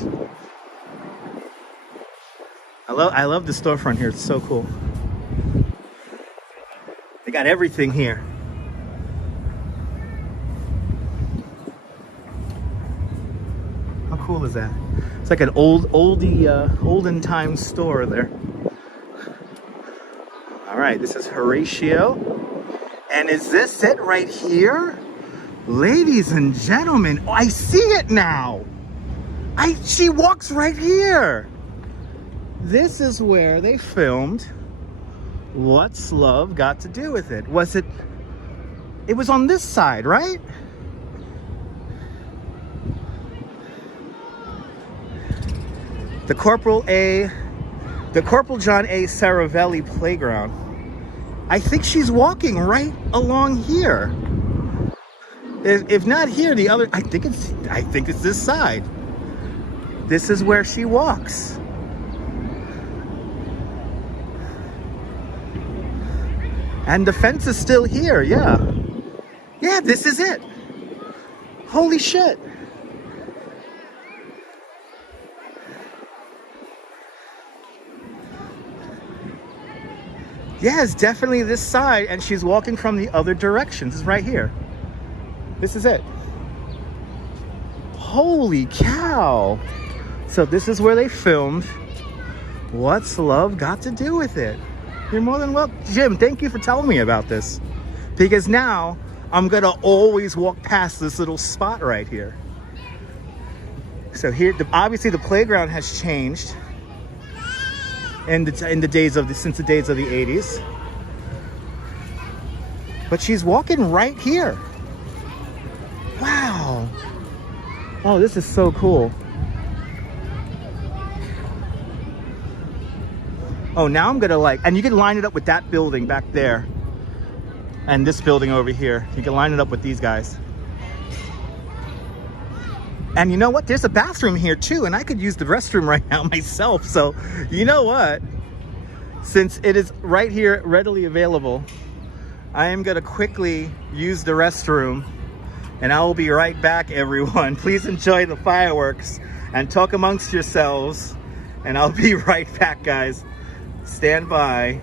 I love the storefront here. It's so cool. They got everything here. How cool is that? It's like an olden time store there. All right, this is Horatio. And is this it right here? Ladies and gentlemen, oh, I see it now. She walks right here. This is where they filmed What's Love Got to Do With It? It was on this side, right? The Corporal John A. Saravelli Playground. I think she's walking right along here. If not here, the other, I think it's this side. This is where she walks. And the fence is still here, yeah. Yeah, this is it. Holy shit. Yeah, it's definitely this side, and she's walking from the other direction. This is right here. This is it. Holy cow. So this is where they filmed What's Love Got to Do With It? You're more than welcome. Jim, thank you for telling me about this. Because now I'm gonna always walk past this little spot right here. So here, obviously the playground has changed since the days of the 80s. But she's walking right here. Wow. Oh, this is so cool. Oh, now I'm gonna and you can line it up with that building back there and this building over here. You can line it up with these guys. And you know what? There's a bathroom here too, and I could use the restroom right now myself. So you know what? since it is right here readily available, I am going to quickly use the restroom, and I will be right back, everyone. Please enjoy the fireworks and talk amongst yourselves, and I'll be right back, guys. Stand by.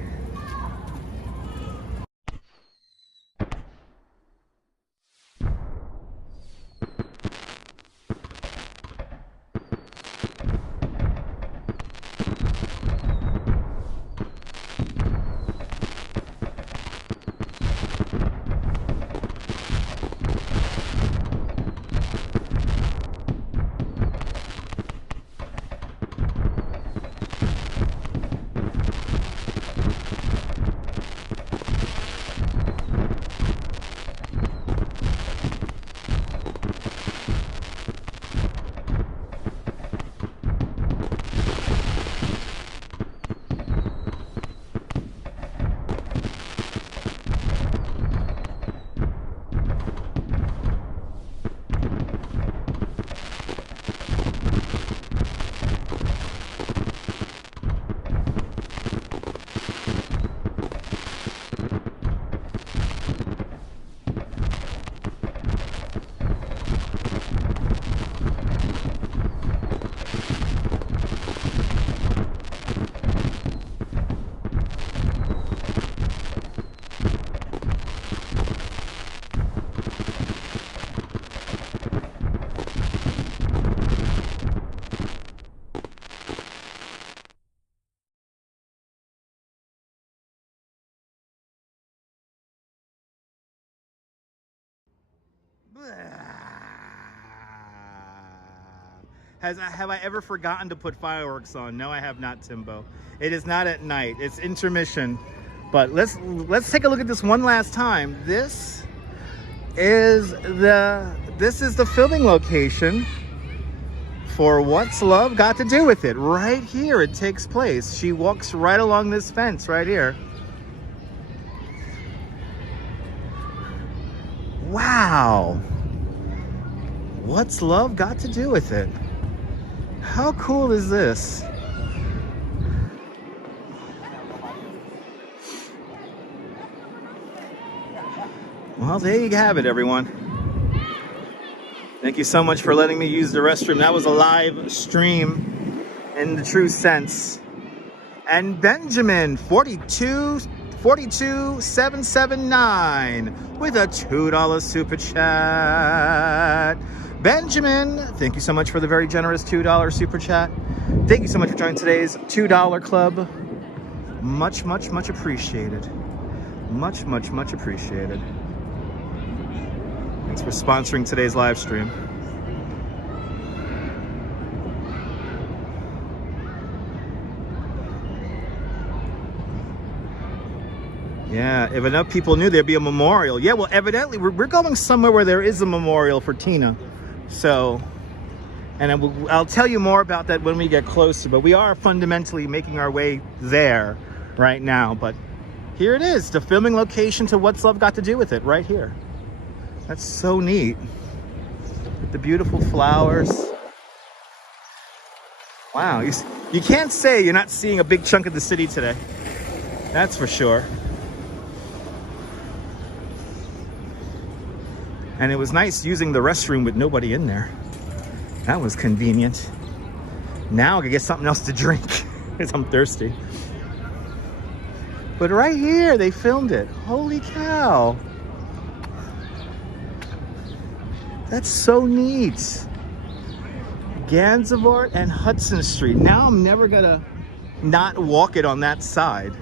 Have I ever forgotten to put fireworks on? No, I have not, Timbo. It is not at night. It's intermission. But let's take a look at this one last time. This is the filming location for What's Love Got to Do With It. Right here it takes place. She walks right along this fence right here. Wow. What's love got to do with it? How cool is this? Well, there you have it, everyone. Thank you so much for letting me use the restroom. That was a live stream in the true sense. And Benjamin, 42779 with a $2 super chat. Benjamin, thank you so much for the very generous $2 super chat. Thank you so much for joining today's $2 club. Much, much, much appreciated. Much, much, much appreciated. Thanks for sponsoring today's live stream. Yeah, if enough people knew there'd be a memorial. Yeah, well, evidently we're going somewhere where there is a memorial for Tina. So, and I'll tell you more about that when we get closer, but we are fundamentally making our way there right now. But here it is, the filming location to What's Love Got to Do With It, right here. That's so neat. With the beautiful flowers. Wow, you can't say you're not seeing a big chunk of the city today. That's for sure. And it was nice using the restroom with nobody in there. That was convenient. Now I can get something else to drink because I'm thirsty. But right here, they filmed it. Holy cow. That's so neat. Gansevoort and Hudson Street. Now I'm never gonna not walk it on that side.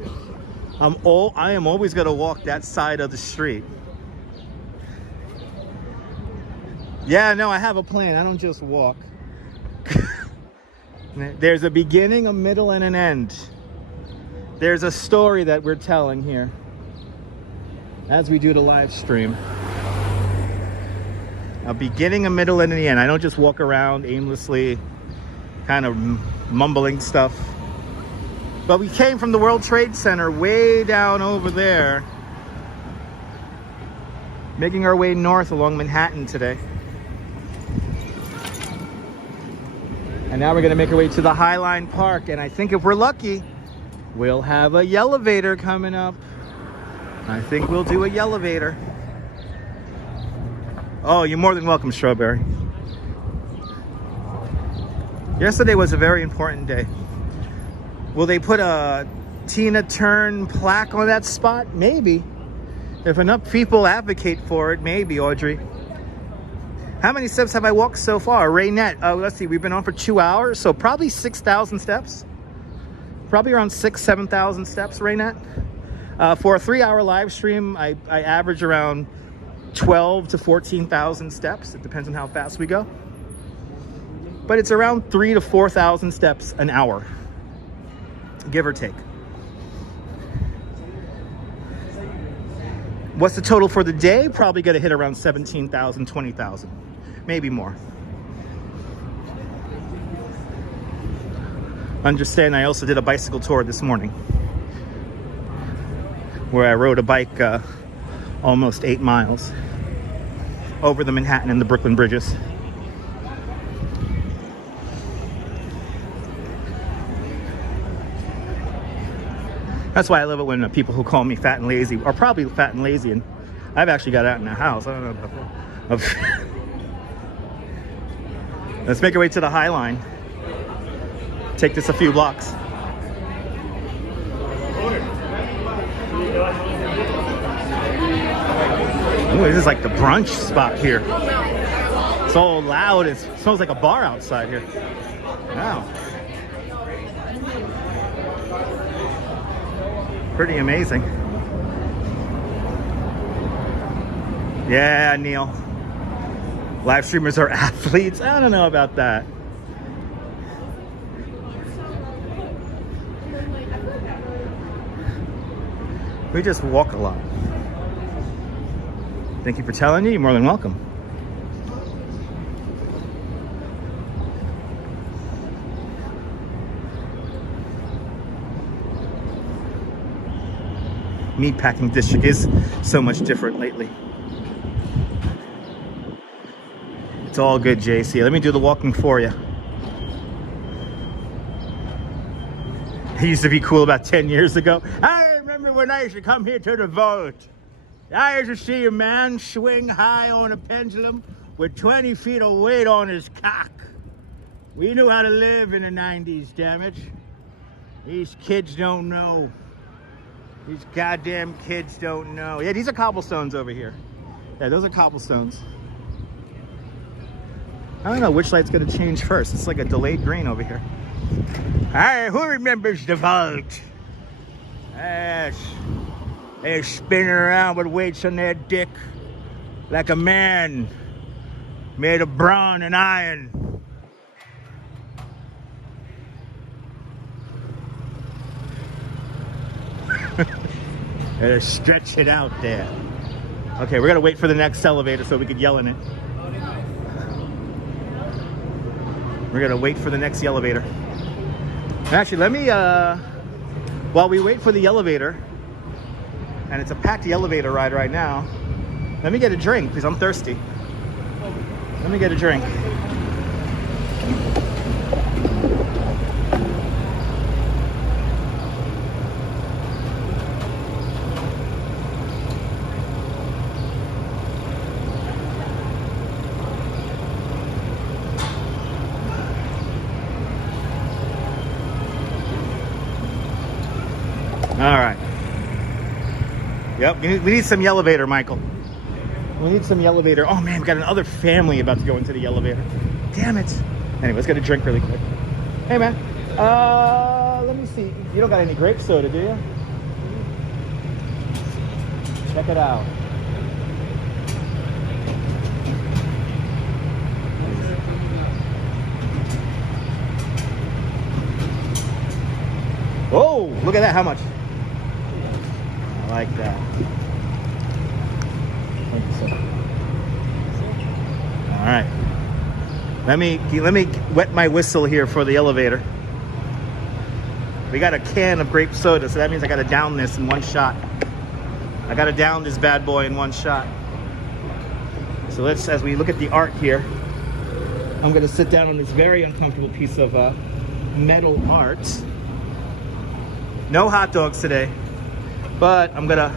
I am always gonna walk that side of the street. Yeah, no, I have a plan. I don't just walk. There's a beginning, a middle, and an end. There's a story that we're telling here as we do the live stream. A beginning, a middle, and an end. I don't just walk around aimlessly, kind of mumbling stuff. But we came from the World Trade Center way down over there, making our way north along Manhattan today. And now we're going to make our way to the Highline Park. And I think if we're lucky, we'll have a elevator coming up. I think we'll do a elevator. Oh, you're more than welcome, Strawberry. Yesterday was a very important day. Will they put a Tina Turner plaque on that spot? Maybe. If enough people advocate for it, maybe, Audrey. How many steps have I walked so far? Raynette, let's see, we've been on for 2 hours, so probably 6,000 steps. Probably around 7,000 steps, Raynette. For a 3-hour live stream, I average around 12 to 14,000 steps. It depends on how fast we go. But it's around 3,000 to 4,000 steps an hour, give or take. What's the total for the day? Probably gonna hit around 17,000, 20,000, maybe more. Understand, I also did a bicycle tour this morning where I rode a bike almost 8 miles over the Manhattan and the Brooklyn bridges. That's why I love it when people who call me fat and lazy are probably fat and lazy, and I've actually got out in the house. I don't know about that. Let's make our way to the High Line. Take this a few blocks. Ooh, this is like the brunch spot here. It's all loud. It smells like a bar outside here. Wow. Pretty amazing. Yeah, Neil. Live streamers are athletes. I don't know about that. We just walk a lot. Thank you for telling me. You're more than welcome. Meatpacking district is so much different lately. It's all good, JC. Let me do the walking for you. It used to be cool about 10 years ago. I remember when I used to come here to the vote. I used to see a man swing high on a pendulum with 20 feet of weight on his cock. We knew how to live in the 90s, damn it. These kids don't know. These goddamn kids don't know. Yeah, these are cobblestones over here. Yeah, those are cobblestones. I don't know which light's gonna change first. It's like a delayed green over here. Hey, who remembers the vault? Yes. They're spinning around with weights on their dick like a man made of brawn and iron. They're stretching out there. Okay, we're gonna wait for the next elevator so we could yell in it. We're gonna wait for the next elevator. Actually, let me, while we wait for the elevator, and it's a packed elevator ride right now, let me get a drink because I'm thirsty. Let me get a drink. All right. Yep, we need some elevator, Michael. We need some elevator. Oh man, we got another family about to go into the elevator. Damn it. Anyway, let's get a drink really quick. Hey man, let me see. You don't got any grape soda, do you? Check it out. Whoa, look at that, how much? I like that. Thank you, sir. All right. Let me wet my whistle here for the elevator. We got a can of grape soda, so that means I got to down this in one shot. I got to down this bad boy in one shot. So let's, as we look at the art here, I'm going to sit down on this very uncomfortable piece of metal art. No hot dogs today, but I'm gonna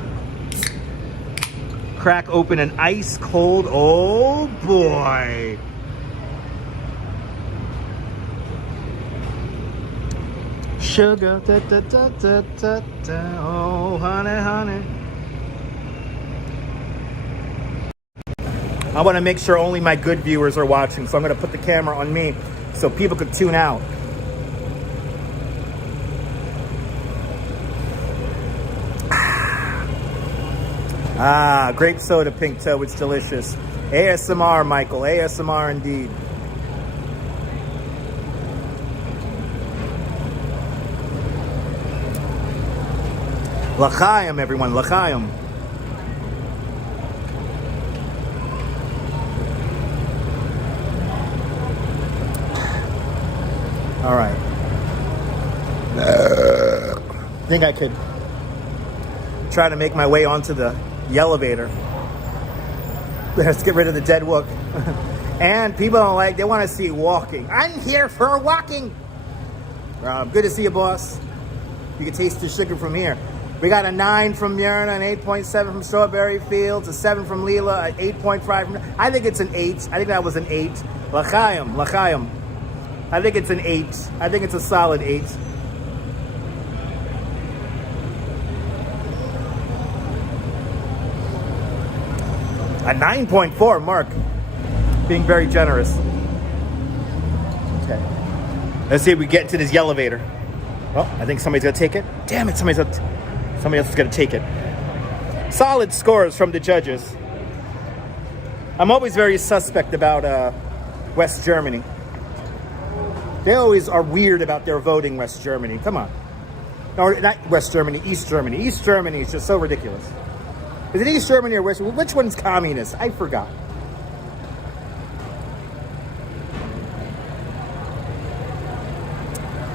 crack open an ice cold, oh boy. Sugar, da, da, da, da, da, da. Oh honey, honey. I want to make sure only my good viewers are watching, so I'm going to put the camera on me so people could tune out. Ah, grape soda, pink toe, it's delicious. ASMR, Michael, ASMR indeed. L'chaim, everyone, l'chaim. All right. I think I could try to make my way onto the elevator. Let's get rid of the dead wook. And people don't like, they want to see walking. I'm here for walking. Good to see you, boss. You can taste the sugar from here. We got a 9 from Myrna, an 8.7 from Strawberry Fields, a 7 from Leela, an 8.5 from... I think it's an 8. I think that was an 8. L'chaim, l'chaim. I think it's an 8. I think it's a solid 8. A 9.4, Mark. Being very generous. Okay. Let's see if we get into this elevator. Oh, I think somebody's gonna take it. Damn it, somebody else is gonna take it. Solid scores from the judges. I'm always very suspect about West Germany. They always are weird about their voting, West Germany. Come on. No, not West Germany, East Germany. East Germany is just so ridiculous. Is it East Germany or West? Which one's communist? I forgot.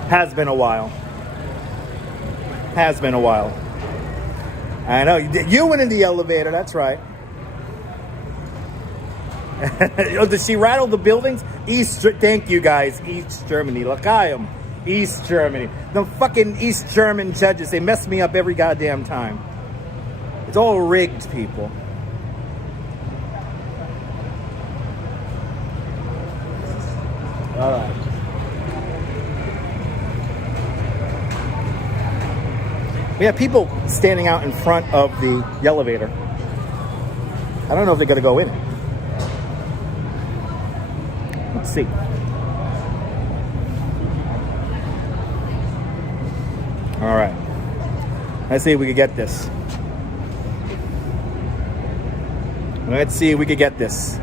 Has been a while. Has been a while. I know. You went in the elevator, that's right. Oh, did she rattle the buildings? Thank you guys. East Germany. L'chaim. East Germany. The fucking East German judges, they mess me up every goddamn time. It's all rigged, people. All right. We have people standing out in front of the elevator. I don't know if they're going to go in it. Let's see. All right. Let's see if we can get this. Let's see if we could get this.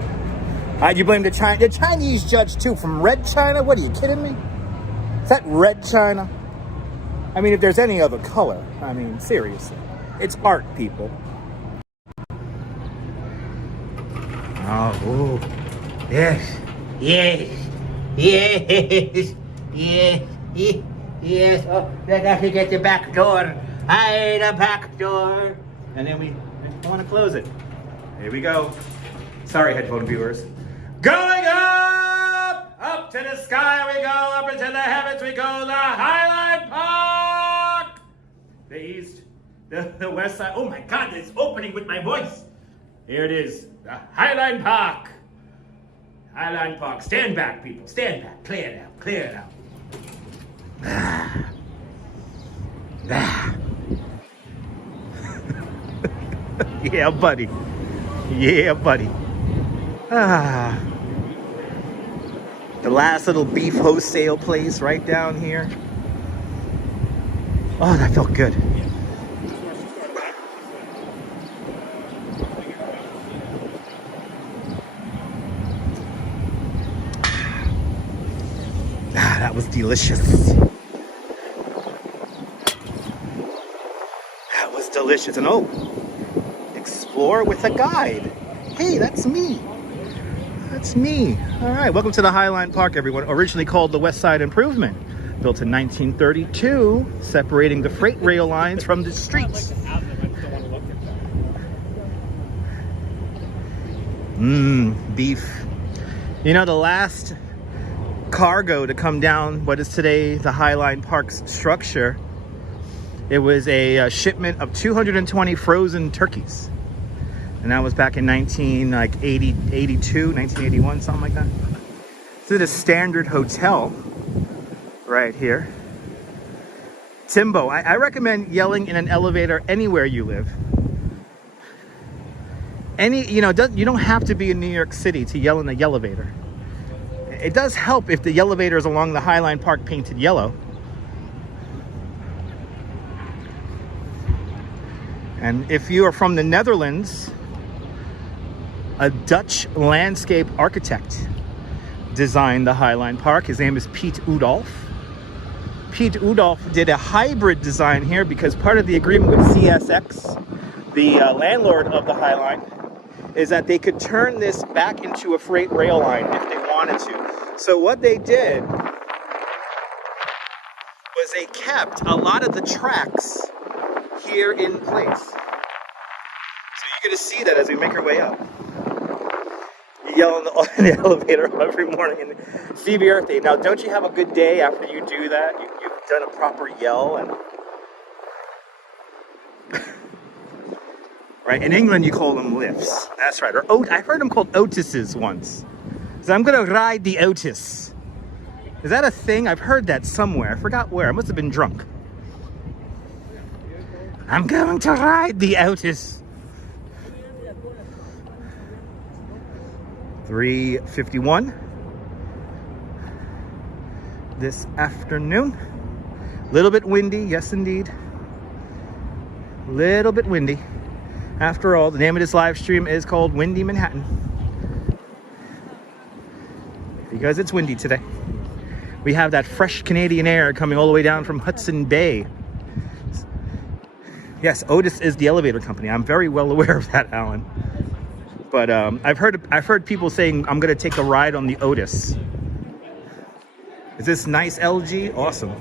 You blame the Chinese judge too from Red China? What are you kidding me? Is that Red China? I mean, if there's any other color, I mean, seriously. It's art, people. Oh, ooh. Yes. Yes. Yes. Yes. Yes. Yes. Oh, then I can get the back door. Hi, the back door. And then we want to close it. Here we go. Sorry, headphone viewers. Going up! Up to the sky we go, up into the heavens we go, the Highline Park! The east, the west side. Oh my God, it's opening with my voice. Here it is, the Highline Park. Highline Park. Stand back, people. Stand back. Clear it out. Clear it out. Yeah, buddy. Yeah, buddy. The last little beef wholesale place right down here. Oh, that felt good. That was delicious. That was delicious. And oh, explore with a guide. Hey, that's me. That's me. All right, welcome to the Highline Park, everyone. Originally called the West Side Improvement. Built in 1932, separating the freight rail lines from the streets. Beef. You know, the last cargo to come down what is today the Highline Park's structure It was a shipment of 220 frozen turkeys. And that was back in 1981, something like that. This is a standard hotel right here. Timbo, I recommend yelling in an elevator anywhere you live. You don't have to be in New York City to yell in the elevator. It does help if the elevator is along the Highline Park painted yellow. And if you are from the Netherlands, a Dutch landscape architect designed the Highline Park. His name is Piet Oudolf. Piet Oudolf did a hybrid design here because part of the agreement with CSX, the landlord of the Highline, is that they could turn this back into a freight rail line if they wanted to. So what they did was they kept a lot of the tracks here in place. So you're going to see that as we make our way up. You yell in the elevator every morning and Phoebe Earthy. Now, don't you have a good day after you do that? You've done a proper yell. And right, in England you call them lifts. That's right. Or I've heard them called Otises once. So I'm going to ride the Otis. Is that a thing? I've heard that somewhere. I forgot where. I must have been drunk. I'm going to ride the Otis. 3:51 this afternoon. Little bit windy, yes indeed. Little bit windy. After all, the name of this live stream is called Windy Manhattan, because it's windy today. We have that fresh Canadian air coming all the way down from Hudson Bay. Yes, Otis is the elevator company. I'm very well aware of that, Alan. But I've heard people saying I'm gonna take a ride on the Otis. Is this nice LG? Awesome.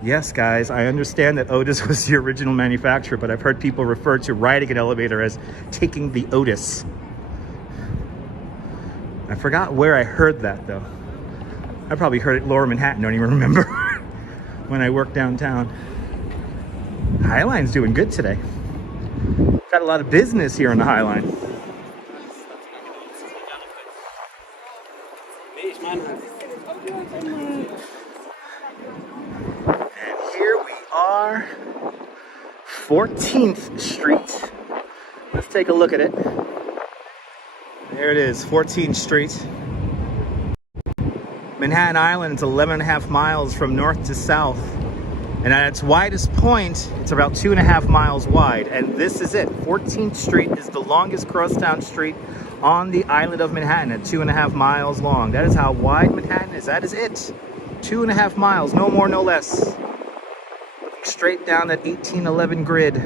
Yes, guys, I understand that Otis was the original manufacturer, but I've heard people refer to riding an elevator as taking the Otis. I forgot where I heard that though. I probably heard it Lower Manhattan, don't even remember, when I worked downtown. Highline's doing good today. Got a lot of business here on the Highline. And here we are, 14th Street. Let's take a look at it. There it is, 14th Street. Manhattan Island is 11.5 miles from north to south. And at its widest point, it's about 2.5 miles wide. And this is it. 14th Street is the longest crosstown street on the island of Manhattan at 2.5 miles long. That is how wide Manhattan is. That is it. 2.5 miles, no more, no less. Looking straight down that 1811 grid.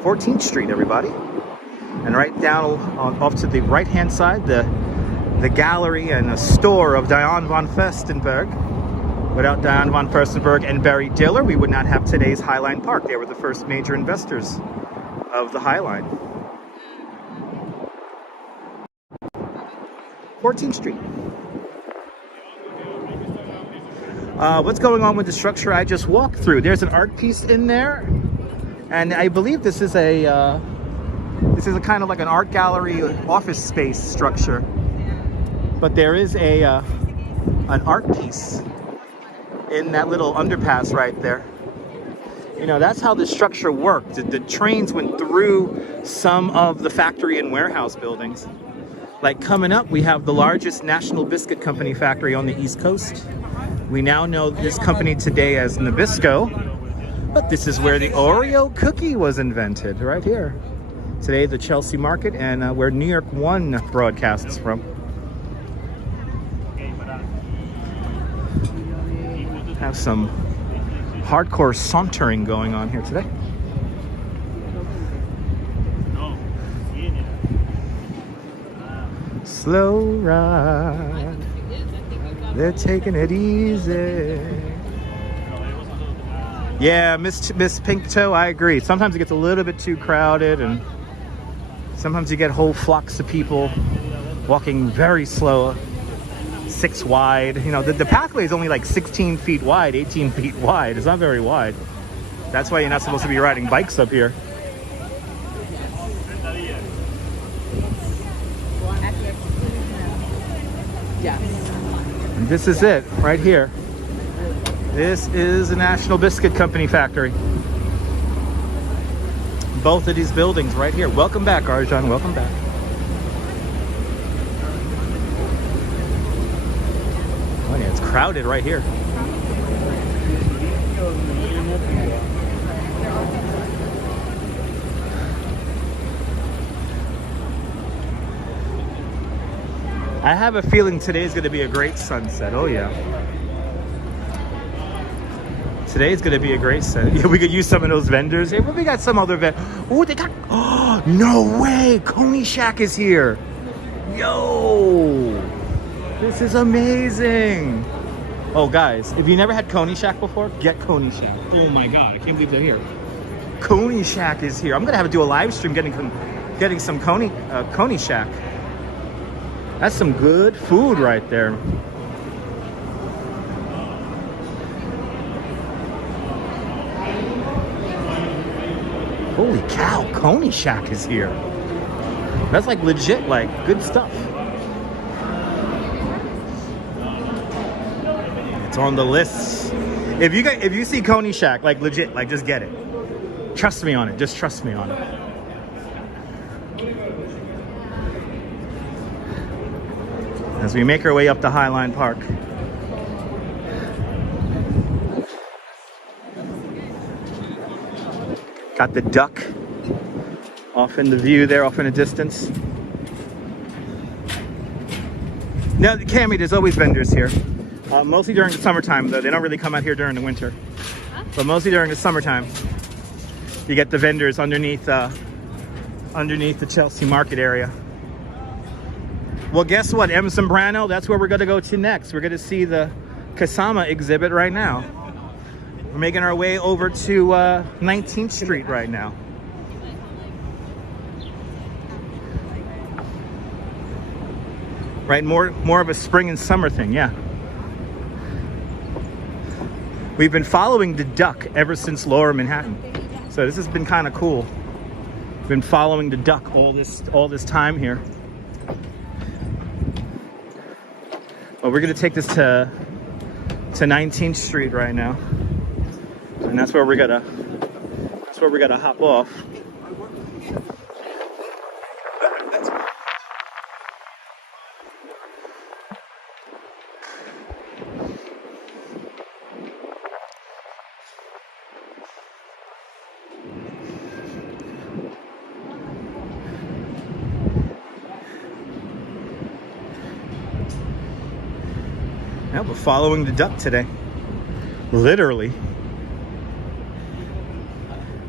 14th Street, everybody. And right down off to the right-hand side, the gallery and a store of Diane von Furstenberg. Without Diane von Furstenberg and Barry Diller, we would not have today's Highline Park. They were the first major investors of the Highline. 14th Street. What's going on with the structure I just walked through? There's an art piece in there, and I believe this is a kind of like an art gallery office space structure. But there is an art piece in that little underpass right there. You know, that's how the structure worked. The trains went through some of the factory and warehouse buildings. Like coming up, we have the largest National Biscuit Company factory on the East Coast. We now know this company today as Nabisco, but this is where the Oreo cookie was invented, right here. Today, the Chelsea Market, and where New York One broadcasts from. Have some hardcore sauntering going on here today. Slow ride, they're taking it easy. Yeah, Miss Pink Toe, I agree. Sometimes it gets a little bit too crowded, and sometimes you get whole flocks of people walking very slow. 6 wide. You know, the pathway is only like 16 feet wide, 18 feet wide. It's not very wide. That's why you're not supposed to be riding bikes up here. Yes. And this is it right here. This is the National Biscuit Company factory. Both of these buildings right here. Welcome back, Arjan. Welcome back. Oh yeah, it's crowded right here. I have a feeling today's going to be a great sunset. Oh yeah. Today's going to be a great set. Yeah, we could use some of those vendors. Hey, we got some other oh, they got... Oh, no way. Coney Shack is here. Yo. This is amazing. Oh, guys, if you never had Coney Shack before, get Coney Shack. Oh, my God. I can't believe they're here. Coney Shack is here. I'm going to have to do a live stream getting some Coney Shack. That's some good food right there. Holy cow, Coney Shack is here. That's like legit, like good stuff. It's on the list. If you see Coney Shack, like legit, like just get it. Trust me on it. Just trust me on it. As we make our way up to Highline Park. Got the duck off in the view there, off in the distance. Now, Cammy, there's always vendors here. Mostly during the summertime, though. They don't really come out here during the winter. But mostly during the summertime, you get the vendors underneath the Chelsea Market area. Well, guess what? M. Zambrano, that's where we're going to go to next. We're going to see the Kasama exhibit right now. We're making our way over to 19th Street right now. Right, more of a spring and summer thing, yeah. We've been following the duck ever since Lower Manhattan. So this has been kind of cool. Been following the duck all this time here. Well, we're gonna take this to 19th Street right now. And that's where we're gonna hop off. Yeah, we're following the duck today. Literally.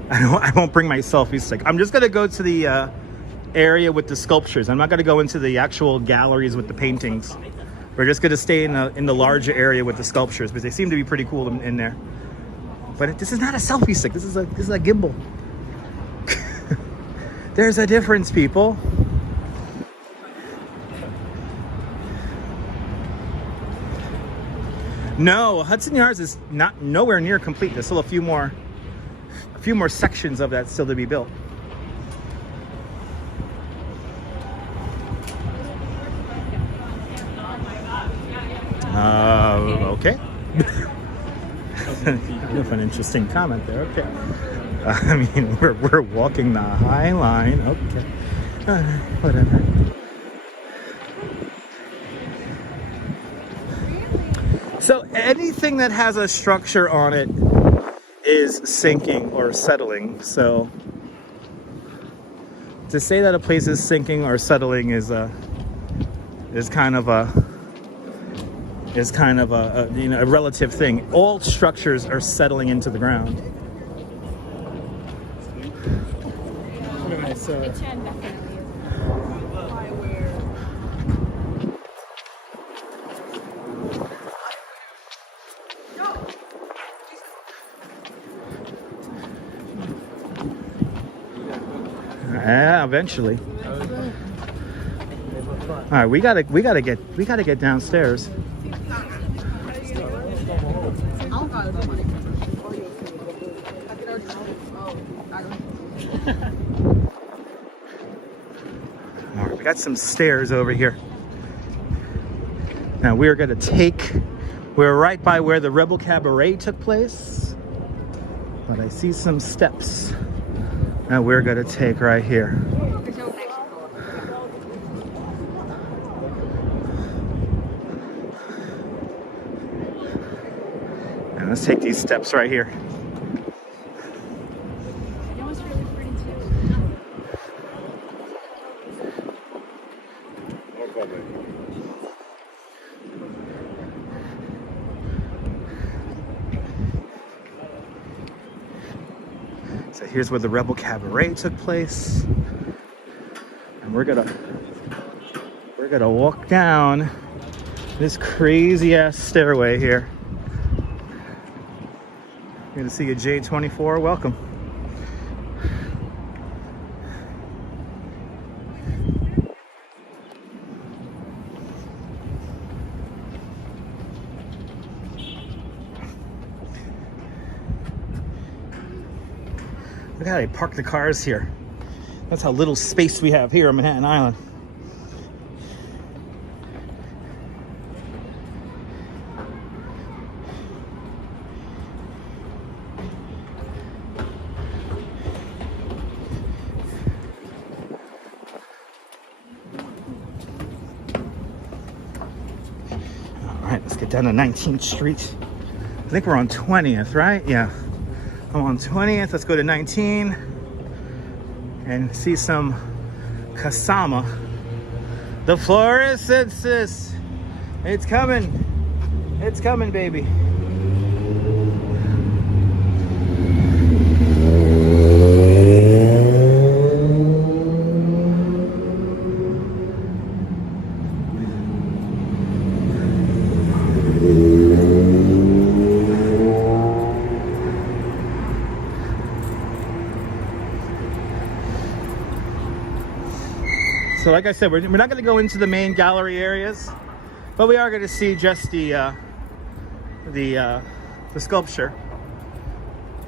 I won't bring my selfie stick. I'm just gonna go to the area with the sculptures. I'm not gonna go into the actual galleries with the paintings. We're just gonna stay in the larger area with the sculptures because they seem to be pretty cool in there. But this is not a selfie stick. This is a gimbal. There's a difference, people. No, Hudson Yards is nowhere near complete. There's still a few more sections of that still to be built. Okay. Kind of an interesting comment there. Okay. I mean, we're walking the High Line. Okay. Whatever. So anything that has a structure on it is sinking or settling. So to say that a place is sinking or settling is kind of a a relative thing. All structures are settling into the ground. Yeah, eventually. All right, we gotta get downstairs. All right, we got some stairs over here. Now we're right by where the Rebel Cabaret took place, but I see some steps that we're gonna take right here. And let's take these steps right here. So here's where the Rebel Cabaret took place. And we're gonna walk down this crazy ass stairway here. Good to see you, J24. Welcome. Look how they park the cars here. That's how little space we have here on Manhattan Island. All right, let's get down to 19th Street. I think we're on 20th, right? Yeah. I'm on 20th. Let's go to 19 and see some Kasama. The fluorescences. It's coming. It's coming, baby. So like I said, we're not going to go into the main gallery areas, but we are going to see just the sculpture.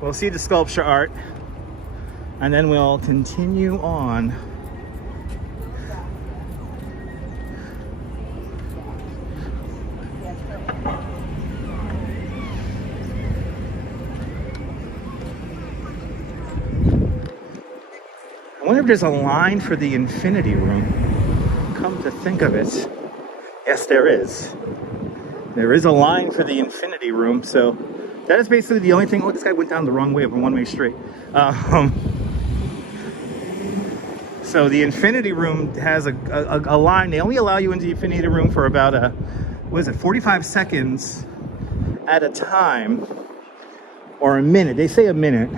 We'll see the sculpture art, and then we'll continue on. I wonder if there's a line for the Infinity Room. Come to think of it, yes, there is. There is a line for the Infinity Room, so that is basically the only thing. Oh, this guy went down the wrong way of a one-way street. So the Infinity Room has a line. They only allow you into the Infinity Room for about 45 seconds at a time, or a minute. They say a minute.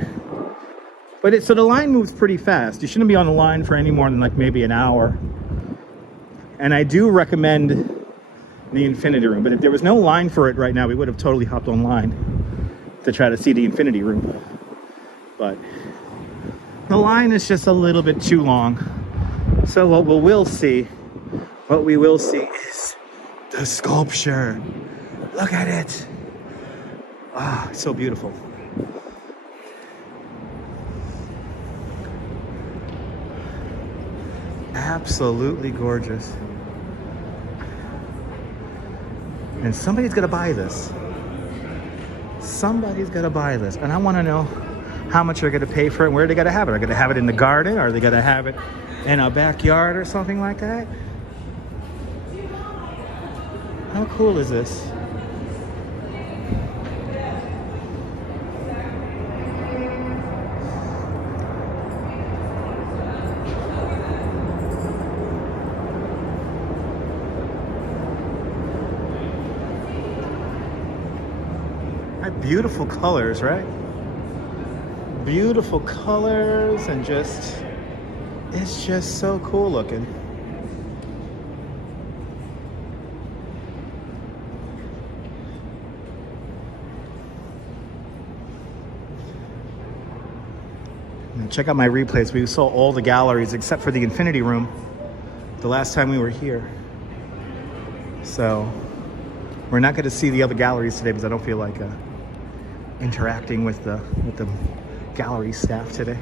But so the line moves pretty fast. You shouldn't be on the line for any more than like maybe an hour. And I do recommend the Infinity Room. But if there was no line for it right now, we would have totally hopped online to try to see the Infinity Room. But the line is just a little bit too long. So what we will see is the sculpture. Look at it. Ah, it's so beautiful. Absolutely gorgeous. And somebody's gonna buy this. Somebody's gonna buy this. And I wanna know how much they're gonna pay for it and where they gotta have it. Are they gonna have it in the garden? Or are they gonna have it in a backyard or something like that? How cool is this? Beautiful colors, right? Beautiful colors, and it's just so cool looking. And check out my replays. We saw all the galleries except for the Infinity Room. the last time we were here. So we're not going to see the other galleries today because I don't feel like interacting with the gallery staff today.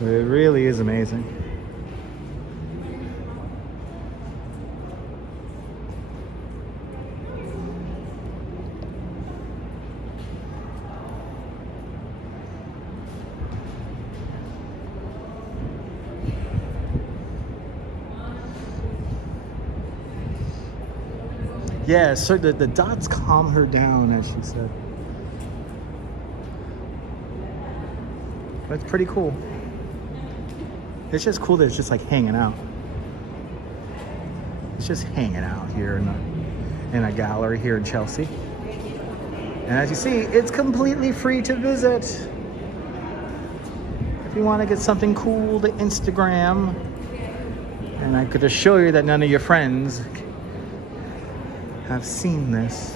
But it really is amazing. Yeah, so the dots calm her down, as she said. That's pretty cool. It's just cool that it's just like hanging out. It's just hanging out here in a gallery here in Chelsea. And as you see, it's completely free to visit. If you want to get something cool to Instagram, and I could assure you that none of your friends have seen this.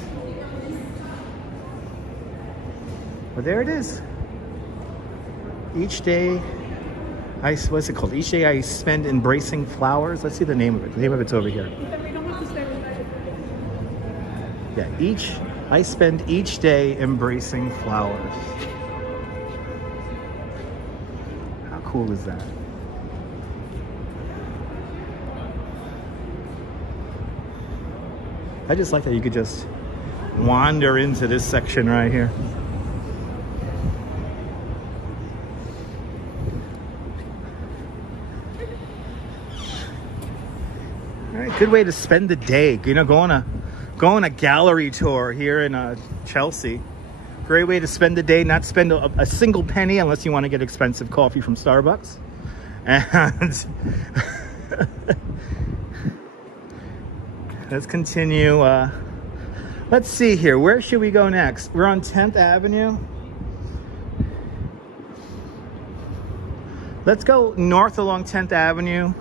But there it is. Each day, what's it called? Each day I spend embracing flowers. Let's see the name of it. The name of it's over here. Yeah, I spend each day embracing flowers. How cool is that? I just like that you could just wander into this section right here. All right, good way to spend the day. You know, go on a gallery tour here in Chelsea. Great way to spend the day, not spend a single penny unless you want to get expensive coffee from Starbucks. And let's continue. Let's see here. Where should we go next? We're on 10th Avenue. Let's go north along 10th Avenue.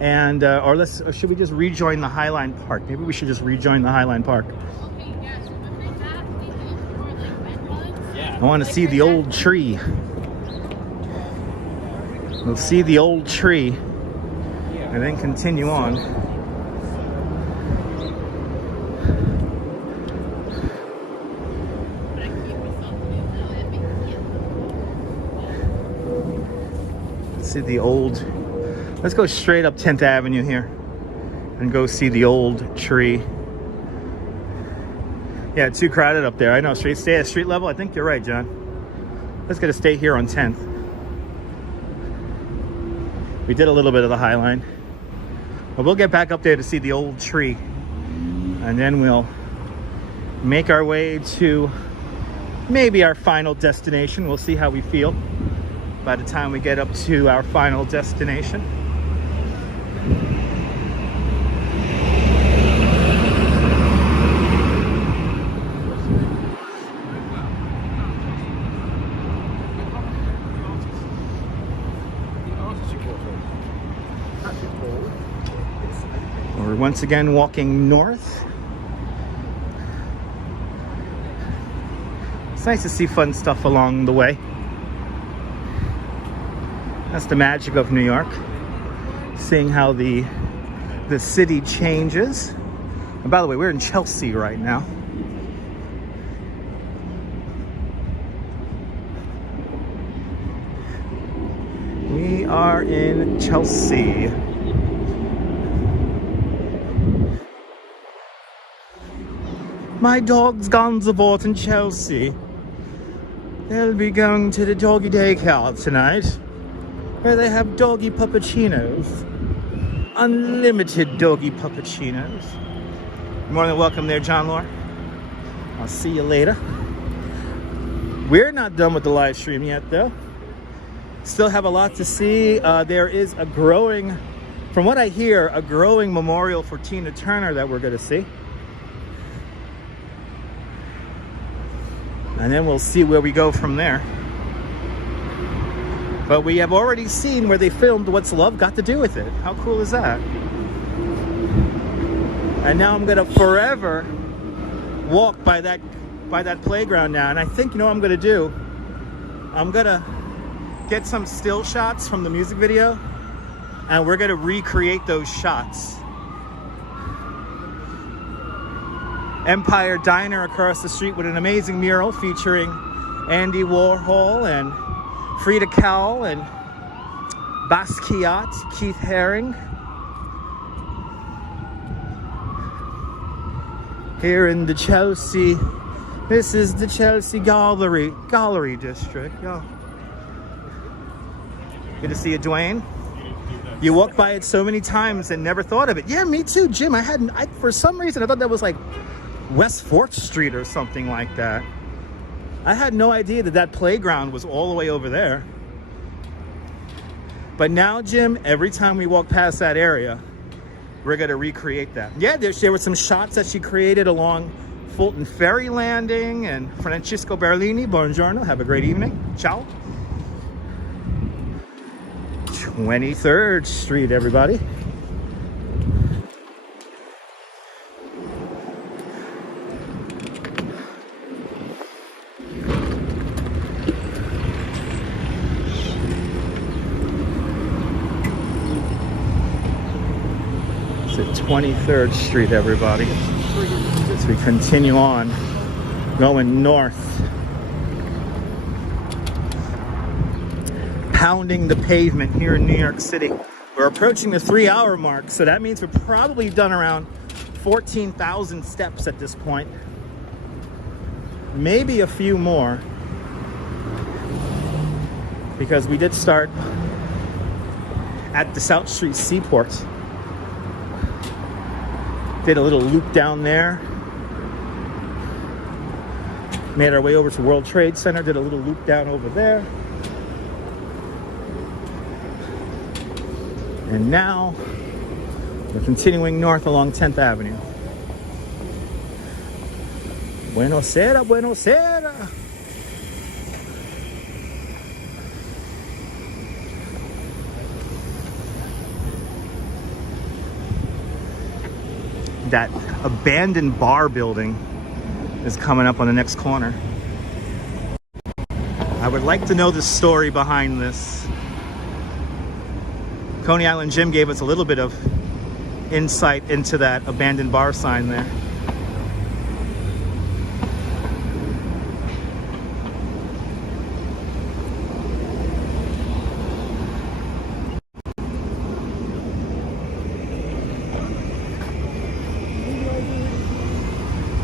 And, or should we just rejoin the Highline Park? Maybe we should just rejoin the Highline Park. Okay, yes. Remember that? We can explore like Redwoods. I want to see the old tree. We'll see the old tree and then continue on. Let's see the old. Let's go straight up 10th Avenue here and go see the old tree. Yeah, too crowded up there. I know. Stay at street level. I think you're right, John. Let's get to stay here on 10th. We did a little bit of the High Line. But we'll get back up there to see the old tree. And then we'll make our way to maybe our final destination. We'll see how we feel by the time we get up to our final destination. We're once again walking north. It's nice to see fun stuff along the way. That's the magic of New York. Seeing how the city changes. And by the way, we're in Chelsea right now. We are in Chelsea. My dog's gone to bought in Chelsea. They'll be going to the doggy daycare tonight, where they have doggy puppuccinos. Unlimited doggy puppuccinos. You're more than welcome there, John Lore. I'll see you later. We're not done with the live stream yet, though. Still have a lot to see. There is a growing, from what I hear, a growing memorial for Tina Turner that we're going to see. And then we'll see where we go from there. But we have already seen where they filmed What's Love Got to Do with It. How cool is that? And now I'm gonna forever walk by that playground now. And I think, you know what I'm gonna do? I'm gonna get some still shots from the music video and we're gonna recreate those shots. Empire Diner across the street with an amazing mural featuring Andy Warhol and Frida Kahlo and Basquiat, Keith Haring. Here in the Chelsea, this is the Chelsea Gallery District. Oh. Good to see you, Dwayne. You walked by it so many times and never thought of it. Yeah, me too, Jim. For some reason, I thought that was like West 4th Street or something like that. I had no idea that that playground was all the way over there. But now, Jim, every time we walk past that area, we're gonna recreate that. Yeah, there were some shots that she created along Fulton Ferry Landing and Francisco Berlini. Buongiorno, have a great evening. Ciao. 23rd Street, everybody. It's at 23rd Street, everybody. As we continue on, going north. Pounding the pavement here in New York City. We're approaching the 3-hour mark, so that means we've probably done around 14,000 steps at this point. Maybe a few more, because we did start at the South Street Seaport. Did a little loop down there. Made our way over to World Trade Center, did a little loop down over there. And now we're continuing north along 10th Avenue. Buenos Aires, Buenos Aires. That abandoned bar building is coming up on the next corner. I would like to know the story behind this. Coney Island Jim gave us a little bit of insight into that abandoned bar sign there.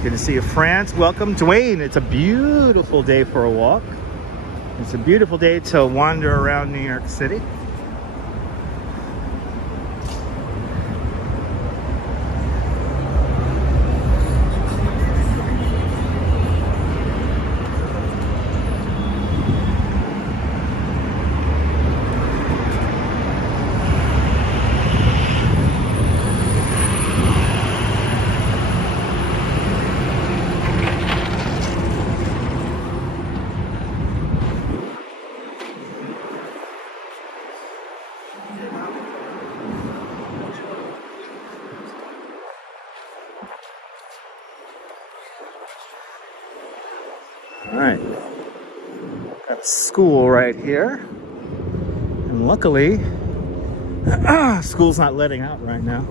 Good to see you, France. Welcome, Dwayne. It's a beautiful day for a walk. It's a beautiful day to wander around New York City. All right, got a school right here, and luckily, school's not letting out right now.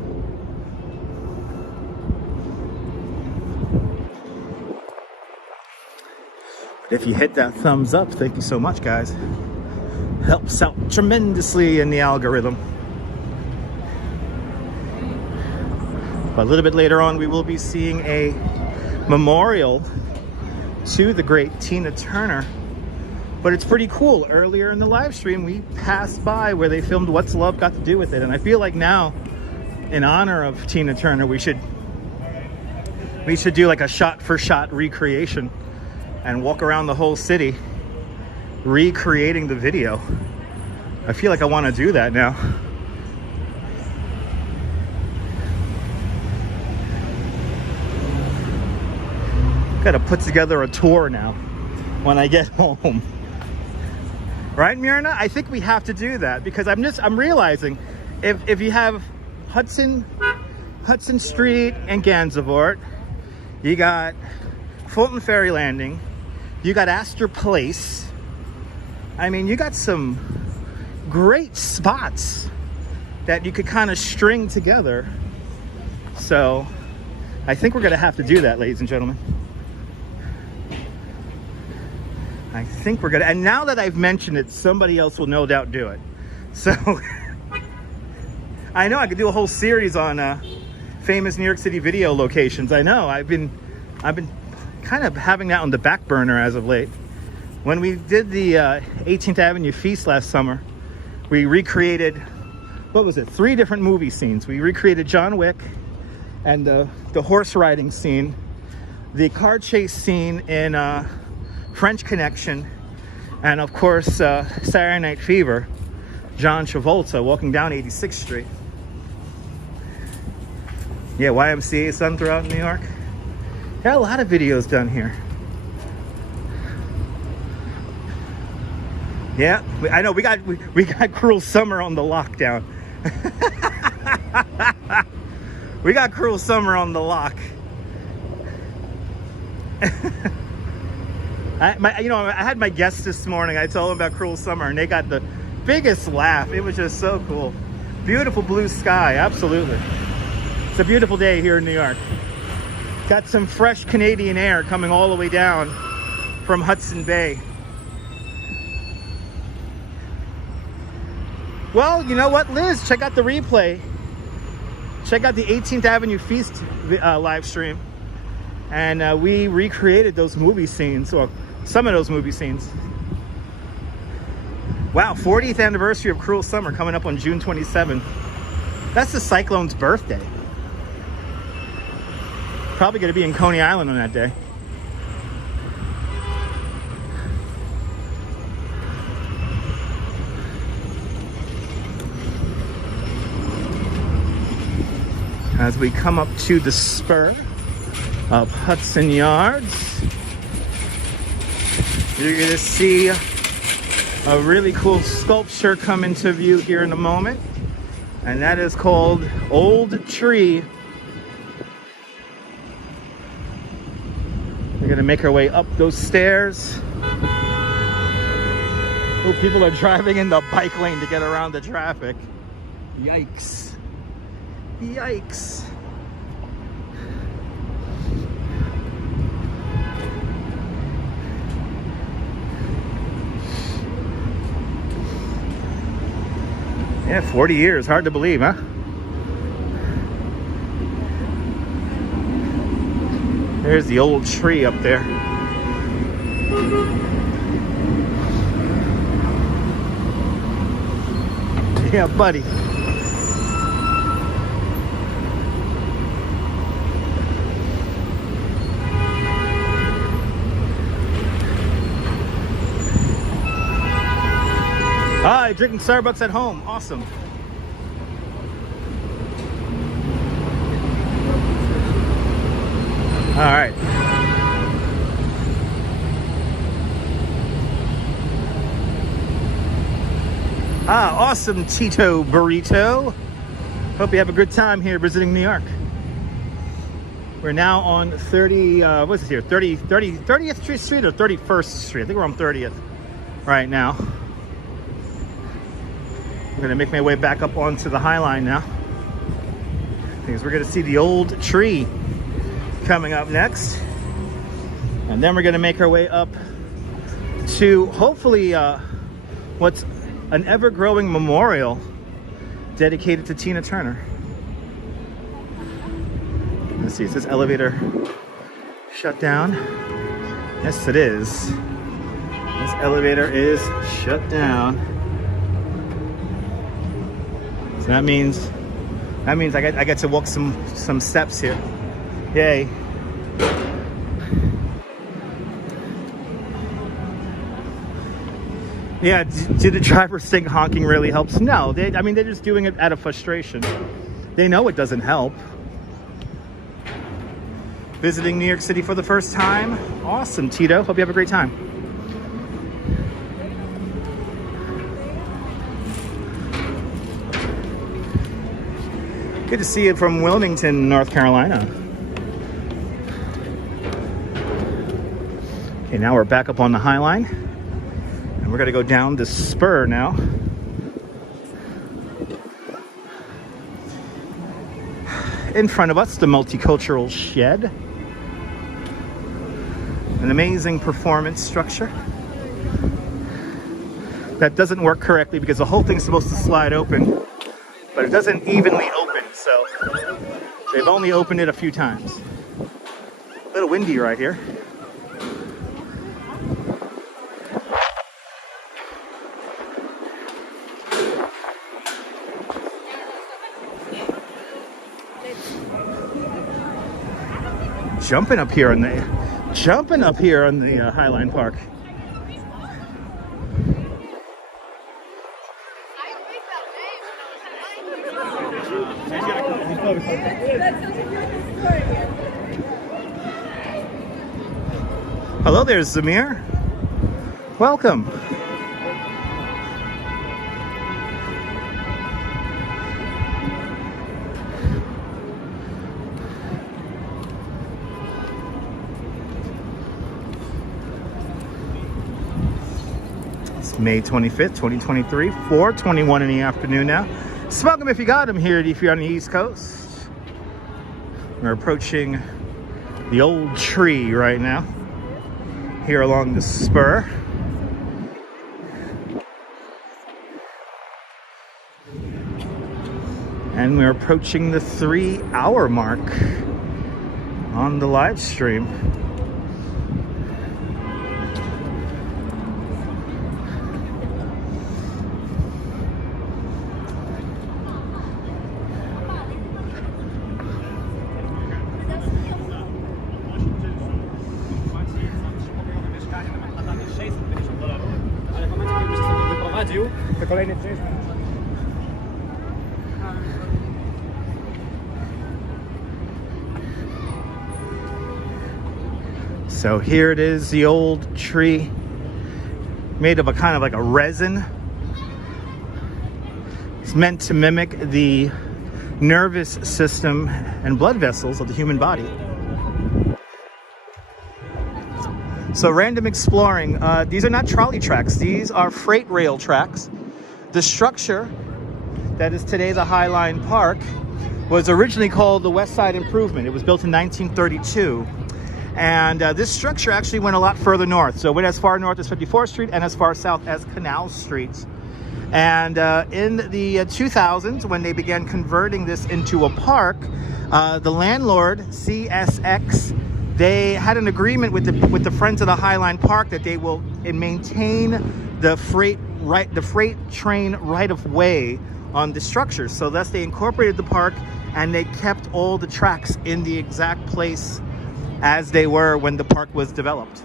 But if you hit that thumbs up, thank you so much, guys. Helps out tremendously in the algorithm. But a little bit later on, we will be seeing a memorial to the great Tina Turner. But it's pretty cool. Earlier in the live stream, we passed by where they filmed What's Love Got to Do With It. And I feel like now, in honor of Tina Turner, we should do like a shot-for-shot recreation and walk around the whole city recreating the video. I feel like I want to do that now. Gotta put together a tour now when I get home. Right, Myrna? I think we have to do that because I'm realizing if you have Hudson Street and Gansevoort, you got Fulton Ferry Landing, you got Astor Place, I mean, you got some great spots that you could kind of string together. So I think we're gonna have to do that, ladies and gentlemen. I think we're gonna, and now that I've mentioned it, somebody else will no doubt do it. So I know I could do a whole series on famous New York City video locations. I know I've been kind of having that on the back burner as of late. When we did the 18th Avenue Feast last summer, we recreated, what was it, 3 different movie scenes. We recreated John Wick and the horse riding scene, the car chase scene in French Connection, and of course Saturday Night Fever, John Travolta walking down 86th Street. Yeah, YMCA sun throughout New York. There are a lot of videos done here. Yeah, I know we got Cruel Summer on the lockdown. We got Cruel Summer on the lock. I had my guests this morning. I told them about Cruel Summer, and they got the biggest laugh. It was just so cool. Beautiful blue sky, absolutely. It's a beautiful day here in New York. Got some fresh Canadian air coming all the way down from Hudson Bay. Well, you know what, Liz? Check out the replay. Check out the 18th Avenue Feast live stream. And we recreated those movie scenes, or some of those movie scenes. Wow, 40th anniversary of Cruel Summer coming up on June 27th. That's the Cyclone's birthday. Probably going to be in Coney Island on that day. As we come up to the spur of Hudson Yards, you're going to see a really cool sculpture come into view here in a moment, and that is called Old Tree. We're going to make our way up those stairs. Oh, people are driving in the bike lane to get around the traffic. Yikes. Yikes. Yeah, 40 years. Hard to believe, huh? There's the old tree up there. Yeah, buddy. Hi, drinking Starbucks at home. Awesome. All right. Awesome, Tito Burrito. Hope you have a good time here visiting New York. We're now on 30th Street or 31st Street? I think we're on 30th right now. I'm gonna make my way back up onto the High Line now, because we're gonna see the old tree coming up next, and then we're gonna make our way up to hopefully what's an ever-growing memorial dedicated to Tina Turner. Let's see, is this elevator shut down? Yes, it is. This elevator is shut down. So that means I get to walk some steps here. Yay. Yeah, did the drivers think honking really helps? No, they're just doing it out of frustration. They know it doesn't help. Visiting New York City for the first time? Awesome, Tito. Hope you have a great time. Good to see you from Wilmington, North Carolina. Okay, now we're back up on the High Line, and We're gonna go down the spur now. In front of us, the multicultural shed. An amazing performance structure that doesn't work correctly because the whole thing's supposed to slide open, but it doesn't evenly open, so they've only opened it a few times. A little windy right here. Jumping up here on the Highline Park. Hello there, Zamir. Welcome. May 25th, 2023, 4:21 in the afternoon now. Smoke 'em if you got 'em here if you're on the East Coast. We're approaching the old tree right now, here along the spur. And we're approaching the 3-hour mark on the live stream. So here it is, the old tree, made of a kind of like a resin. It's meant to mimic the nervous system and blood vessels of the human body. So random exploring, these are not trolley tracks, these are freight rail tracks. The structure that is today the Highline Park was originally called the West Side Improvement. It was built in 1932. And this structure actually went a lot further north. So it went as far north as 54th Street and as far south as Canal Street. And in the 2000s, when they began converting this into a park, the landlord, CSX, they had an agreement with the Friends of the Highline Park that they will maintain the freight train right of way on the structure. So thus they incorporated the park and they kept all the tracks in the exact place as they were when the park was developed.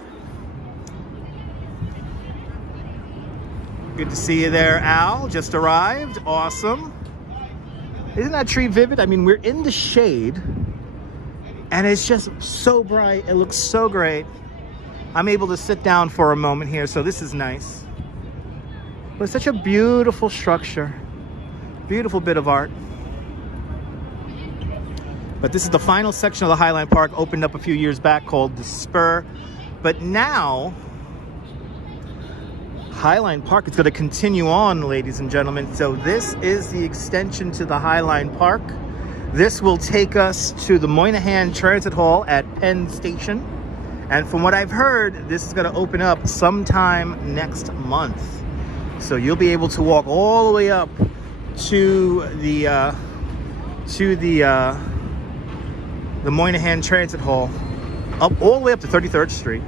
Good to see you there, Al. Just arrived. Awesome. Isn't that tree vivid? I mean, we're in the shade and it's just so bright. It looks so great. I'm able to sit down for a moment here, so this is nice. But it's such a beautiful structure. Beautiful bit of art. But this is the final section of the Highline Park, opened up a few years back, called the Spur. But now, Highline Park is going to continue on, ladies and gentlemen. So this is the extension to the Highline Park. This will take us to the Moynihan Transit Hall at Penn Station. And from what I've heard, this is going to open up sometime next month. So you'll be able to walk all the way up to the Moynihan Transit Hall, up all the way up to 33rd Street.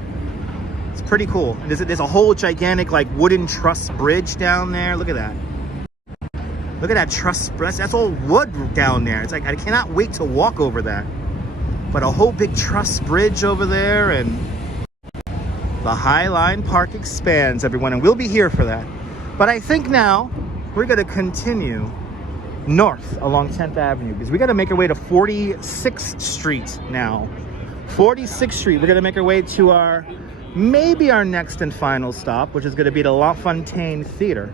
It's pretty cool. And there's a whole gigantic like wooden truss bridge down there. Look at that. Look at that truss. That's all wood down there. It's like I cannot wait to walk over that. But a whole big truss bridge over there, and the Highline Park expands, everyone, and we'll be here for that. But I think now we're going to continue north along 10th Avenue because we got to make our way to 46th Street now. 46th Street. We're going to make our way to maybe our next and final stop, which is going to be the La Fontaine Theater.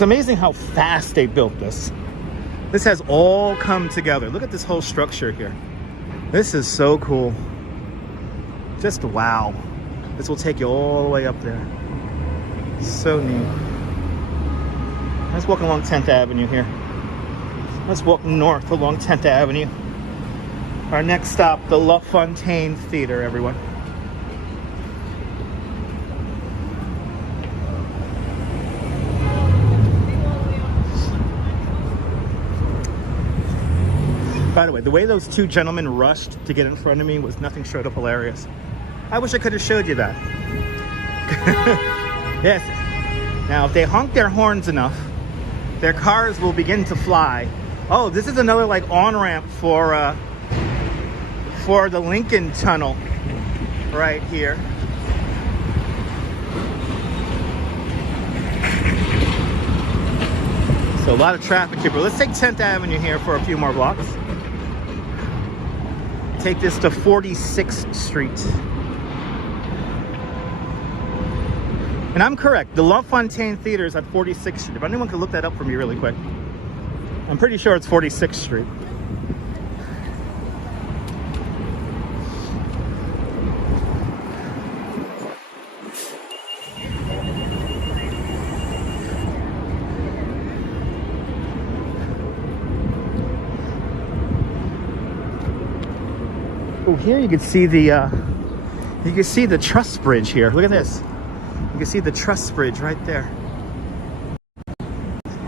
It's amazing how fast they built this. This has all come together. Look at this whole structure here. This is so cool. Just wow. This will take you all the way up there. So neat. Let's walk along 10th Avenue here. Let's walk north along 10th Avenue. Our next stop, the La Fontaine Theater, everyone. By the way, the way those two gentlemen rushed to get in front of me was nothing short of hilarious. I wish I could have showed you that. Yes. Now, if they honk their horns enough, their cars will begin to fly. Oh, this is another like on-ramp for the Lincoln Tunnel right here. So a lot of traffic here, but let's take 10th Avenue here for a few more blocks. Take this to 46th Street. And I'm correct, the La Fontaine Theater is at 46th Street. If anyone could look that up for me really quick. I'm pretty sure it's 46th Street. Oh, here you can see the truss bridge here. Look at this. You can see the truss bridge right there.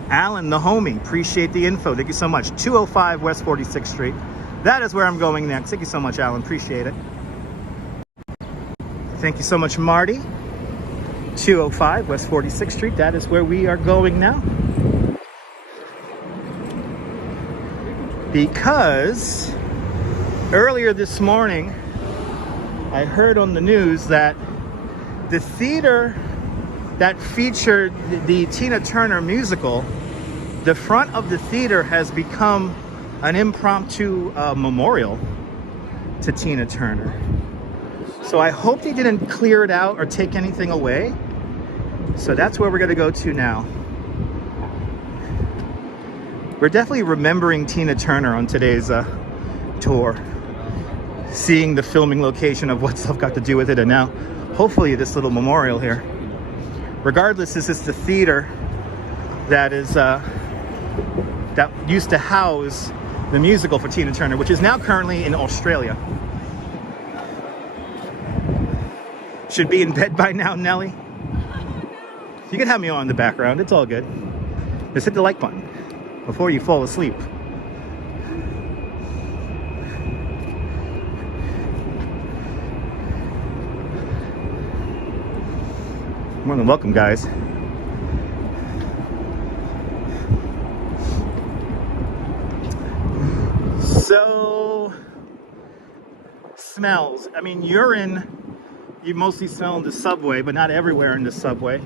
Alan, the homie, appreciate the info. Thank you so much. 205 West 46th Street. That is where I'm going next. Thank you so much, Alan. Appreciate it. Thank you so much, Marty. 205 West 46th Street. That is where we are going now. Because earlier this morning, I heard on the news that the theater that featured the Tina Turner musical, the front of the theater has become an impromptu memorial to Tina Turner. So I hope they didn't clear it out or take anything away. So that's where we're going to go to now. We're definitely remembering Tina Turner on today's tour. Seeing the filming location of what stuff got to do with it, and now hopefully this little memorial here. Regardless, this is the theater that is that used to house the musical for Tina Turner, which is now currently in Australia. Should be in bed by now, Nelly. You can have me on in the background, it's all good. Just hit the like button before you fall asleep. More than welcome, guys. So, smells. I mean, urine, you mostly smell in the subway, but not everywhere in the subway.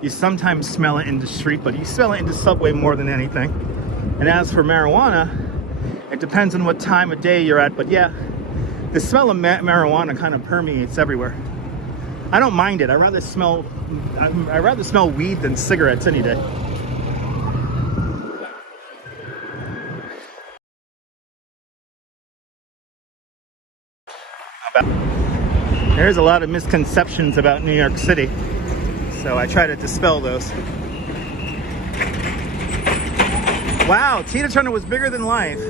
You sometimes smell it in the street, but you smell it in the subway more than anything. And as for marijuana, it depends on what time of day you're at, but yeah, the smell of marijuana kind of permeates everywhere. I don't mind it. I'd rather smell weed than cigarettes any day. There's a lot of misconceptions about New York City, so I try to dispel those. Wow, Tina Turner was bigger than life,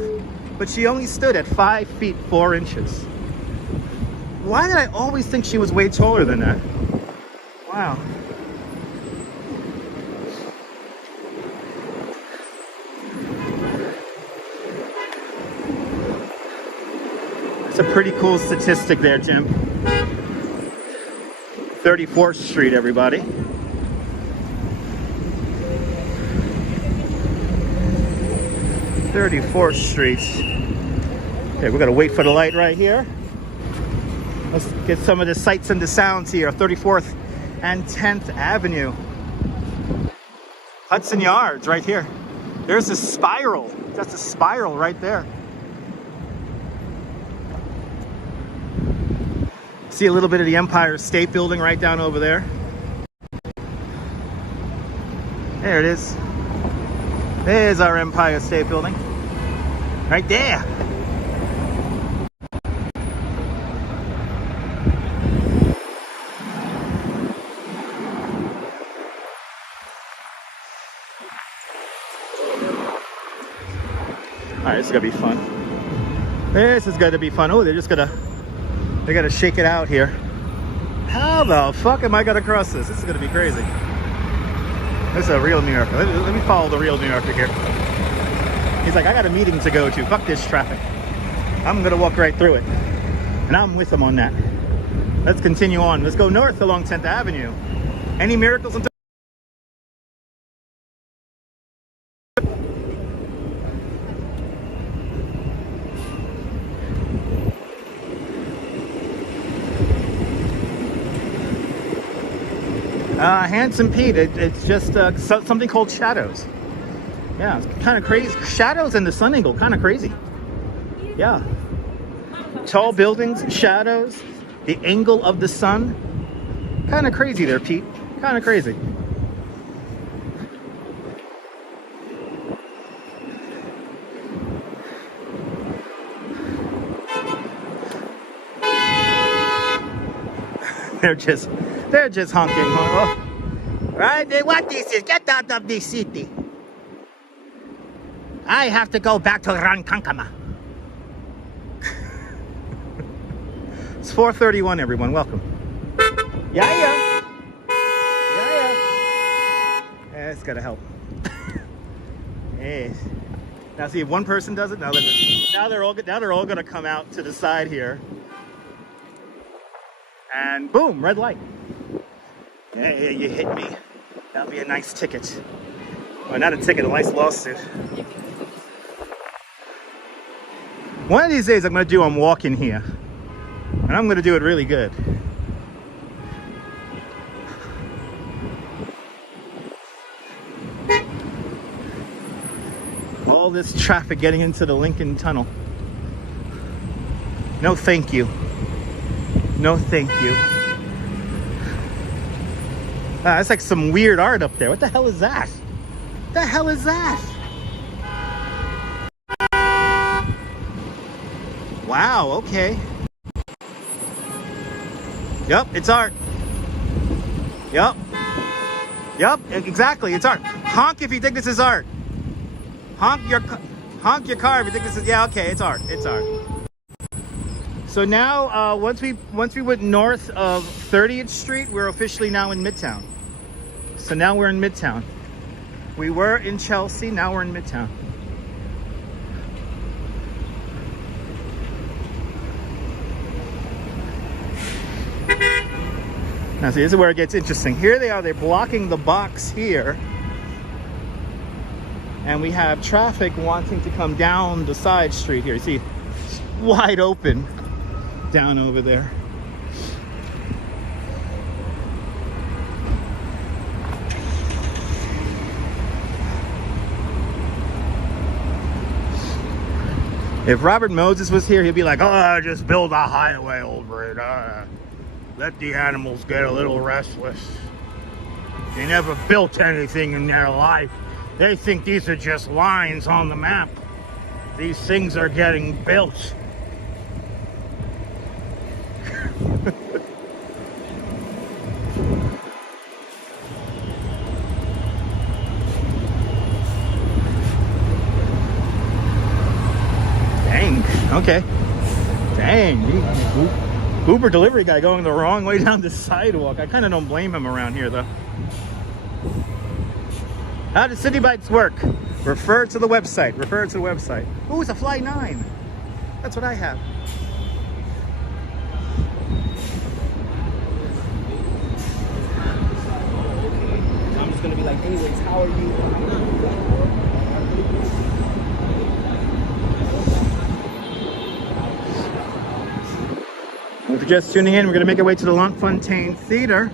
but she only stood at 5 feet 4 inches. Why did I always think she was way taller than that? Wow. That's a pretty cool statistic there, Jim. 34th Street, everybody. .34th Street. Okay, we're gonna wait for the light right here. Let's get some of the sights and the sounds here. 34th and 10th Avenue. Hudson Yards right here. There's a spiral. That's a spiral right there. See a little bit of the Empire State Building right down over there. There it is. There's our Empire State Building. Right there. Alright, this is gonna be fun. This is gonna be fun. Oh, they gotta shake it out here. How the fuck am I gonna cross this? This is gonna be crazy. This is a real New Yorker. Let me follow the real New Yorker here. He's like, I got a meeting to go to. Fuck this traffic. I'm gonna walk right through it. And I'm with him on that. Let's continue on. Let's go north along 10th Avenue. Any miracles until Handsome Pete, it's just something called shadows. Yeah, it's kind of crazy. Shadows and the sun angle, kind of crazy. Yeah. Tall buildings, shadows, the angle of the sun. Kind of crazy there, Pete. Kind of crazy. They're just honking. Oh. Right? What this is? Get out of this city. I have to go back to Ronkonkoma. It's 4:31, everyone. Welcome. Yeah. It's gotta help. Yes. Now see if one person does it. Now they're all gonna come out to the side here. And boom, red light. Yeah, you hit me. That'll be a nice ticket. Well, not a ticket, a nice lawsuit. One of these days I'm walking here. And I'm gonna do it really good. All this traffic getting into the Lincoln Tunnel. No thank you. No thank you. That's like some weird art up there. What the hell is that? What the hell is that? Wow, okay. Yep, it's art. Yep, exactly, it's art. Honk if you think this is art. Honk your car if you think this is, yeah, okay, it's art, it's art. So now, once we went north of 30th Street, we're officially now in Midtown. So now we're in Midtown. We were in Chelsea, now we're in Midtown. Now see, this is where it gets interesting. Here they are, they're blocking the box here. And we have traffic wanting to come down the side street here. You see, it's wide open down over there. If Robert Moses was here, he'd be like, oh, just build a highway over it. Let the animals get a little restless. They never built anything in their life. They think these are just lines on the map. These things are getting built. Dang, okay. Dang. Uber delivery guy going the wrong way down the sidewalk. I kind of don't blame him around here, though. How does City Bikes work? Refer to the website. Refer to the website. Ooh, it's a Fly 9. That's what I have. I'm just gonna be like, anyways, how are you? If you're just tuning in, we're going to make our way to the L'Enfontaine Theater,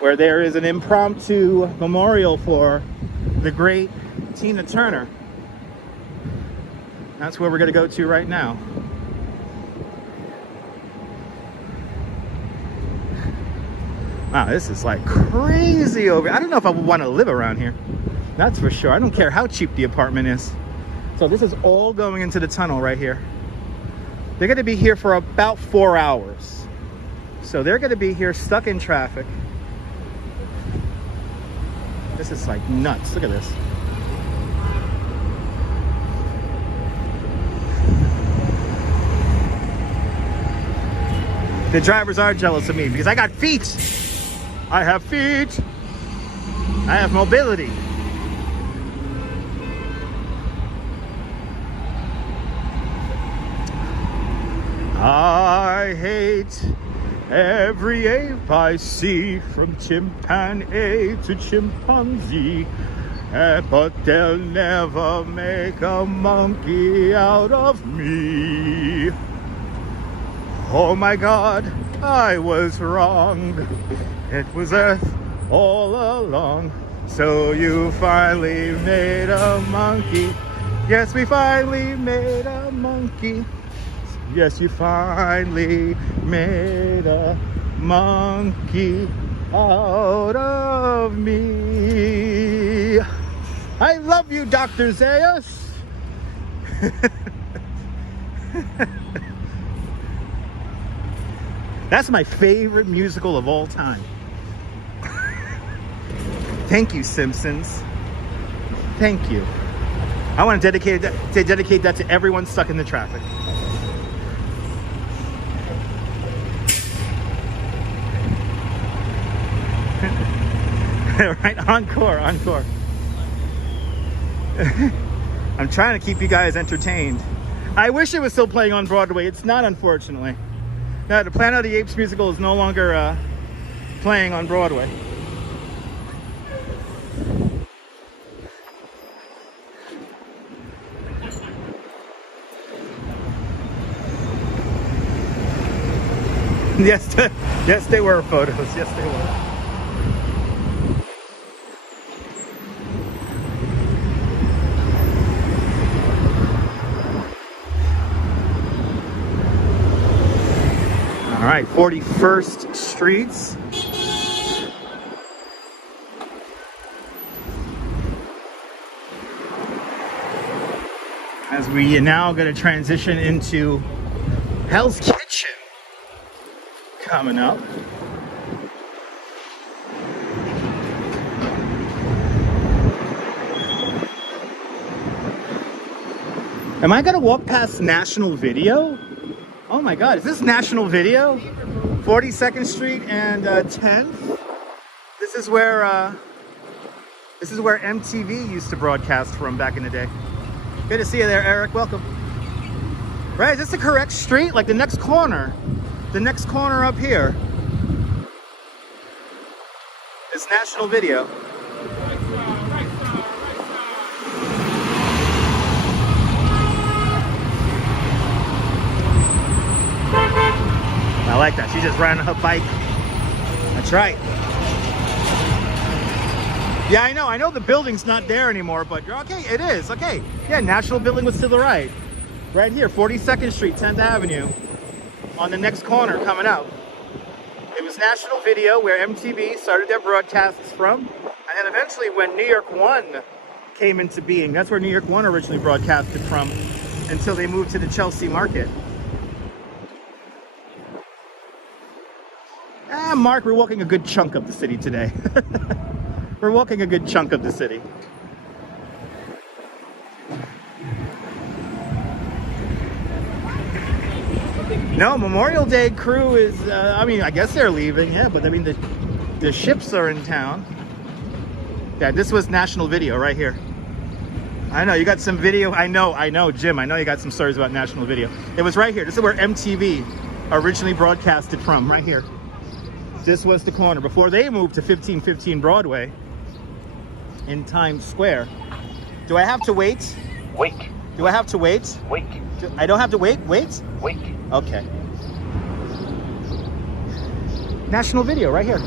where there is an impromptu memorial for the great Tina Turner. That's where we're going to go to right now. Wow, this is like crazy over here. I don't know if I would want to live around here. That's for sure. I don't care how cheap the apartment is. So this is all going into the tunnel right here. They're going to be here for about 4 hours. So they're going to be here stuck in traffic. This is like nuts. Look at this. The drivers are jealous of me because I got feet. I have feet. I have mobility. I hate every ape I see, from chimpanzee to chimpanzee, but they'll never make a monkey out of me. Oh my God, I was wrong. It was Earth all along. So you finally made a monkey. Yes, we finally made a monkey. Yes, you finally made a monkey out of me. I love you, Dr. Zaius. That's my favorite musical of all time. Thank you, Simpsons. Thank you. I want to dedicate that to everyone stuck in the traffic. Right, encore. I'm trying to keep you guys entertained. I wish it was still playing on Broadway. It's not, unfortunately. No, the Planet of the Apes musical is no longer playing on Broadway. Yes, they were photos. Yes, they were. All right, 41st Streets. As we are now going to transition into Hell's Kitchen coming up. Am I going to walk past National Video? Oh my God, is this National Video? 42nd Street and 10th. This is where MTV used to broadcast from back in the day. Good to see you there, Eric. Welcome. Right, is this the correct street? Like the next corner up here is National Video. I like that. She just ran her bike. That's right. Yeah, I know the building's not there anymore, but okay, it is. Okay. Yeah, National Building was to the right. Right here, 42nd Street, 10th Avenue. On the next corner coming out. It was National Video, where MTV started their broadcasts from. And then eventually when New York One came into being, that's where New York One originally broadcasted from until they moved to the Chelsea Market. Mark, we're walking a good chunk of the city today. We're walking a good chunk of the city. No, Memorial Day crew is, I guess they're leaving, yeah, but I mean, the ships are in town. Yeah, this was National Video right here. I know, you got some video. I know, Jim, I know you got some stories about National Video. It was right here. This is where MTV originally broadcasted from, right here. This was the corner before they moved to 1515 Broadway in Times Square. Do I have to wait? Wait. Do I have to wait? Wait. I don't have to wait? Wait? Wait. Okay. National Video right here.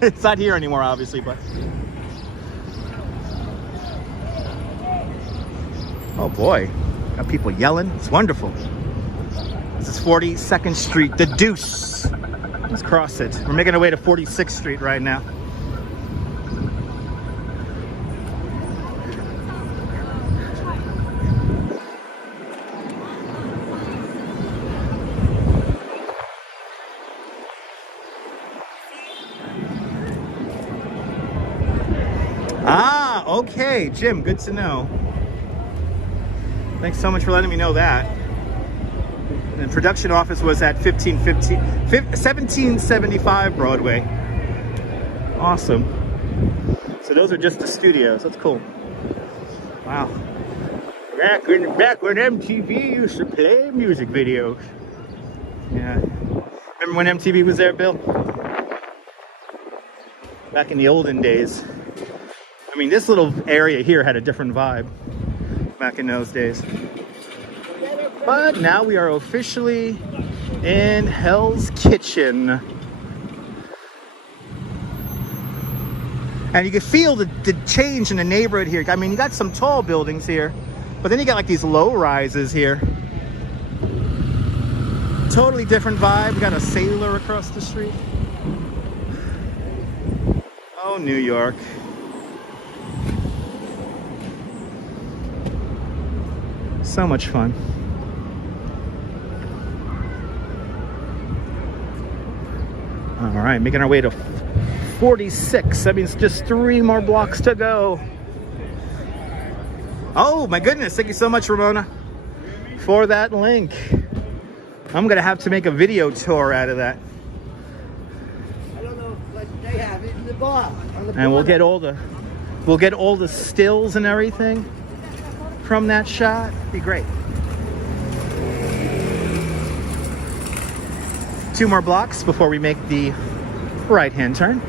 It's not here anymore, obviously, but... Oh boy, got people yelling. It's wonderful. This is 42nd Street, the Deuce. Let's cross it. We're making our way to 46th Street right now. Okay, Jim, good to know. Thanks so much for letting me know that. And the production office was at 1775 Broadway. Awesome. So those are just the studios. That's cool. Wow. Back when MTV used to play music videos. Yeah. Remember when MTV was there, Bill? Back in the olden days. I mean, this little area here had a different vibe back in those days. But now we are officially in Hell's Kitchen. And you can feel the change in the neighborhood here. I mean, you got some tall buildings here, but then you got like these low rises here. Totally different vibe. We got a sailor across the street. Oh, New York. So much fun. All right, making our way to 46. That means just 3 more blocks to go. Oh my goodness, thank you so much, Ramona, for that link. I'm gonna have to make a video tour out of that. I don't know what they have in the bar. And we'll get all the stills and everything from that shot. Be great. 2 more blocks before we make the right-hand turn.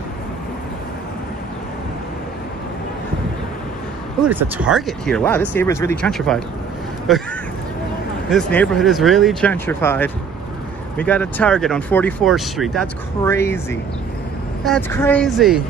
Oh, there's a Target here. Wow, this neighborhood is really gentrified. This neighborhood is really gentrified. We got a Target on 44th Street. That's crazy. That's crazy.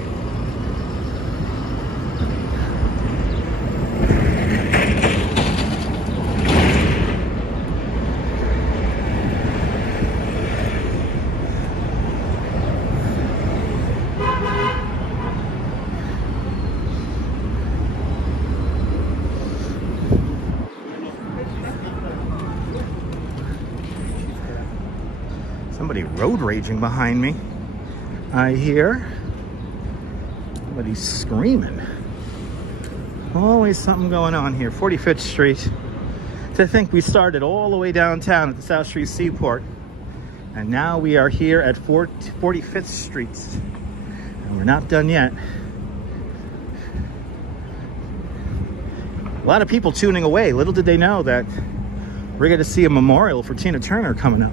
Somebody road raging behind me. I hear somebody screaming. Always something going on here. 45th Street. To think we started all the way downtown at the South Street Seaport. And now we are here at 45th Street. And we're not done yet. A lot of people tuning away. Little did they know that we're going to see a memorial for Tina Turner coming up.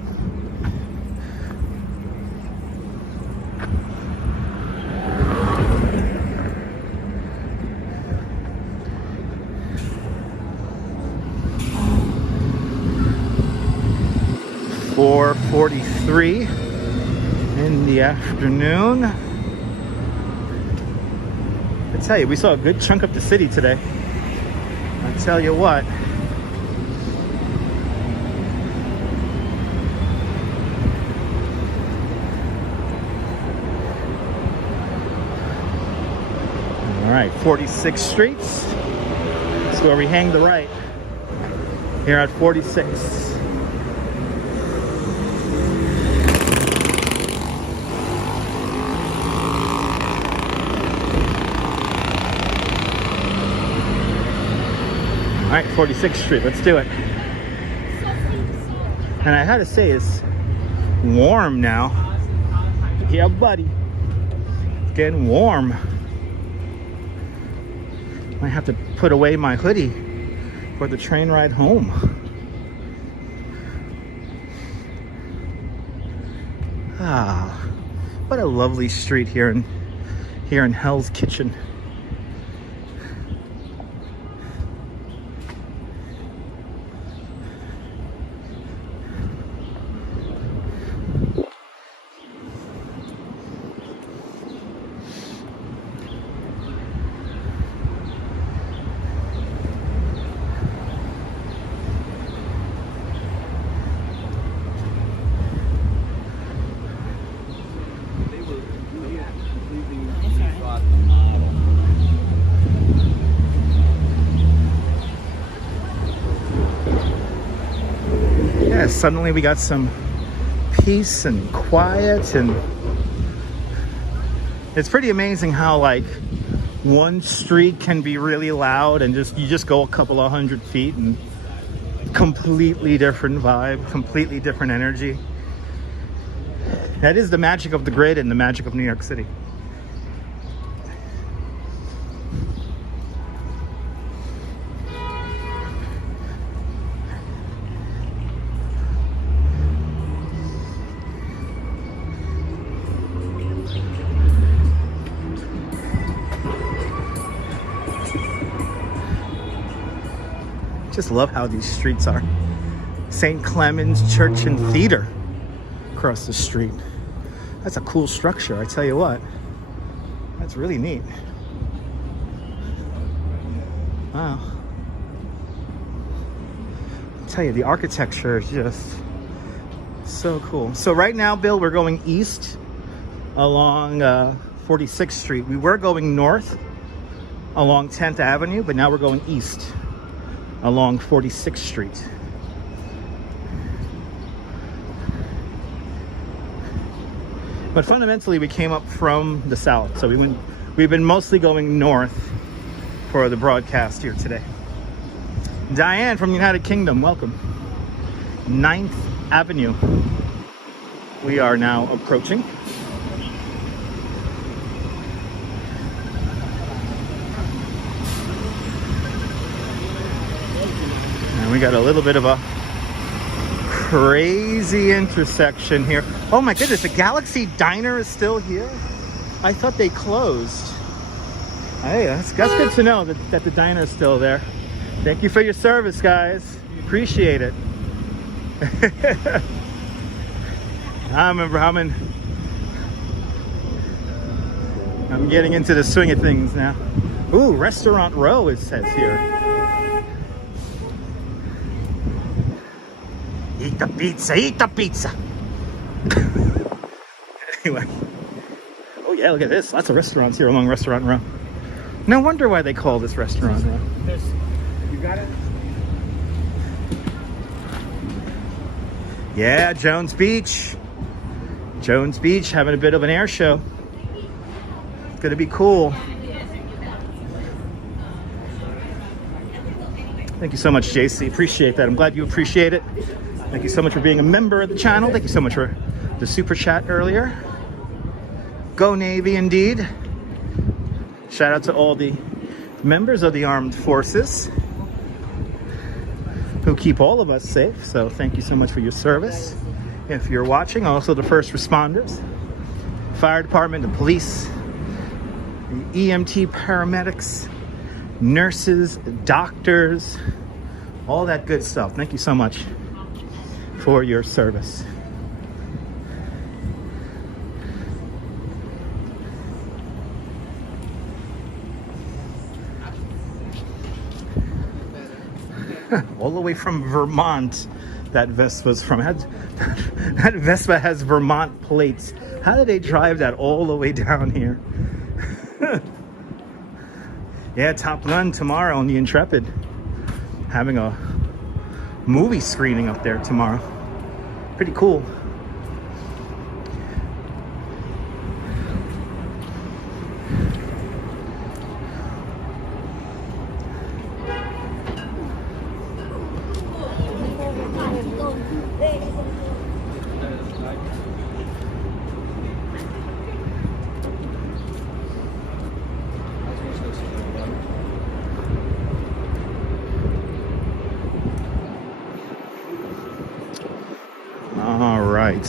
.43 in the afternoon. I tell you, we saw a good chunk of the city today. I tell you what. All right, 46th Street. That's where we hang the right. Here at 46. All right, 46th Street, let's do it. And I had to say, it's warm now. Yeah, buddy. It's getting warm. Might have to put away my hoodie for the train ride home. Ah, what a lovely street here in Hell's Kitchen. Suddenly we got some peace and quiet, and it's pretty amazing how like one street can be really loud and you just go a couple of 100 feet and completely different vibe, completely different energy. That is the magic of the grid and the magic of New York City. Just love how these streets are. St. Clement's Church and Theater across the street. That's a cool structure, I tell you what. That's really neat. Wow. I tell you, the architecture is just so cool. So right now, Bill, we're going east along 46th Street. We were going north along 10th Avenue, but now we're going east along 46th Street. But fundamentally, we came up from the south, so we've been mostly going north for the broadcast here today. Diane from United Kingdom, welcome. 9th Avenue. We are now approaching. And we got a little bit of a crazy intersection here. Oh my goodness, the Galaxy Diner is still here? I thought they closed. Hey, that's good to know that the diner is still there. Thank you for your service, guys. Appreciate it. I remember I'm getting into the swing of things now. Ooh, Restaurant Row, it says here. Eat the pizza, eat the pizza. Anyway. Oh yeah, look at this. Lots of restaurants here along Restaurant Row. No wonder why they call this Restaurant Row. You got it? Yeah, Jones Beach. Jones Beach having a bit of an air show. It's gonna be cool. Thank you so much, JC. Appreciate that. I'm glad you appreciate it. Thank you so much for being a member of the channel. Thank you so much for the super chat earlier. Go Navy, indeed. Shout out to all the members of the armed forces who keep all of us safe. So thank you so much for your service. If you're watching, also the first responders, fire department, the police, the EMT paramedics, nurses, doctors, all that good stuff. Thank you so much for your service. All the way from Vermont, that Vespa's from. That Vespa has Vermont plates. How did they drive that all the way down here? Yeah, Top Gun tomorrow on the Intrepid. Having a movie screening up there tomorrow. Pretty cool.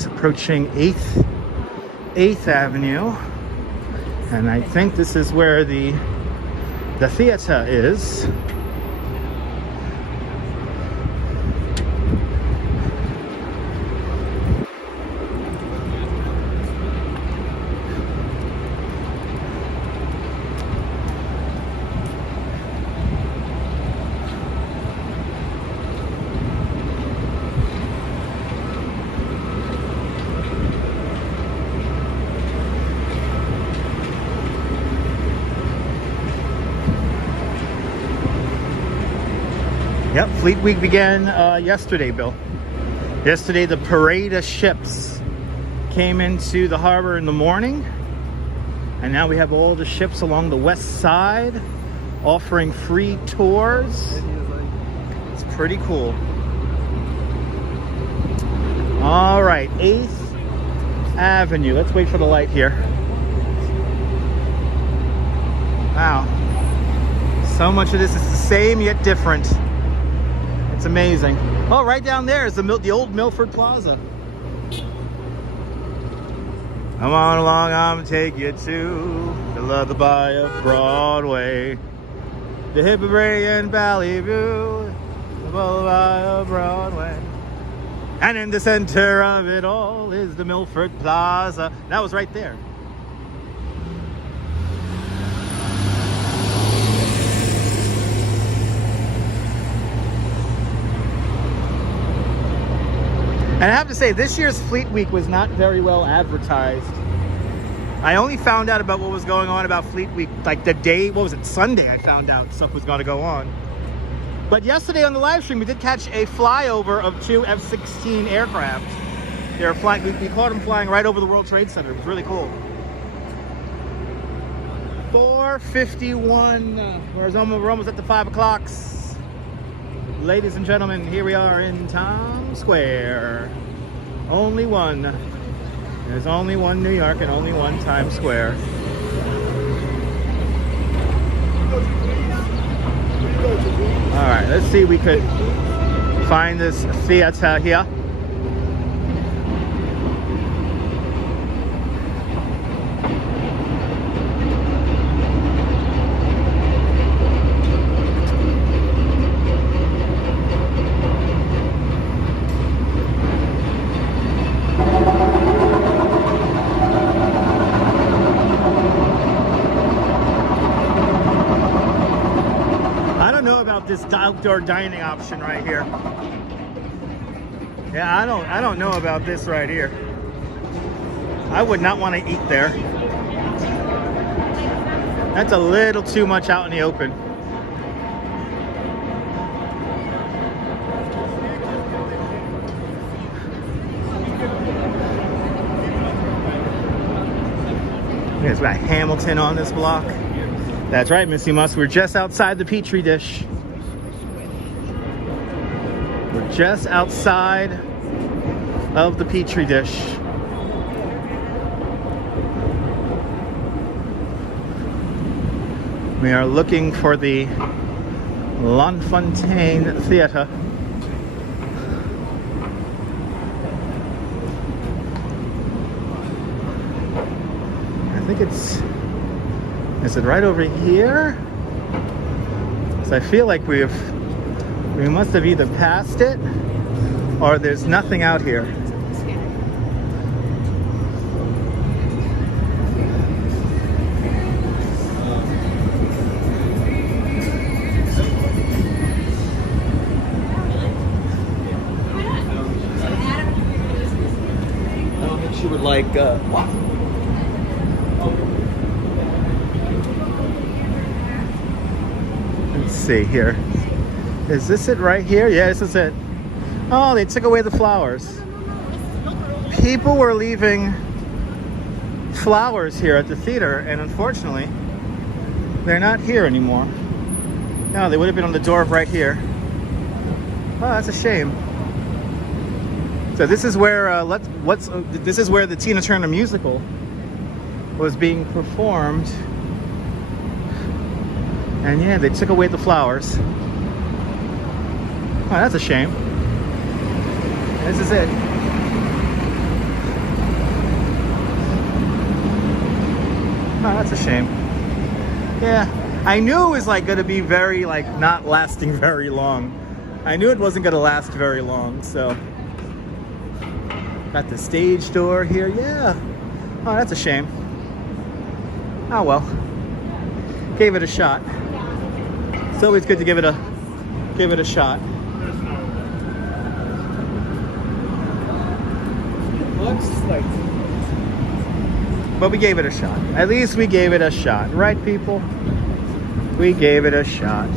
Approaching 8th Avenue, and I think this is where the theater is. Yep, Fleet Week began yesterday, Bill. Yesterday, the parade of ships came into the harbor in the morning. And now we have all the ships along the west side offering free tours. It's pretty cool. All right, 8th Avenue. Let's wait for the light here. Wow. So much of this is the same yet different. It's amazing. Oh, right down there is the old Milford Plaza. Come on along, I'm gonna take you to the Lullaby of Broadway, the Hippogriff Valley View, the Lullaby of Broadway. And in the center of it all is the Milford Plaza. That was right there. And I have to say, this year's Fleet Week was not very well advertised. I only found out about what was going on about Fleet Week, like the day, what was it, Sunday I found out stuff was going to go on. But yesterday on the live stream, we did catch a flyover of 2 F-16 aircraft. They were flying, we caught them flying right over the World Trade Center. It was really cool. 4:51, we're almost at the 5 o'clocks. Ladies and gentlemen, here we are in Times Square. Only one. There's only one New York and only one Times Square. All right, let's see if we could find this theater here. This outdoor dining option right here. Yeah, I don't know about this right here. I would not want to eat there. That's a little too much out in the open. There's about Hamilton on this block. That's right, Missy Mus. We're just outside the Petri dish. We're just outside of the Petri dish. We are looking for the L'Enfontaine Theater. I think is it right over here? So I feel like we must have either passed it or there's nothing out here. I don't think she would like what? Let's see here. Is this it right here? Yeah, this is it. Oh, they took away the flowers. People were leaving flowers here at the theater, and unfortunately, they're not here anymore. No, they would have been on the door right here. Oh, that's a shame. So this is where this is where the Tina Turner musical was being performed. And yeah, they took away the flowers. Oh, that's a shame. This is it. Oh, that's a shame. Yeah, I knew it was like going to be very not lasting very long. I knew it wasn't going to last very long. So, got the stage door here. Yeah. Oh, that's a shame. Oh well. Gave it a shot. It's always good to give it a shot. Looks like. But we gave it a shot. At least we gave it a shot, right, people? We gave it a shot.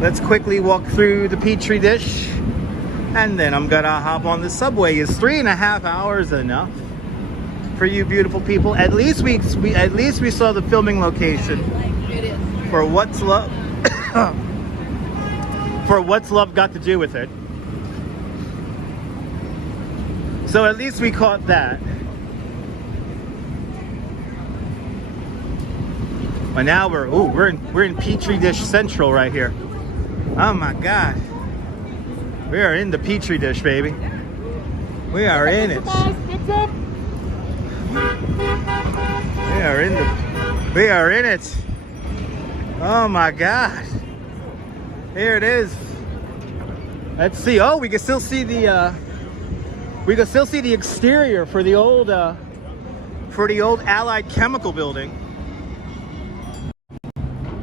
Let's quickly walk through the Petri dish, and then I'm gonna hop on the subway. Is 3.5 hours enough? for you beautiful people. At least we saw the filming location It is. for What's Love for What's Love got to do with it. So at least we caught that. But now we're in Petri Dish Central right here. Oh my God. We are in the Petri dish, baby. We are in it. We are in it. Oh my God. Here it is. Let's see. Oh, we can still see the exterior for the old Allied Chemical building.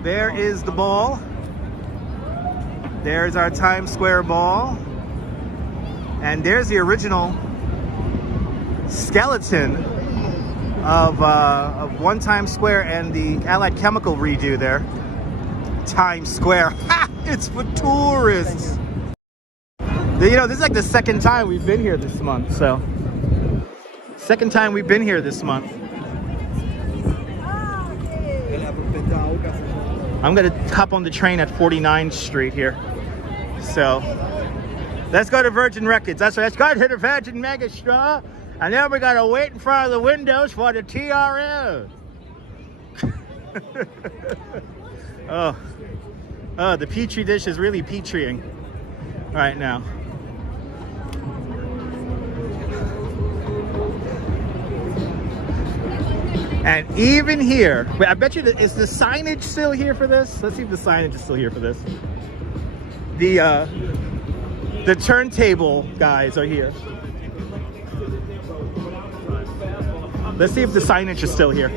There is the ball. There's our Times Square ball. And there's the original skeleton of one Times Square and the Allied Chemical redo there. Times Square. Ha! It's for tourists. You know, this is like the second time we've been here this month, so. Second time we've been here this month. I'm gonna hop on the train at 49th Street here. So, let's go to Virgin Records. That's right, let's go to the Virgin Megastore. And then we gotta wait in front of the windows for the TRL. Oh, the Petri dish is really Petriing right now. And even here, wait, I bet you, is the signage still here for this? Let's see if the signage is still here for this. The turntable guys are here. Let's see if the signage is still here.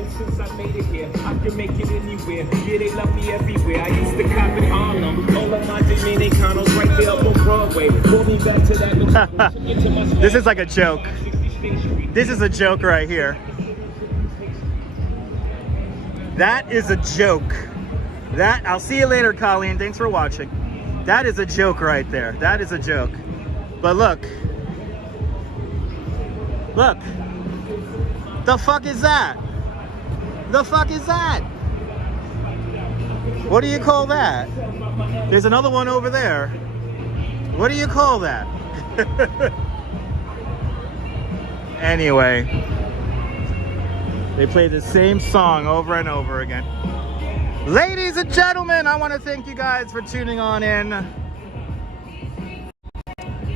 This is like a joke. This is a joke right here. That is a joke. I'll see you later, Colleen. Thanks for watching. That is a joke right there. That is a joke. But look. Look. The fuck is that? The fuck is that? What do you call that? There's another one over there. What do you call that? Anyway. They play the same song over and over again. Ladies and gentlemen, I want to thank you guys for tuning on in.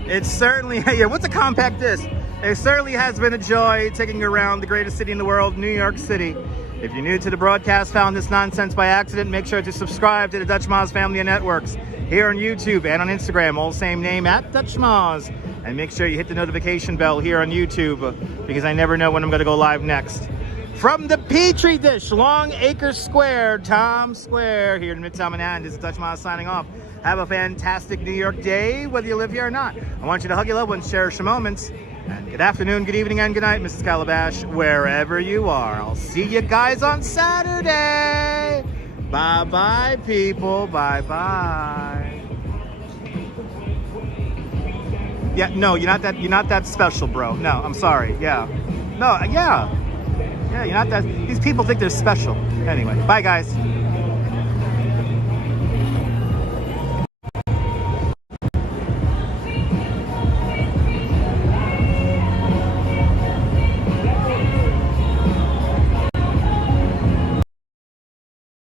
It's certainly, yeah, what's a compact disc? It certainly has been a joy taking you around the greatest city in the world, New York City. If you're new to the broadcast, found this nonsense by accident, make sure to subscribe to the Dutch Moz family of networks here on YouTube and on Instagram, all same name, @DutchMoz. And make sure you hit the notification bell here on YouTube because I never know when I'm going to go live next. From the Petri Dish, Long Acre Square, Times Square, here in Midtown Manhattan, this is Dutch Moz signing off. Have a fantastic New York day, whether you live here or not. I want you to hug your loved ones, cherish your moments. And good afternoon, good evening, and good night, Mrs. Calabash, wherever you are. I'll see you guys on Saturday. Bye-bye, people. Bye-bye. Yeah, no, you're not that special, bro. No, I'm sorry. Yeah. No, yeah. Yeah, you're not that. These people think they're special. Anyway, bye, guys.